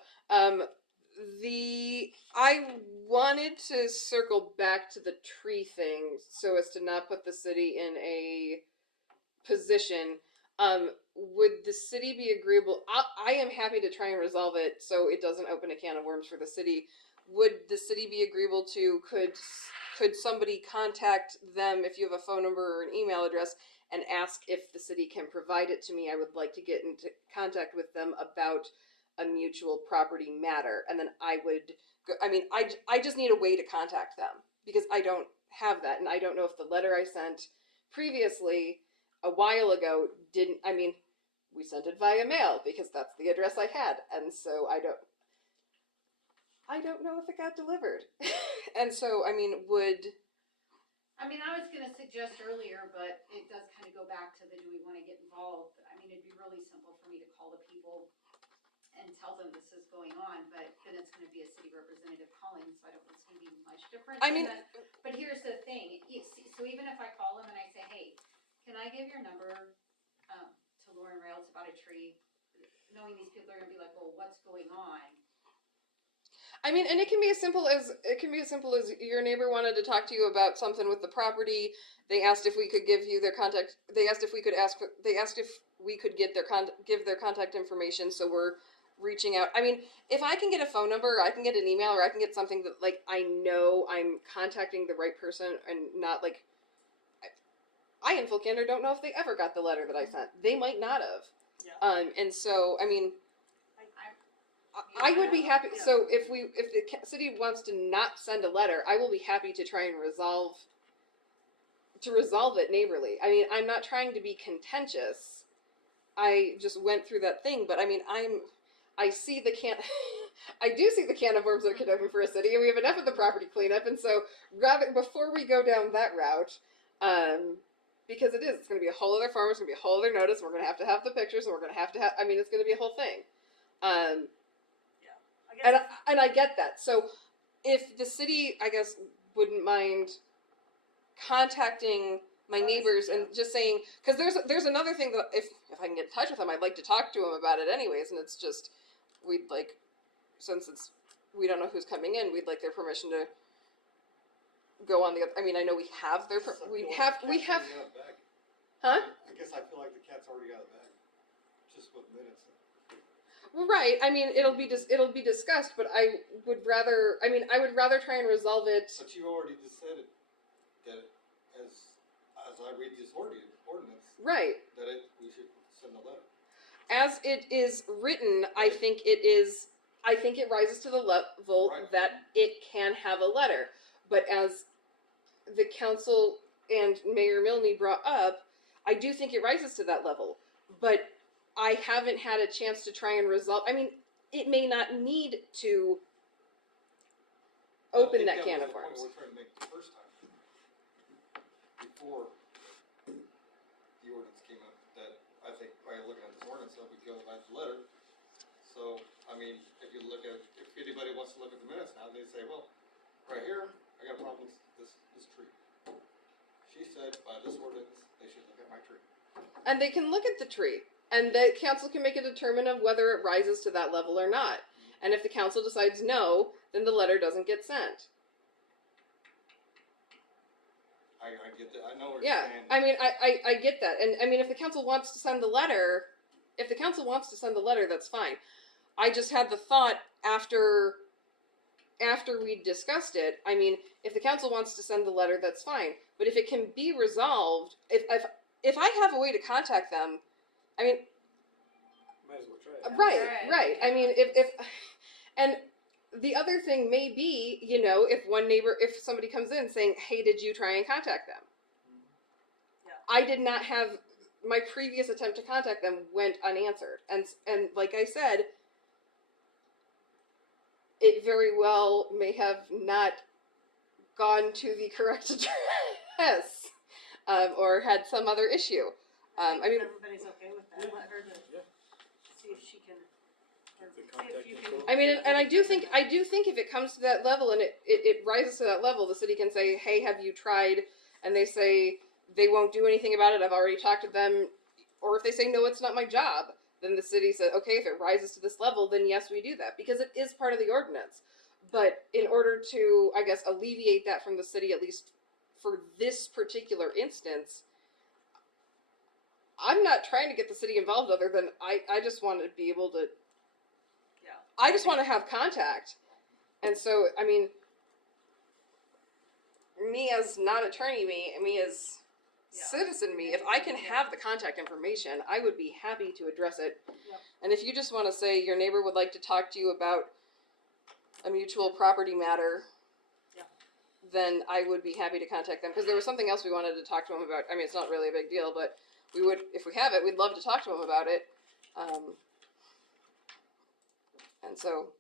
I wanted to circle back to the tree thing, so as to not put the city in a position. Would the city be agreeable? I am happy to try and resolve it, so it doesn't open a can of worms for the city. Would the city be agreeable to, could somebody contact them if you have a phone number or an email address and ask if the city can provide it to me? I would like to get into contact with them about a mutual property matter. And then I would go, I just need a way to contact them because I don't have that. And I don't know if the letter I sent previously a while ago we sent it via mail because that's the address I had. And so I don't know if it got delivered. And so, I mean, I mean, I was gonna suggest earlier, but it does kind of go back to the, do we wanna get involved? I mean, it'd be really simple for me to call the people and tell them this is going on, but then it's gonna be a city representative calling, so I don't think it's gonna be much different. I mean, But here's the thing, so even if I call them and I say, hey, can I give your number, to Lauren Rails about a tree? Knowing these people are gonna be like, well, what's going on? I mean, and it can be as simple as your neighbor wanted to talk to you about something with the property. They asked if we could give you their contact. They asked if we could get give their contact information. So we're reaching out. I mean, if I can get a phone number, or I can get an email, or I can get something that like I know I'm contacting the right person and not like. I in full candor don't know if they ever got the letter that I sent. They might not have. Yeah. And so I mean. I would be happy. So if the city wants to not send a letter, I will be happy to try and resolve it neighborly. I mean, I'm not trying to be contentious. I just went through that thing, but I mean, I see the can. I do see the can of worms that could open for a city, and we have enough of the property cleanup. And so, rather before we go down that route, because it's going to be a whole other form. It's going to be a whole other notice. And we're going to have the pictures, and we're going to have. I mean, it's going to be a whole thing. And I get that. So if the city, I guess, wouldn't mind contacting my neighbors and just saying, because there's another thing that if I can get in touch with them, I'd like to talk to them about it anyways. And it's just, since we don't know who's coming in, we'd like their permission to go on the other. I mean, I know we have their, huh? I guess I feel like the cat's already out of the bag, just with minutes. Well, right. I mean, it'll be discussed, but I would rather try and resolve it. But you already just said it, that as I read this ordinance, Right. that we should send a letter. As it is written, I think it rises to the level that it can have a letter. But as the council and Mayor Milne brought up, I do think it rises to that level. But I haven't had a chance to try and resolve. I mean, it may not need to open that can of worms. We're trying to make the first time, before the ordinance came up, that I think by looking at this ordinance, that we go by the letter. So, I mean, if anybody wants to look at the minutes now, they say, well, right here, I got a problem with this tree. She said by this ordinance, they should look at my tree. And they can look at the tree. And the council can make a determination of whether it rises to that level or not. And if the council decides no, then the letter doesn't get sent. I get that. I know what you're saying. I mean, I get that. And I mean, if the council wants to send the letter, that's fine. I just had the thought after we discussed it. I mean, if the council wants to send the letter, that's fine. But if it can be resolved, if I have a way to contact them, I mean, might as well try it. Right. I mean, if and the other thing may be, if somebody comes in saying, "Hey, did you try and contact them?" Yeah. I did not have my previous attempt to contact them went unanswered, and like I said, it very well may have not gone to the correct address, or had some other issue. I mean, if everybody's okay with that, let her see if she can, or The see if contact you info. can. I mean, and I do think if it comes to that level and it rises to that level, the city can say, "Hey, have you tried?" And they say they won't do anything about it. I've already talked to them. Or if they say, "No, it's not my job," then the city said, "Okay, if it rises to this level, then yes, we do that," because it is part of the ordinance. But in order to, I guess, alleviate that from the city, at least for this particular instance, I'm not trying to get the city involved other than I just want to be able to, Yeah. I just want to have contact. And so, I mean, me as not attorney me as citizen me, if I can have the contact information, I would be happy to address it. Yep. And if you just want to say your neighbor would like to talk to you about a mutual property matter, then I would be happy to contact them, because there was something else we wanted to talk to them about. I mean, it's not really a big deal, but we would, if we have it, we'd love to talk to them about it. And so,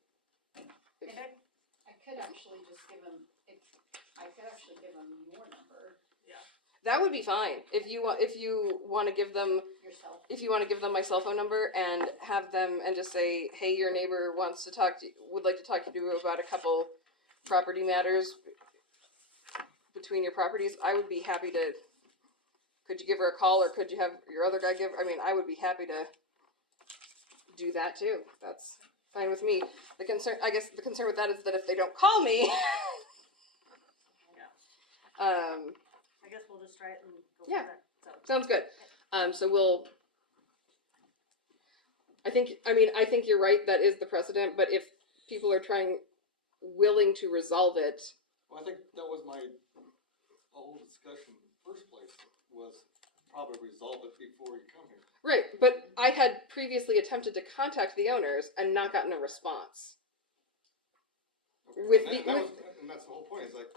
I could actually just give them, if I could actually give them your number That would be fine. If you want to give them yourself. my cell phone number and have them and just say, hey, your neighbor wants to talk to you, would like to talk to you about a couple property matters between your properties, I would be happy to. Could you give her a call, or could you have your other guy give? I mean, I would be happy to do that too. That's fine with me. The concern with that is that if they don't call me, I guess we'll just try it and go Yeah. from there, so. sounds good. So we'll. I think you're right. That is the precedent. But if people are willing to resolve it, Well, I think that was my whole discussion in the first place, was probably resolve it before you come here. right? But I had previously attempted to contact the owners and not gotten a response. Okay. With And the- that with- was, and that's the whole point, is like,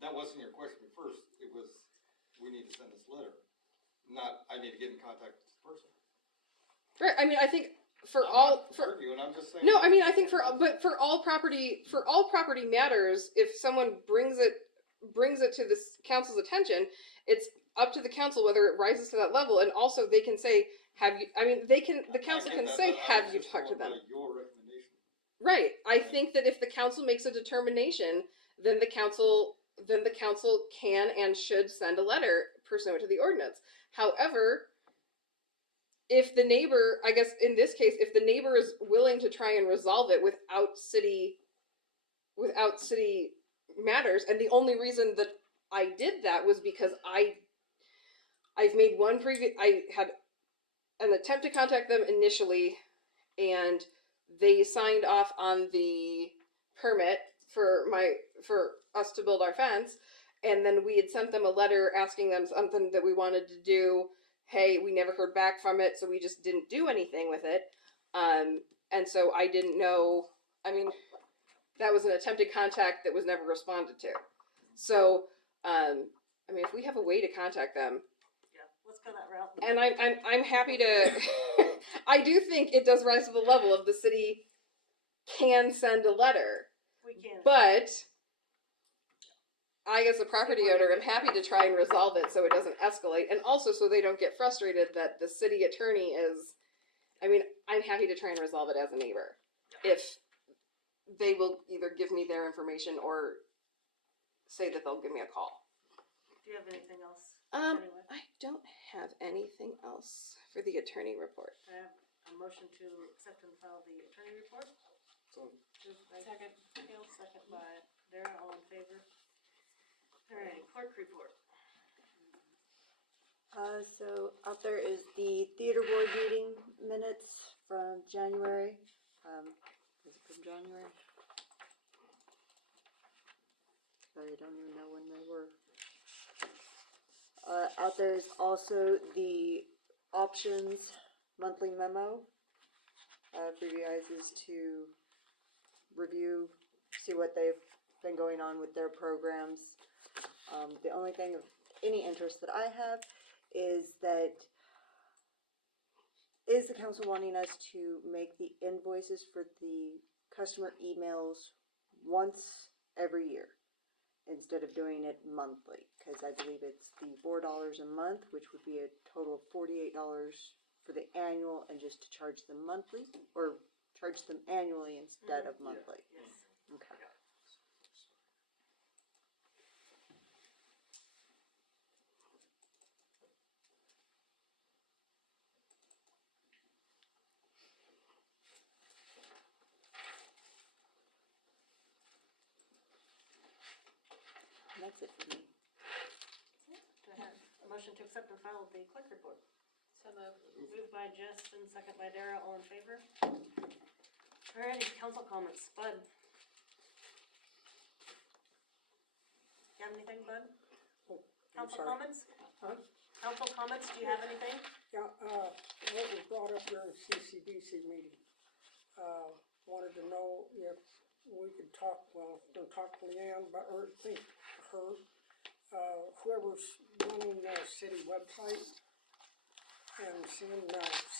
that wasn't your question at first, it was, we need to send this letter, not, I need to get in contact with this person. Right. I mean, I think for I'm all not for. arguing, I'm just saying. No, I mean, I think for all property matters, if someone brings it to this council's attention, it's up to the council whether it rises to that level, and also they can say, the council I can get that, say, but I have was you just talked to going them? by your recommendation. Right. I think that if the council makes a determination, then the council can and should send a letter pursuant to the ordinance. However, if the neighbor, I guess in this case, if the neighbor is willing to try and resolve it without city matters, and the only reason that I did that was because I had an attempt to contact them initially, and they signed off on the permit for us to build our fence, and then we had sent them a letter asking them something that we wanted to do. Hey, we never heard back from it, so we just didn't do anything with it. And so I didn't know, I mean, that was an attempted contact that was never responded to. So, I mean, if we have a way to contact them, Yeah, let's go that route. and I'm happy to, I do think it does rise to the level of the city can send a letter, We can. but I, as a property owner, am happy to try and resolve it so it doesn't escalate, and also so they don't get frustrated that the city attorney is, I mean, I'm happy to try and resolve it as a neighbor. If they will either give me their information or say that they'll give me a call. Do you have anything else? Anyway, I don't have anything else for the attorney report. I have a motion to accept and file the attorney report. So, Moved by Hill, second by Dara, all in favor. Alright, clerk report. So out there is the theater board meeting minutes from January. Was it from January? I don't even know when they were. Out there is also the options monthly memo, for you guys is to review, see what they've been going on with their programs. The only thing of any interest that I have is the council wanting us to make the invoices for the customer emails once every year instead of doing it monthly, because I believe it's the $4 a month, which would be a total of $48 for the annual, and just to charge them monthly, or charge them annually instead of monthly. Yes. Okay. That's it for me. Do I have a motion to accept and file the clerk report? So moved. Moved by Justin, second by Dara, all in favor? Alrighty, council comments, Bud. You have anything, Bud? Oh, I'm Council sorry. comments? Huh? Council comments, do you have anything? Yeah, what was brought up during CCDC meeting, wanted to know if we could talk, don't talk to Leanne, but, or think her, whoever's running the city website, and seeing,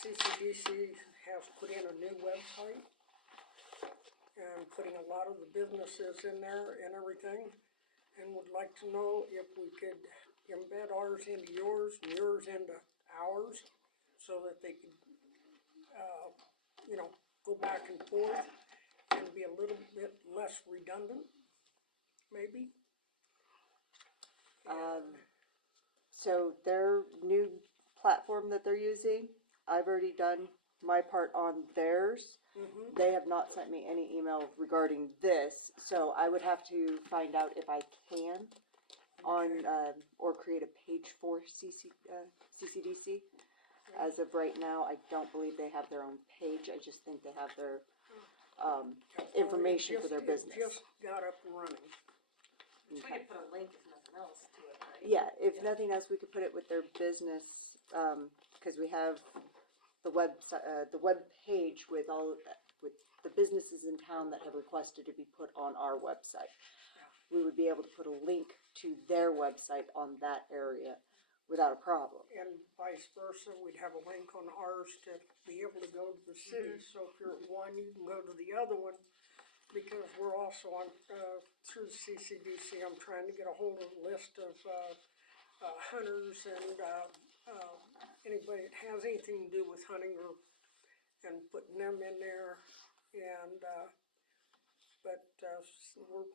CCDC has put in a new website, and putting a lot of the businesses in there and everything, and would like to know if we could embed ours into yours and yours into ours, so that they could, go back and forth and be a little bit less redundant, maybe. So their new platform that they're using, I've already done my part on theirs. Mhm. They have not sent me any email regarding this, so I would have to find out if I can on, or create a page for CCDC. As of right now, I don't believe they have their own page, I just think they have their, information for their It business. just got up and running. We could put a link if nothing else to it, right? Yeah, if nothing else, we could put it with their business, cause we have the website, the web page with all, with the businesses in town that have requested to be put on our website. We would be able to put a link to their website on that area without a problem. And vice versa, we'd have a link on ours to be able to go to the city, so if you're at one, you can go to the other one. Because we're also on, through CCDC, I'm trying to get a hold of a list of, hunters and, anybody that has anything to do with hunting or, and putting them in there. And, we're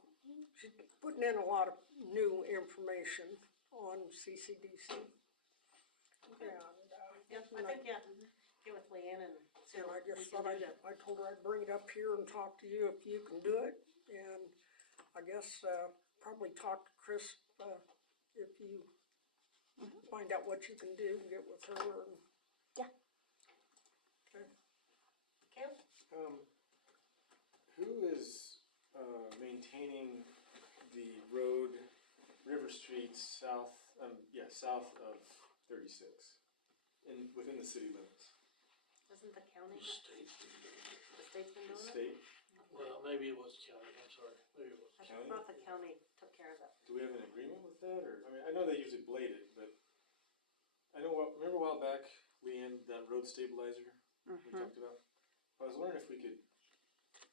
putting in a lot of new information on CCDC. And, Yeah, I think, get with Leanne and see and I what we just can thought do to. I told her I'd bring it up here and talk to you if you can do it. And I guess, probably talk to Chris, if you find out what you can do, get with her and. Yeah. Okay. Caleb? Who is, maintaining the road, River Street south of 36, within the city limits? Isn't the county, The state. the state's been The doing it? state, Well, maybe it was county, I'm sorry, maybe it was. I County? thought the county took care of that. do we have an agreement with that, or, I mean, I know they usually blade it, but I know, remember a while back, Leanne, that road stabilizer we talked about? I was wondering if we could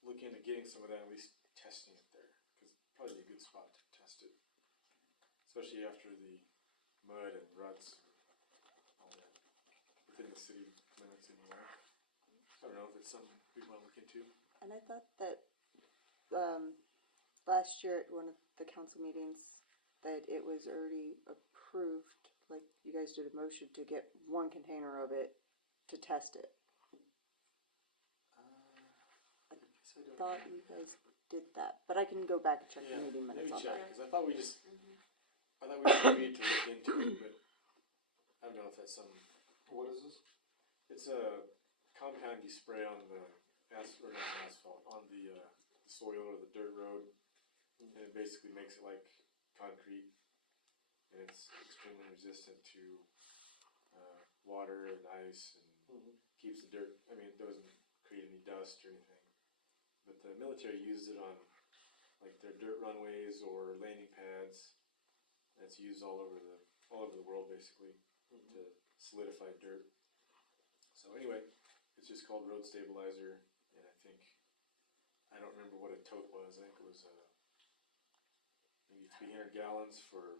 look into getting some of that, at least testing it there, cause probably be a good spot to test it. Especially after the mud and ruts, and all that, within the city limits anyway. I don't know if it's something we wanna look into. And I thought that, last year at one of the council meetings, that it was already approved, like you guys did a motion to get one container of it to test it. I guess I don't. Thought you guys did that, but I can go back and check the Yeah, meeting minutes maybe on check, that. cause I thought we just agreed to look into it, but I don't know if that's something. What is this? It's a compound you spray on the asphalt, on the soil or the dirt road, and it basically makes it like concrete, and it's extremely resistant to water and ice, and keeps the dirt. I mean, it doesn't create any dust or anything. But the military used it on like their dirt runways or landing pads. And it's used all over the world basically to solidify dirt. So anyway, it's just called road stabilizer, and I don't remember what a tote was. I think it was maybe 300 gallons for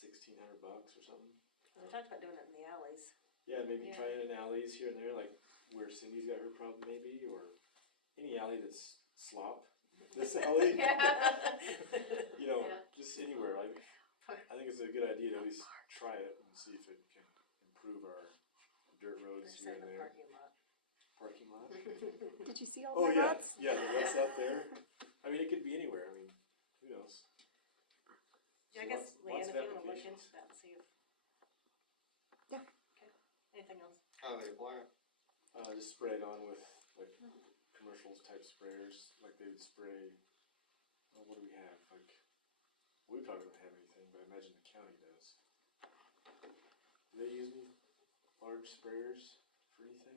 $1,600 or something. We talked about doing it in the alleys. Yeah, maybe Yeah. try it in alleys here and there, like where Cindy's got her problem maybe, or any alley that's slop. This alley, Yeah. just anywhere. I think it's a good idea to at least try it and see if it can improve our dirt roads They're here saying and the there. parking lot. Parking lot? Did you see all Oh, the yeah, ruts? yeah, the ruts out there. I mean, it could be anywhere. I mean, who knows? Yeah, I So guess, lots Leanne, of if you wanna look applications. into that and see if. Yeah. Okay, anything else? How do they apply it? Just spray it on with like commercials type sprayers, like they would spray. Well, what do we have? Like, we probably don't have anything, but I imagine the county does. Do they use any large sprayers for anything?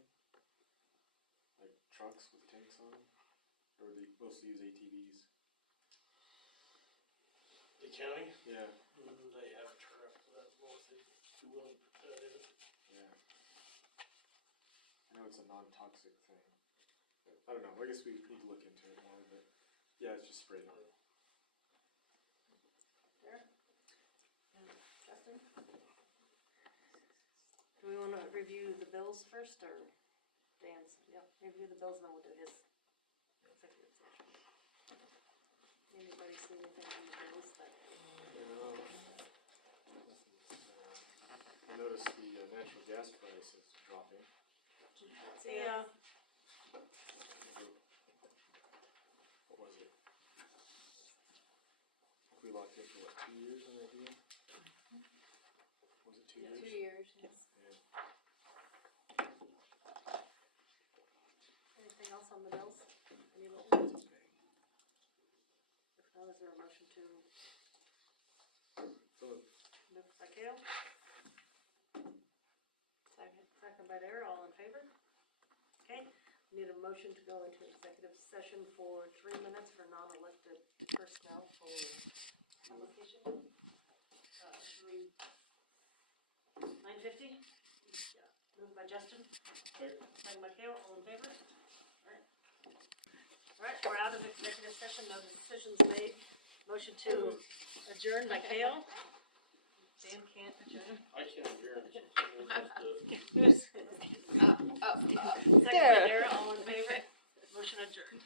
Like trucks with tanks on them? Or do they mostly use ATVs? The county, Yeah, they have a truck, but I don't know if they'd be willing to put that in. yeah. I know it's a non-toxic thing. But I don't know, I guess we need to look into it more, but yeah, it's just sprayed on. review the bills first, or Dan's, yeah, review the bills and then we'll do his executive session. Anybody see anything on the bills that? I noticed the natural gas price is dropping. Yeah. What was it? We locked in for what, 2 years on that deal? Was it 2 years? 2 years, yes. Yeah. Anything else on the bills? Anybody? It's okay. If not, is there a motion to So, move by Kale? Second by Dara, all in favor? Okay, need a motion to go into executive session for 3 minutes for non-elected personnel for publication. 9:50? Yeah, moved by Justin, second by Kale, all in favor? Alright. Alright, we're out of executive session, no decisions made. Motion to adjourn by Kale. Dan can't adjourn. I can't guarantee. Second by There. Dara, all in favor? Motion adjourned.